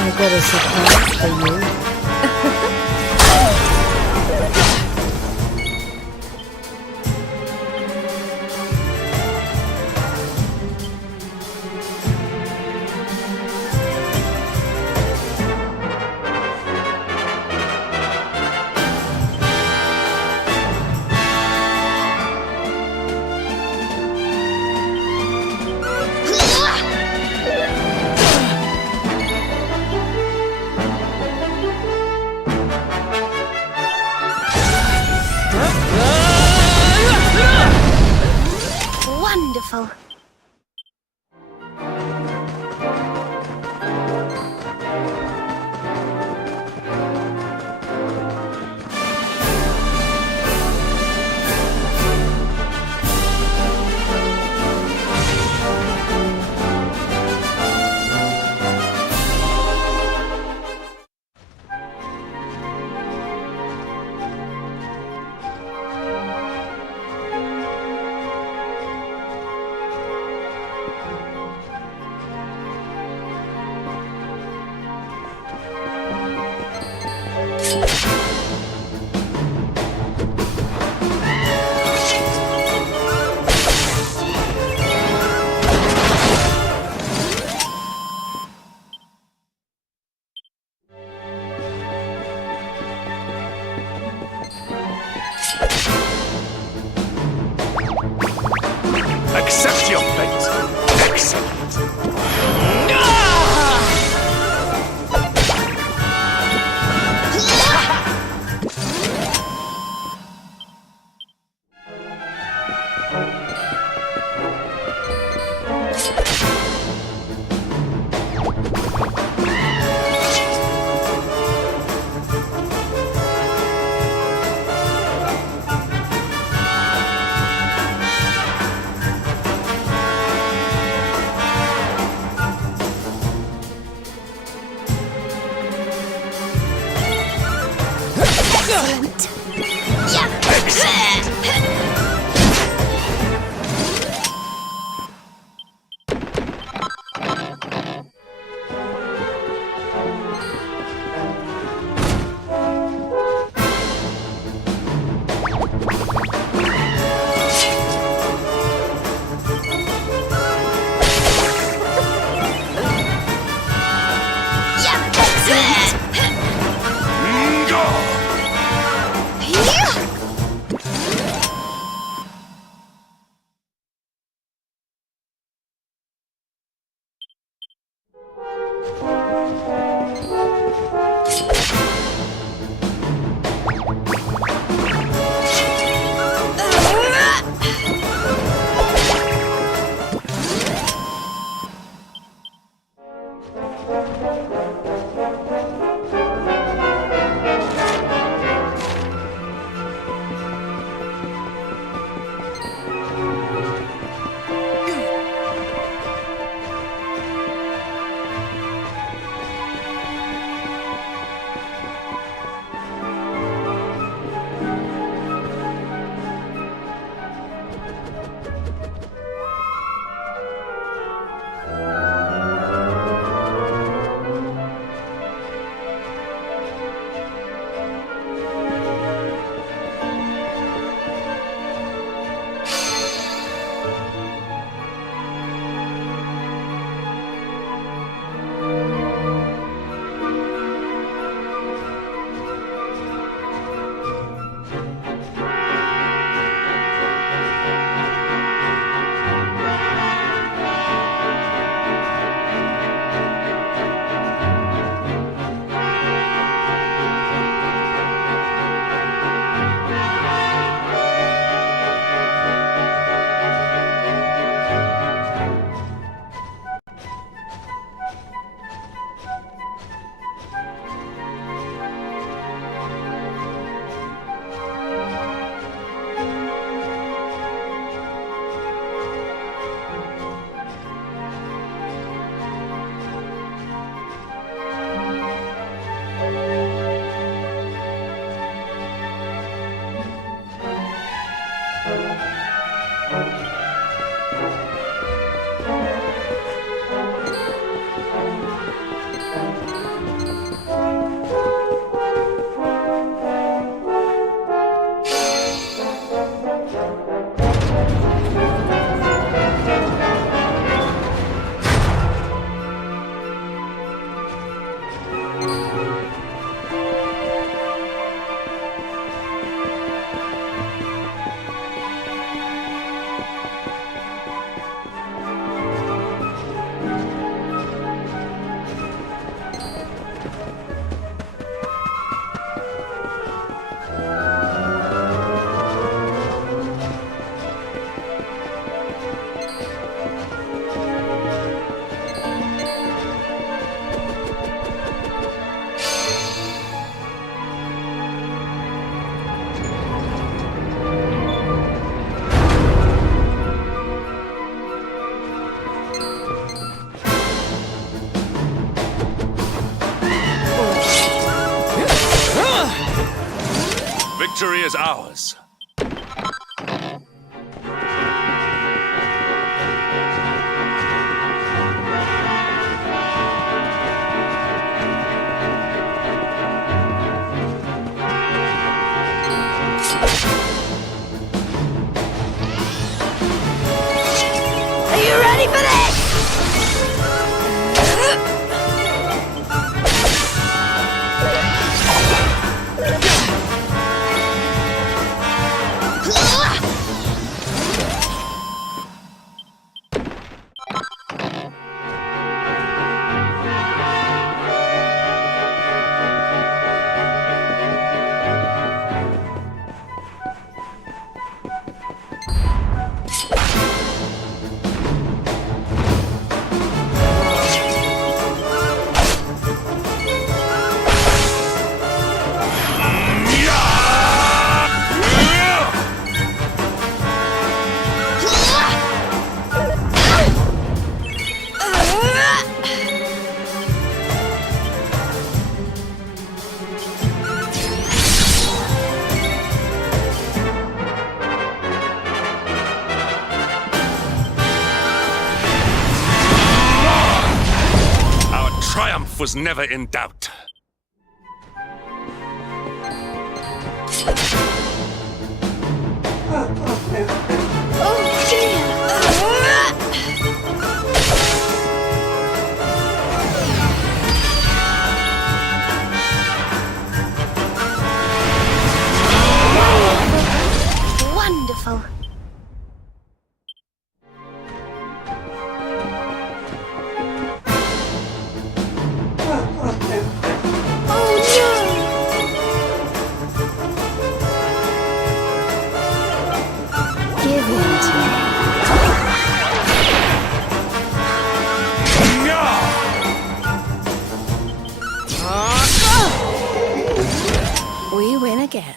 I got a surprise for you. Wonderful. Accept your fate. Excellent. Victory is ours. Are you ready for this? Triumph was never in doubt. Oh dear! Wonderful. We win again.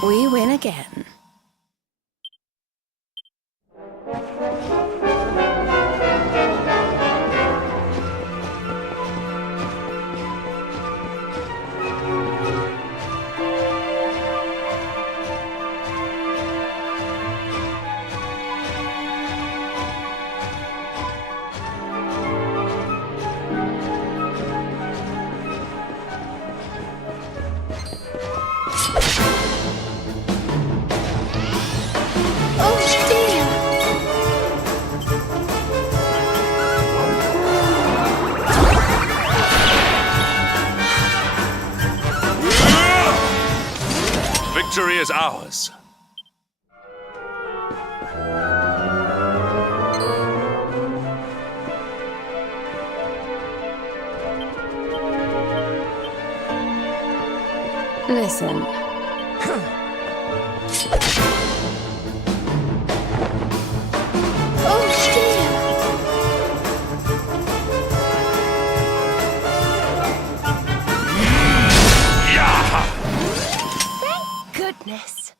We win again. Victory is ours. Listen. Goodness.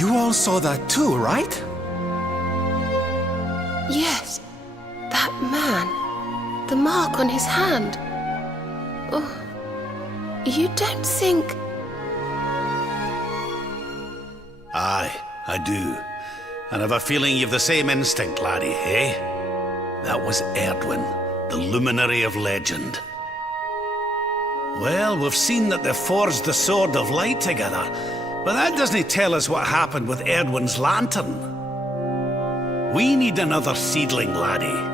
You all saw that too, right? Yes. That man. The mark on his hand. Oh. You don't think... Aye, I do. And I've a feeling you've the same instinct, laddie, eh? That was Erdwin, the luminary of legend. Well, we've seen that they forged the Sword of Light together, but that doesn't tell us what happened with Erdwin's lantern. We need another seedling, laddie.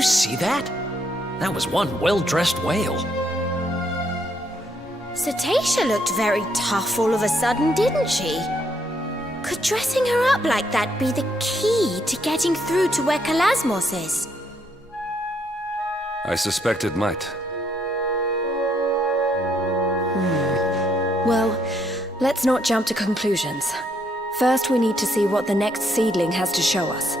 you see that? That was one well-dressed whale. Cetacea looked very tough all of a sudden, didn't she? Could dressing her up like that be the key to getting through to where Kalasmos is? I suspect it might. Well, let's not jump to conclusions. First, we need to see what the next seedling has to show us.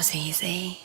was easy.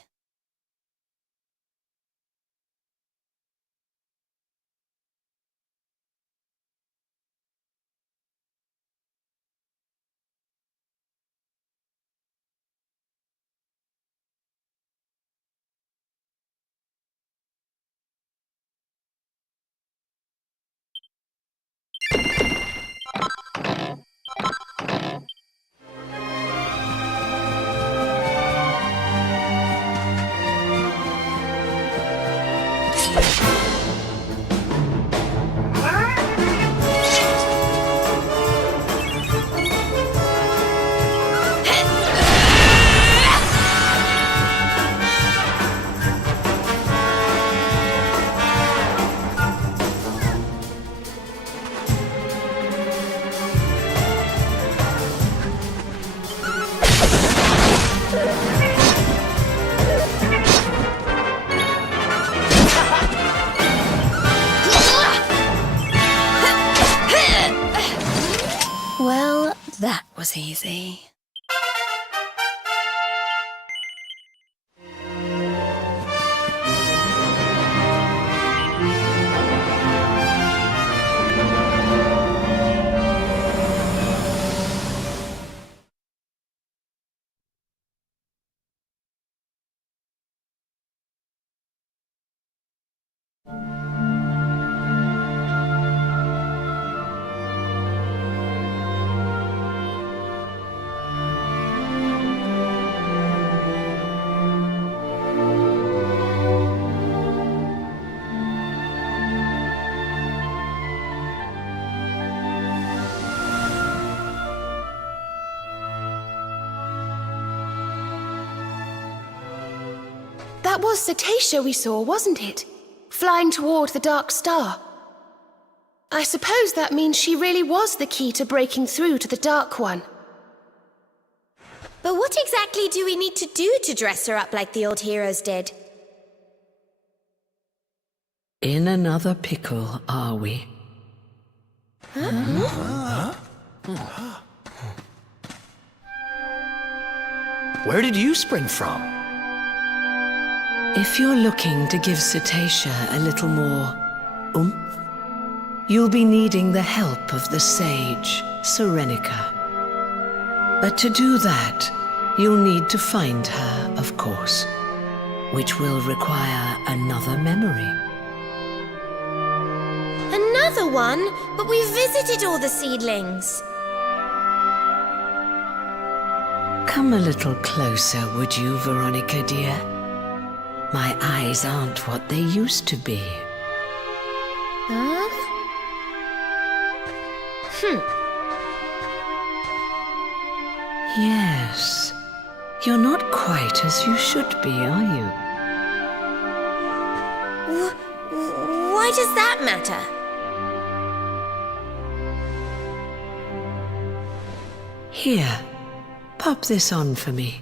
Well, that was easy. That was Cetacea we saw, wasn't it? Flying toward the Dark Star. I suppose that means she really was the key to breaking through to the Dark One. But what exactly do we need to do to dress her up like the old heroes did? In another pickle, are we? Where did you spring from? If you're looking to give Cetacea a little more oomph, you'll be needing the help of the sage, Serenica. But to do that, you'll need to find her, of course, which will require another memory. Another one? But we visited all the seedlings. Come a little closer, would you, Veronica, dear? My eyes aren't what they used to be. Huh? Yes. You're not quite as you should be, are you? Why does that matter? Here, pop this on for me.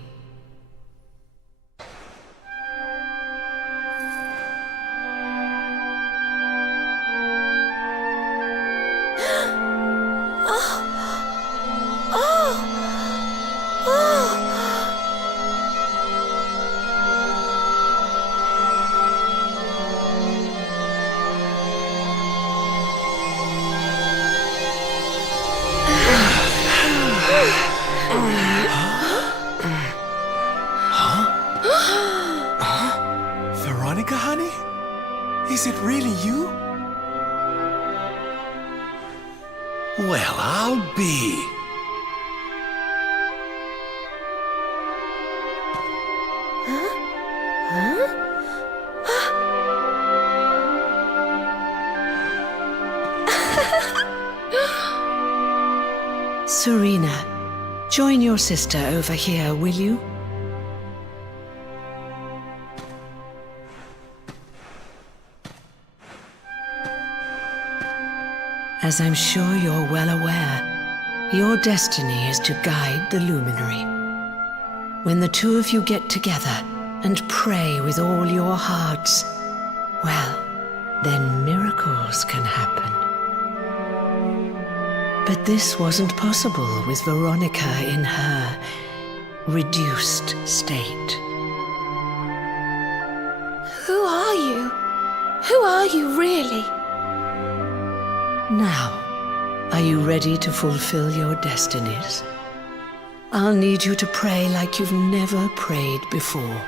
Veronica, honey? Is it really you? Well, I'll be. Serena, join your sister over here, will you? As I'm sure you're well aware, your destiny is to guide the Luminary. When the two of you get together and pray with all your hearts, well, then miracles can happen. But this wasn't possible with Veronica in her reduced state. Who are you? Who are you really? Now, are you ready to fulfill your destinies? I'll need you to pray like you've never prayed before.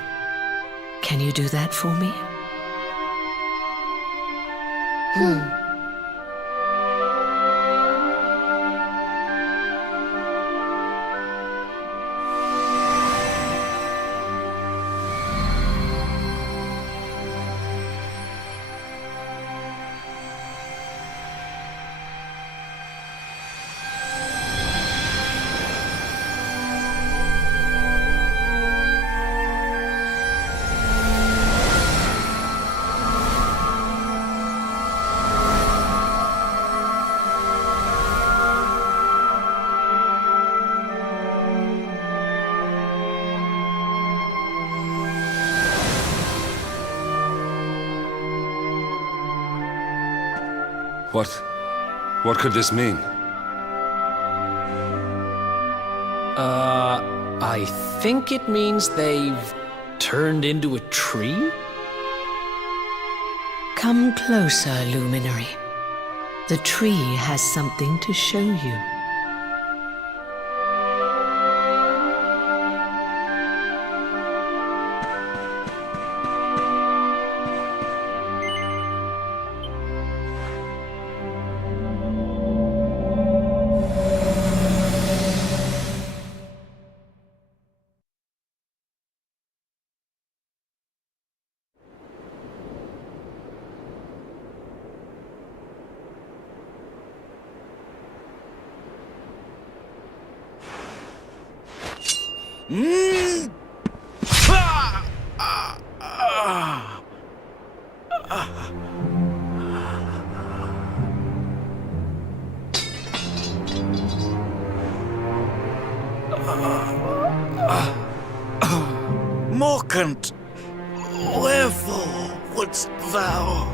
Can you do that for me? What could this mean? I think it means they've turned into a tree? Come closer, Luminary. The tree has something to show you. second. Wherefore wouldst thou?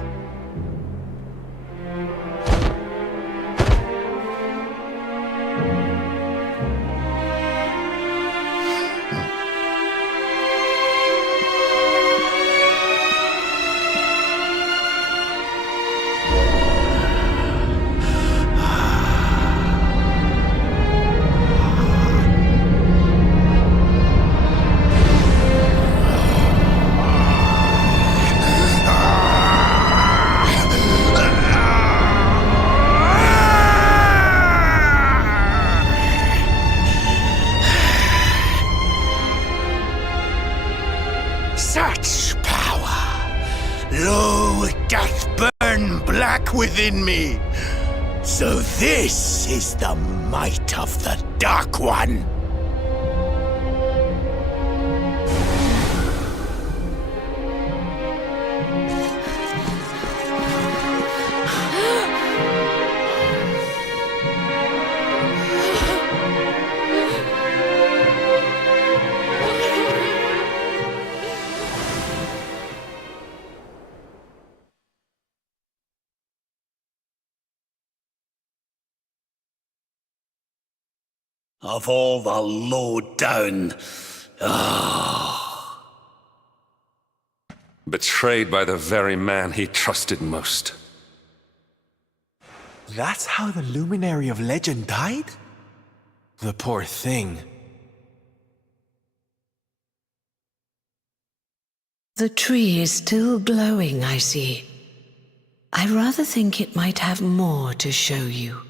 Such power! Lo, it doth burn black within me. So this is the might of the Dark One. Of all the low down. Betrayed by the very man he trusted most. That's how the Luminary of Legend died? The poor thing. The tree is still glowing, I see. I rather think it might have more to show you.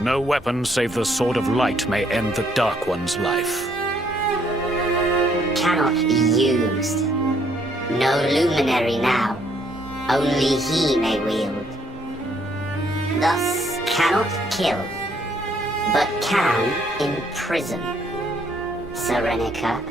No weapon save the Sword of Light may end the Dark One's life. Cannot be used. No luminary now. Only he may wield. Thus cannot kill, but can imprison. Serenica.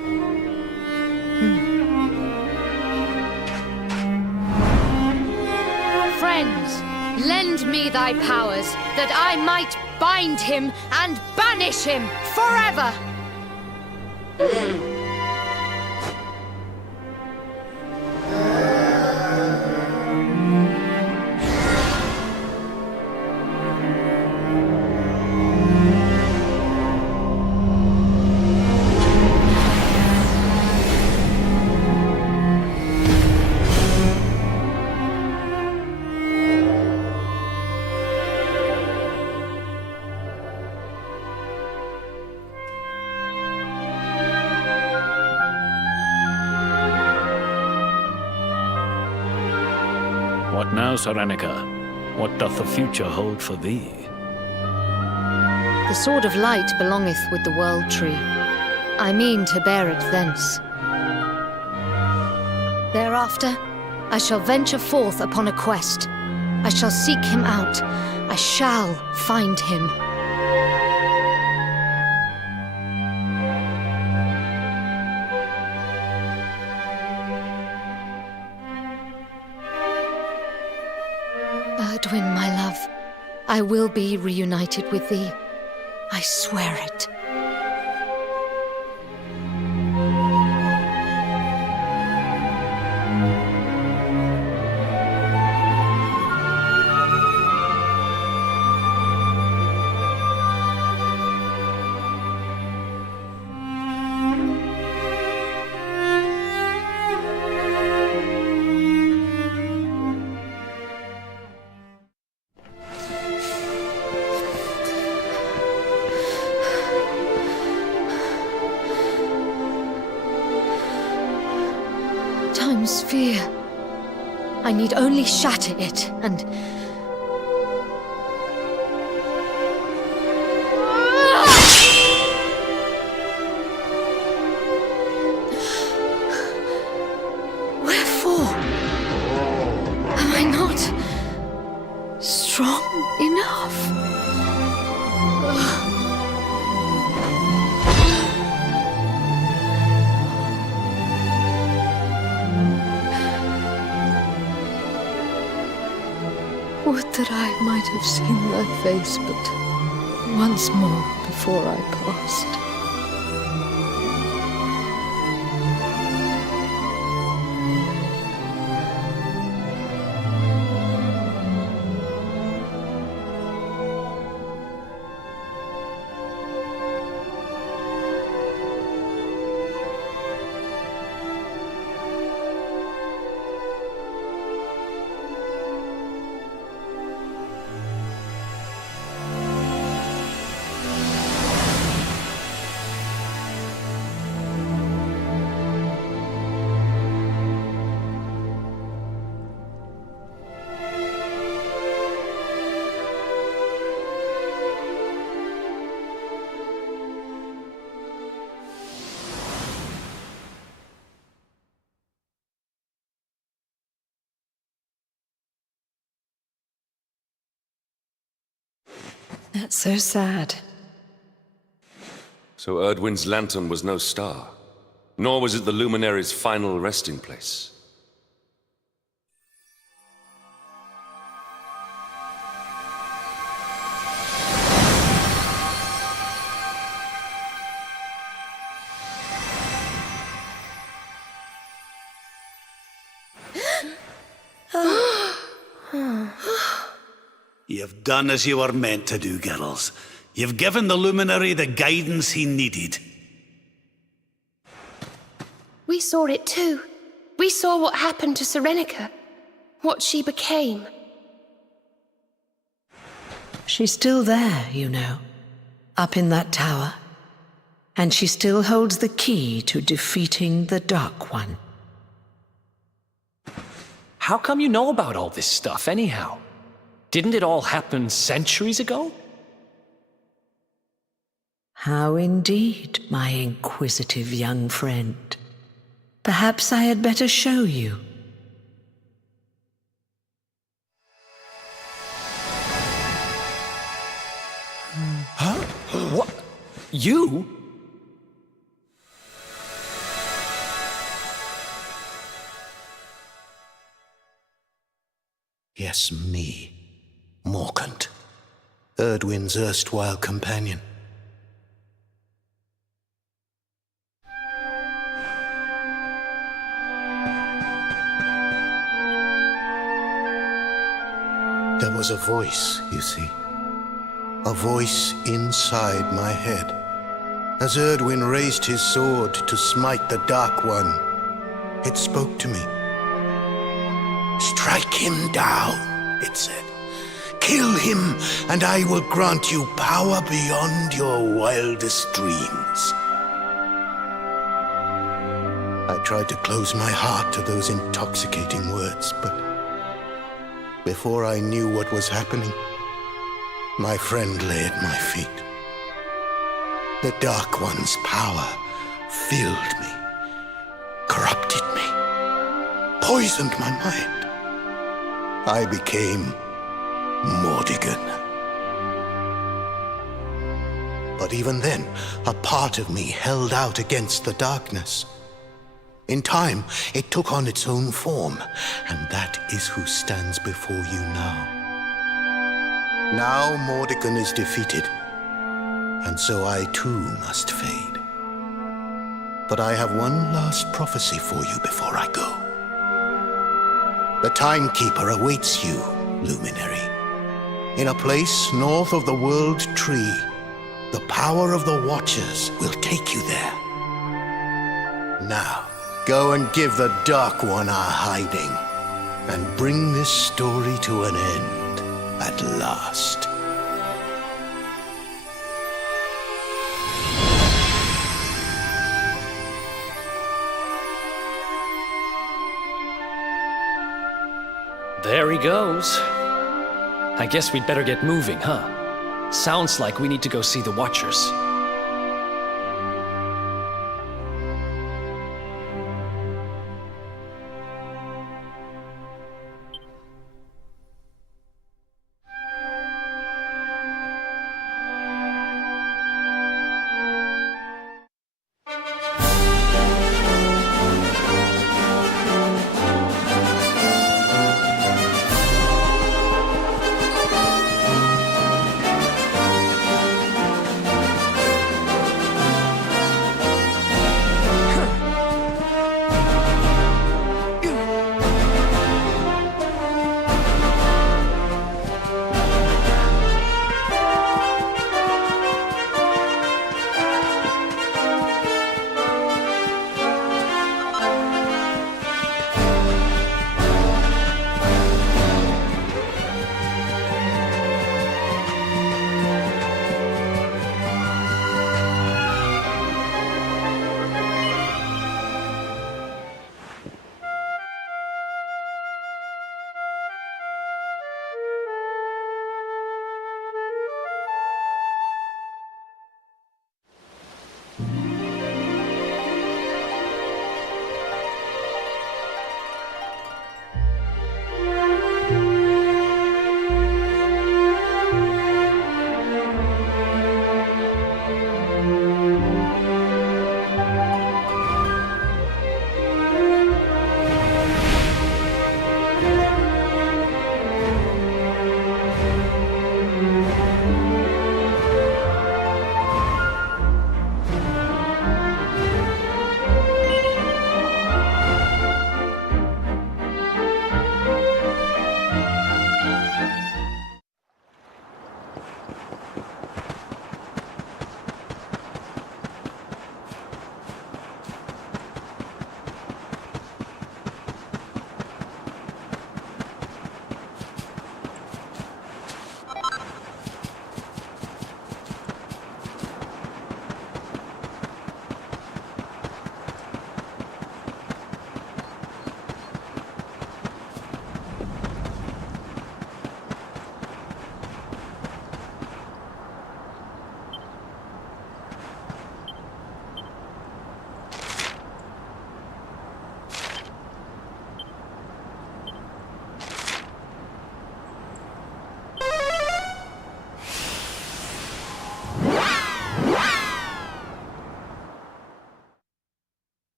Friends, lend me thy powers, that I might bind him and banish him forever! What now, Serenica? What doth the future hold for thee? The Sword of Light belongeth with the World Tree. I mean to bear it thence. Thereafter, I shall venture forth upon a quest. I shall seek him out. I shall find him. Erdwin, my love, I will be reunited with thee. I swear it. Sphere. I need only shatter it, and Enough! Would that I might have seen thy face but once more before I passed. That's so sad. So Erdwin's lantern was no star, nor was it the Luminary's final resting place. You've done as you were meant to do, girls. You've given the Luminary the guidance he needed. We saw it too. We saw what happened to Serenica. What she became. She's still there, you know. Up in that tower. And she still holds the key to defeating the Dark One. How come you know about all this stuff, anyhow? Didn't it all happen centuries ago? How indeed, my inquisitive young friend. Perhaps I had better show you. Huh? What? You? Yes, me. Morkant. Erdwin's erstwhile companion. There was a voice, you see. A voice inside my head. As Erdwin raised his sword to smite the Dark One, it spoke to me. Strike him down, it said. Kill him, and I will grant you power beyond your wildest dreams. I tried to close my heart to those intoxicating words, but before I knew what was happening, my friend lay at my feet. The Dark One's power filled me, corrupted me, poisoned my mind. I became Mordigan. But even then, a part of me held out against the darkness. In time, it took on its own form, and that is who stands before you now. Now Mordigan is defeated, and so I too must fade. But I have one last prophecy for you before I go. The Timekeeper awaits you, Luminary. In a place north of the World Tree, the power of the Watchers will take you there. Now, go and give the Dark One our hiding, and bring this story to an end at last. There he goes. I guess we'd better get moving, huh? Sounds like we need to go see the Watchers.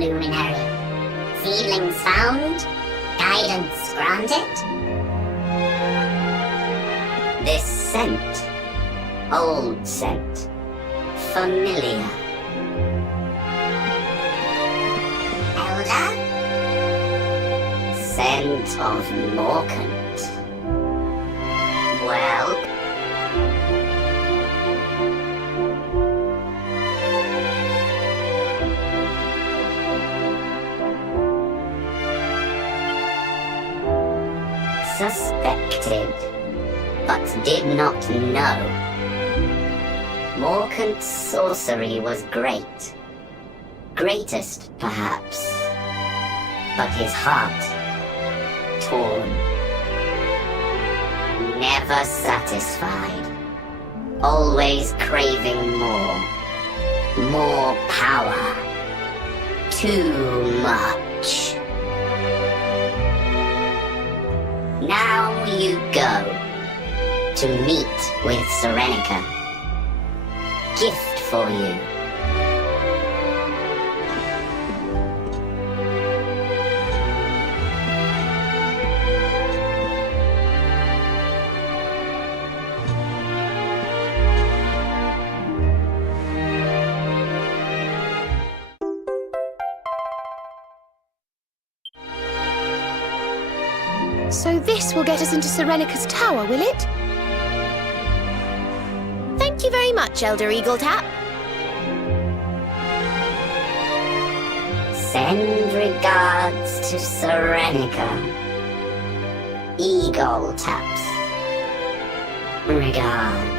luminary. Seedlings found, guidance granted. This scent, old scent, familiar. Elder? Scent of Morkant. Well, suspected, but did not know. Morkant's sorcery was great. Greatest, perhaps. But his heart, torn. Never satisfied. Always craving more. More power. Too much. Now you go to meet with Serenica. Gift for you. So this will get us into Serenica's tower, will it? Thank you very much, Elder Eagletap. Send regards to Serenica. Eagle taps. Regards.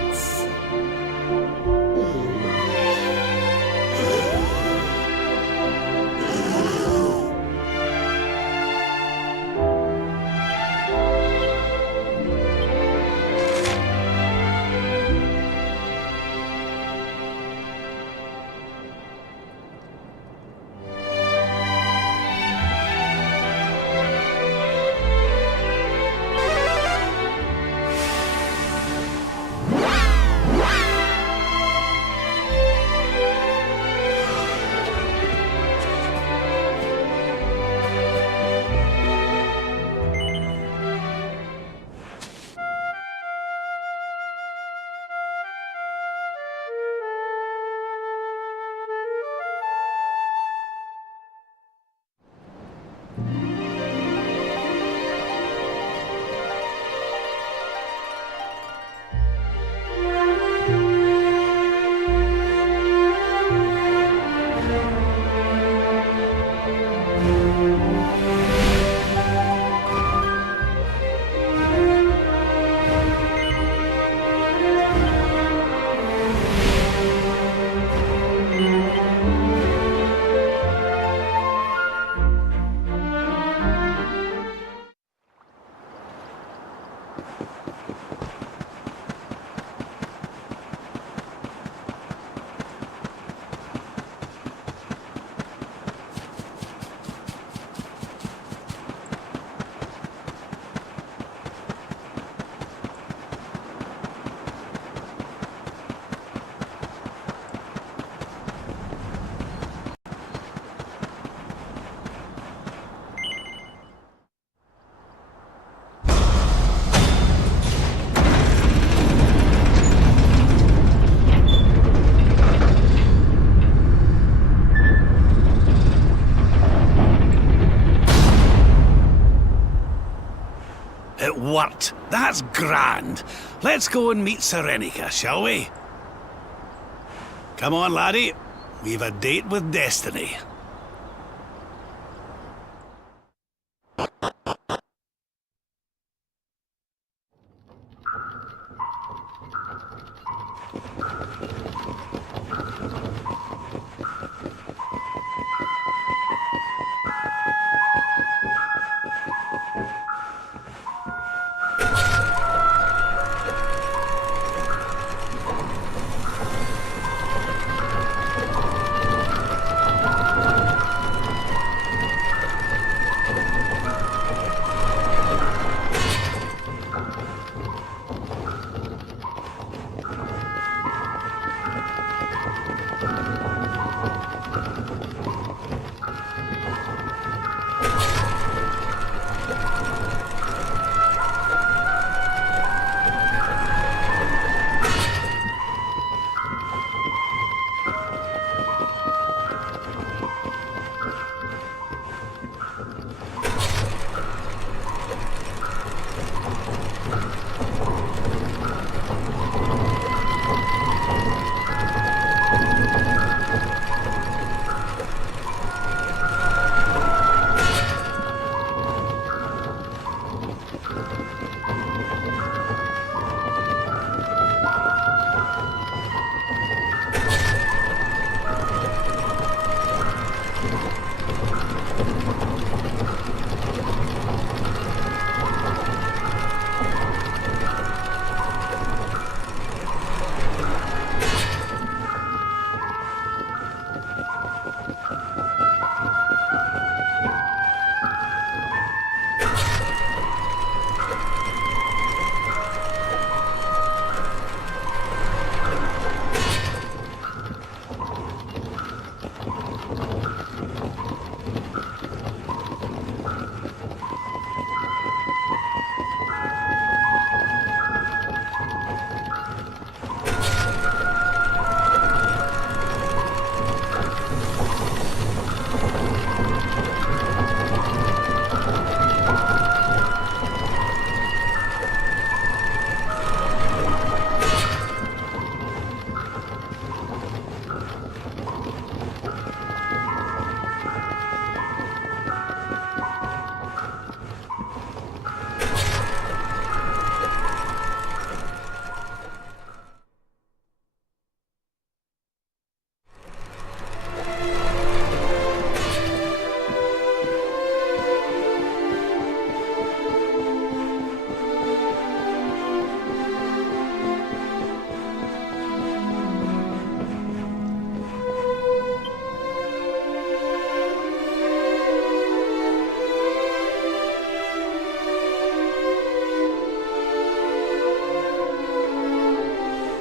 It worked. That's grand. Let's go and meet Serenica, shall we? Come on, laddie. We've a date with destiny.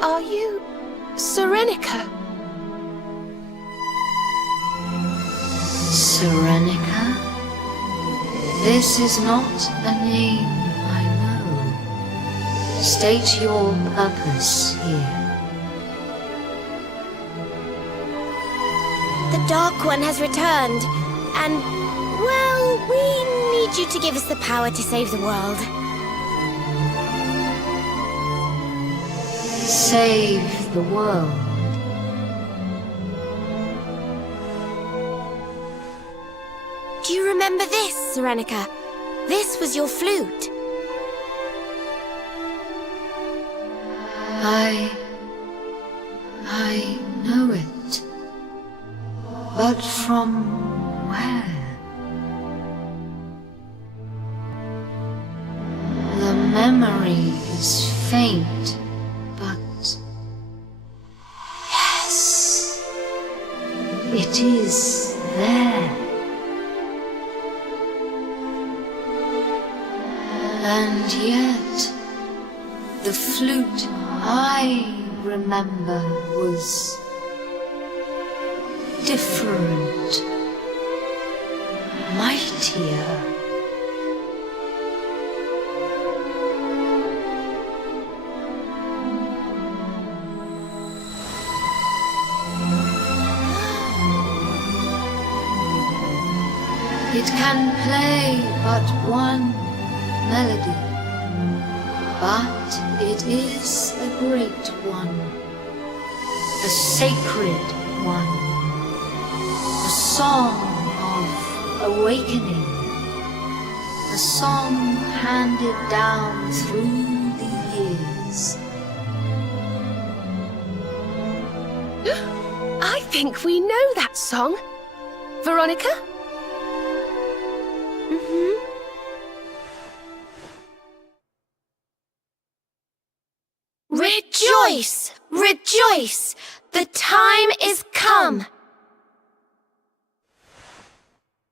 Are you Serenica? Serenica? This is not a name I know. State your purpose here. The Dark One has returned, and, well, we need you to give us the power to save the world. Save the world. Do you remember this, Serenica? This was your flute. I know it. But from where? The memory is faint, but... Yes! It is there. And yet, the flute I remember was different, mightier. It can play but one melody, but it is a great one, a sacred one, a song of awakening, a song handed down through the years. I think we know that song. Veronica? Rejoice! Rejoice! The time is come!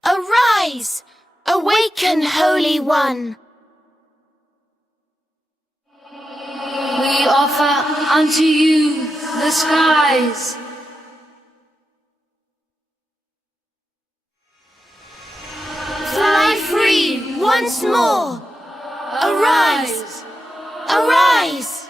Arise! Awaken, Holy One! We offer unto you the skies. Fly free once more! Arise! Arise!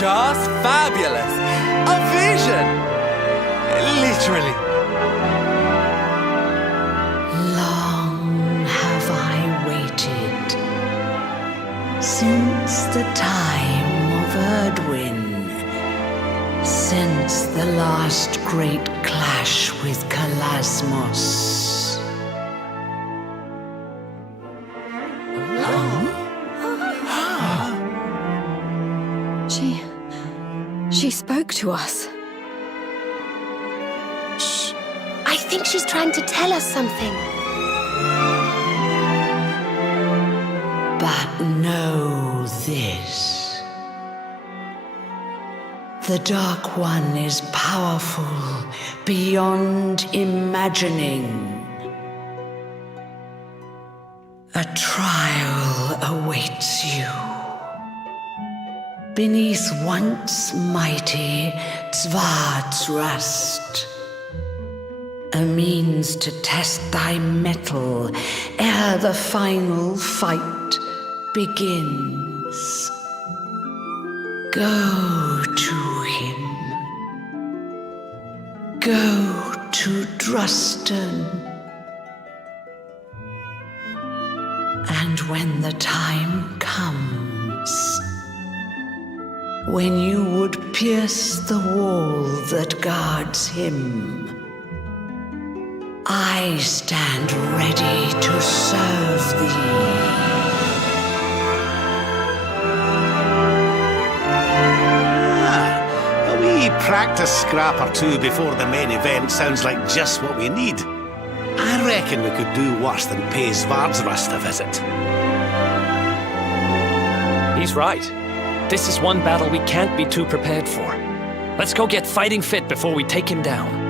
just fabulous. A vision. Literally. Long have I waited, since the time of Erdwin, since the last great clash with Kalasmos. She spoke to us. Shh. I think she's trying to tell us something. But know this. The Dark One is powerful beyond imagining. A trial awaits you. Beneath once mighty Zwaardsrust, a means to test thy mettle ere the final fight begins. Go to him. Go to Drustan. And when the time comes, when you would pierce the wall that guards him, I stand ready to serve thee. A wee practice scrap or two before the main event sounds like just what we need. I reckon we could do worse than pay Zwaardsrust a visit. He's right. This is one battle we can't be too prepared for. Let's go get fighting fit before we take him down.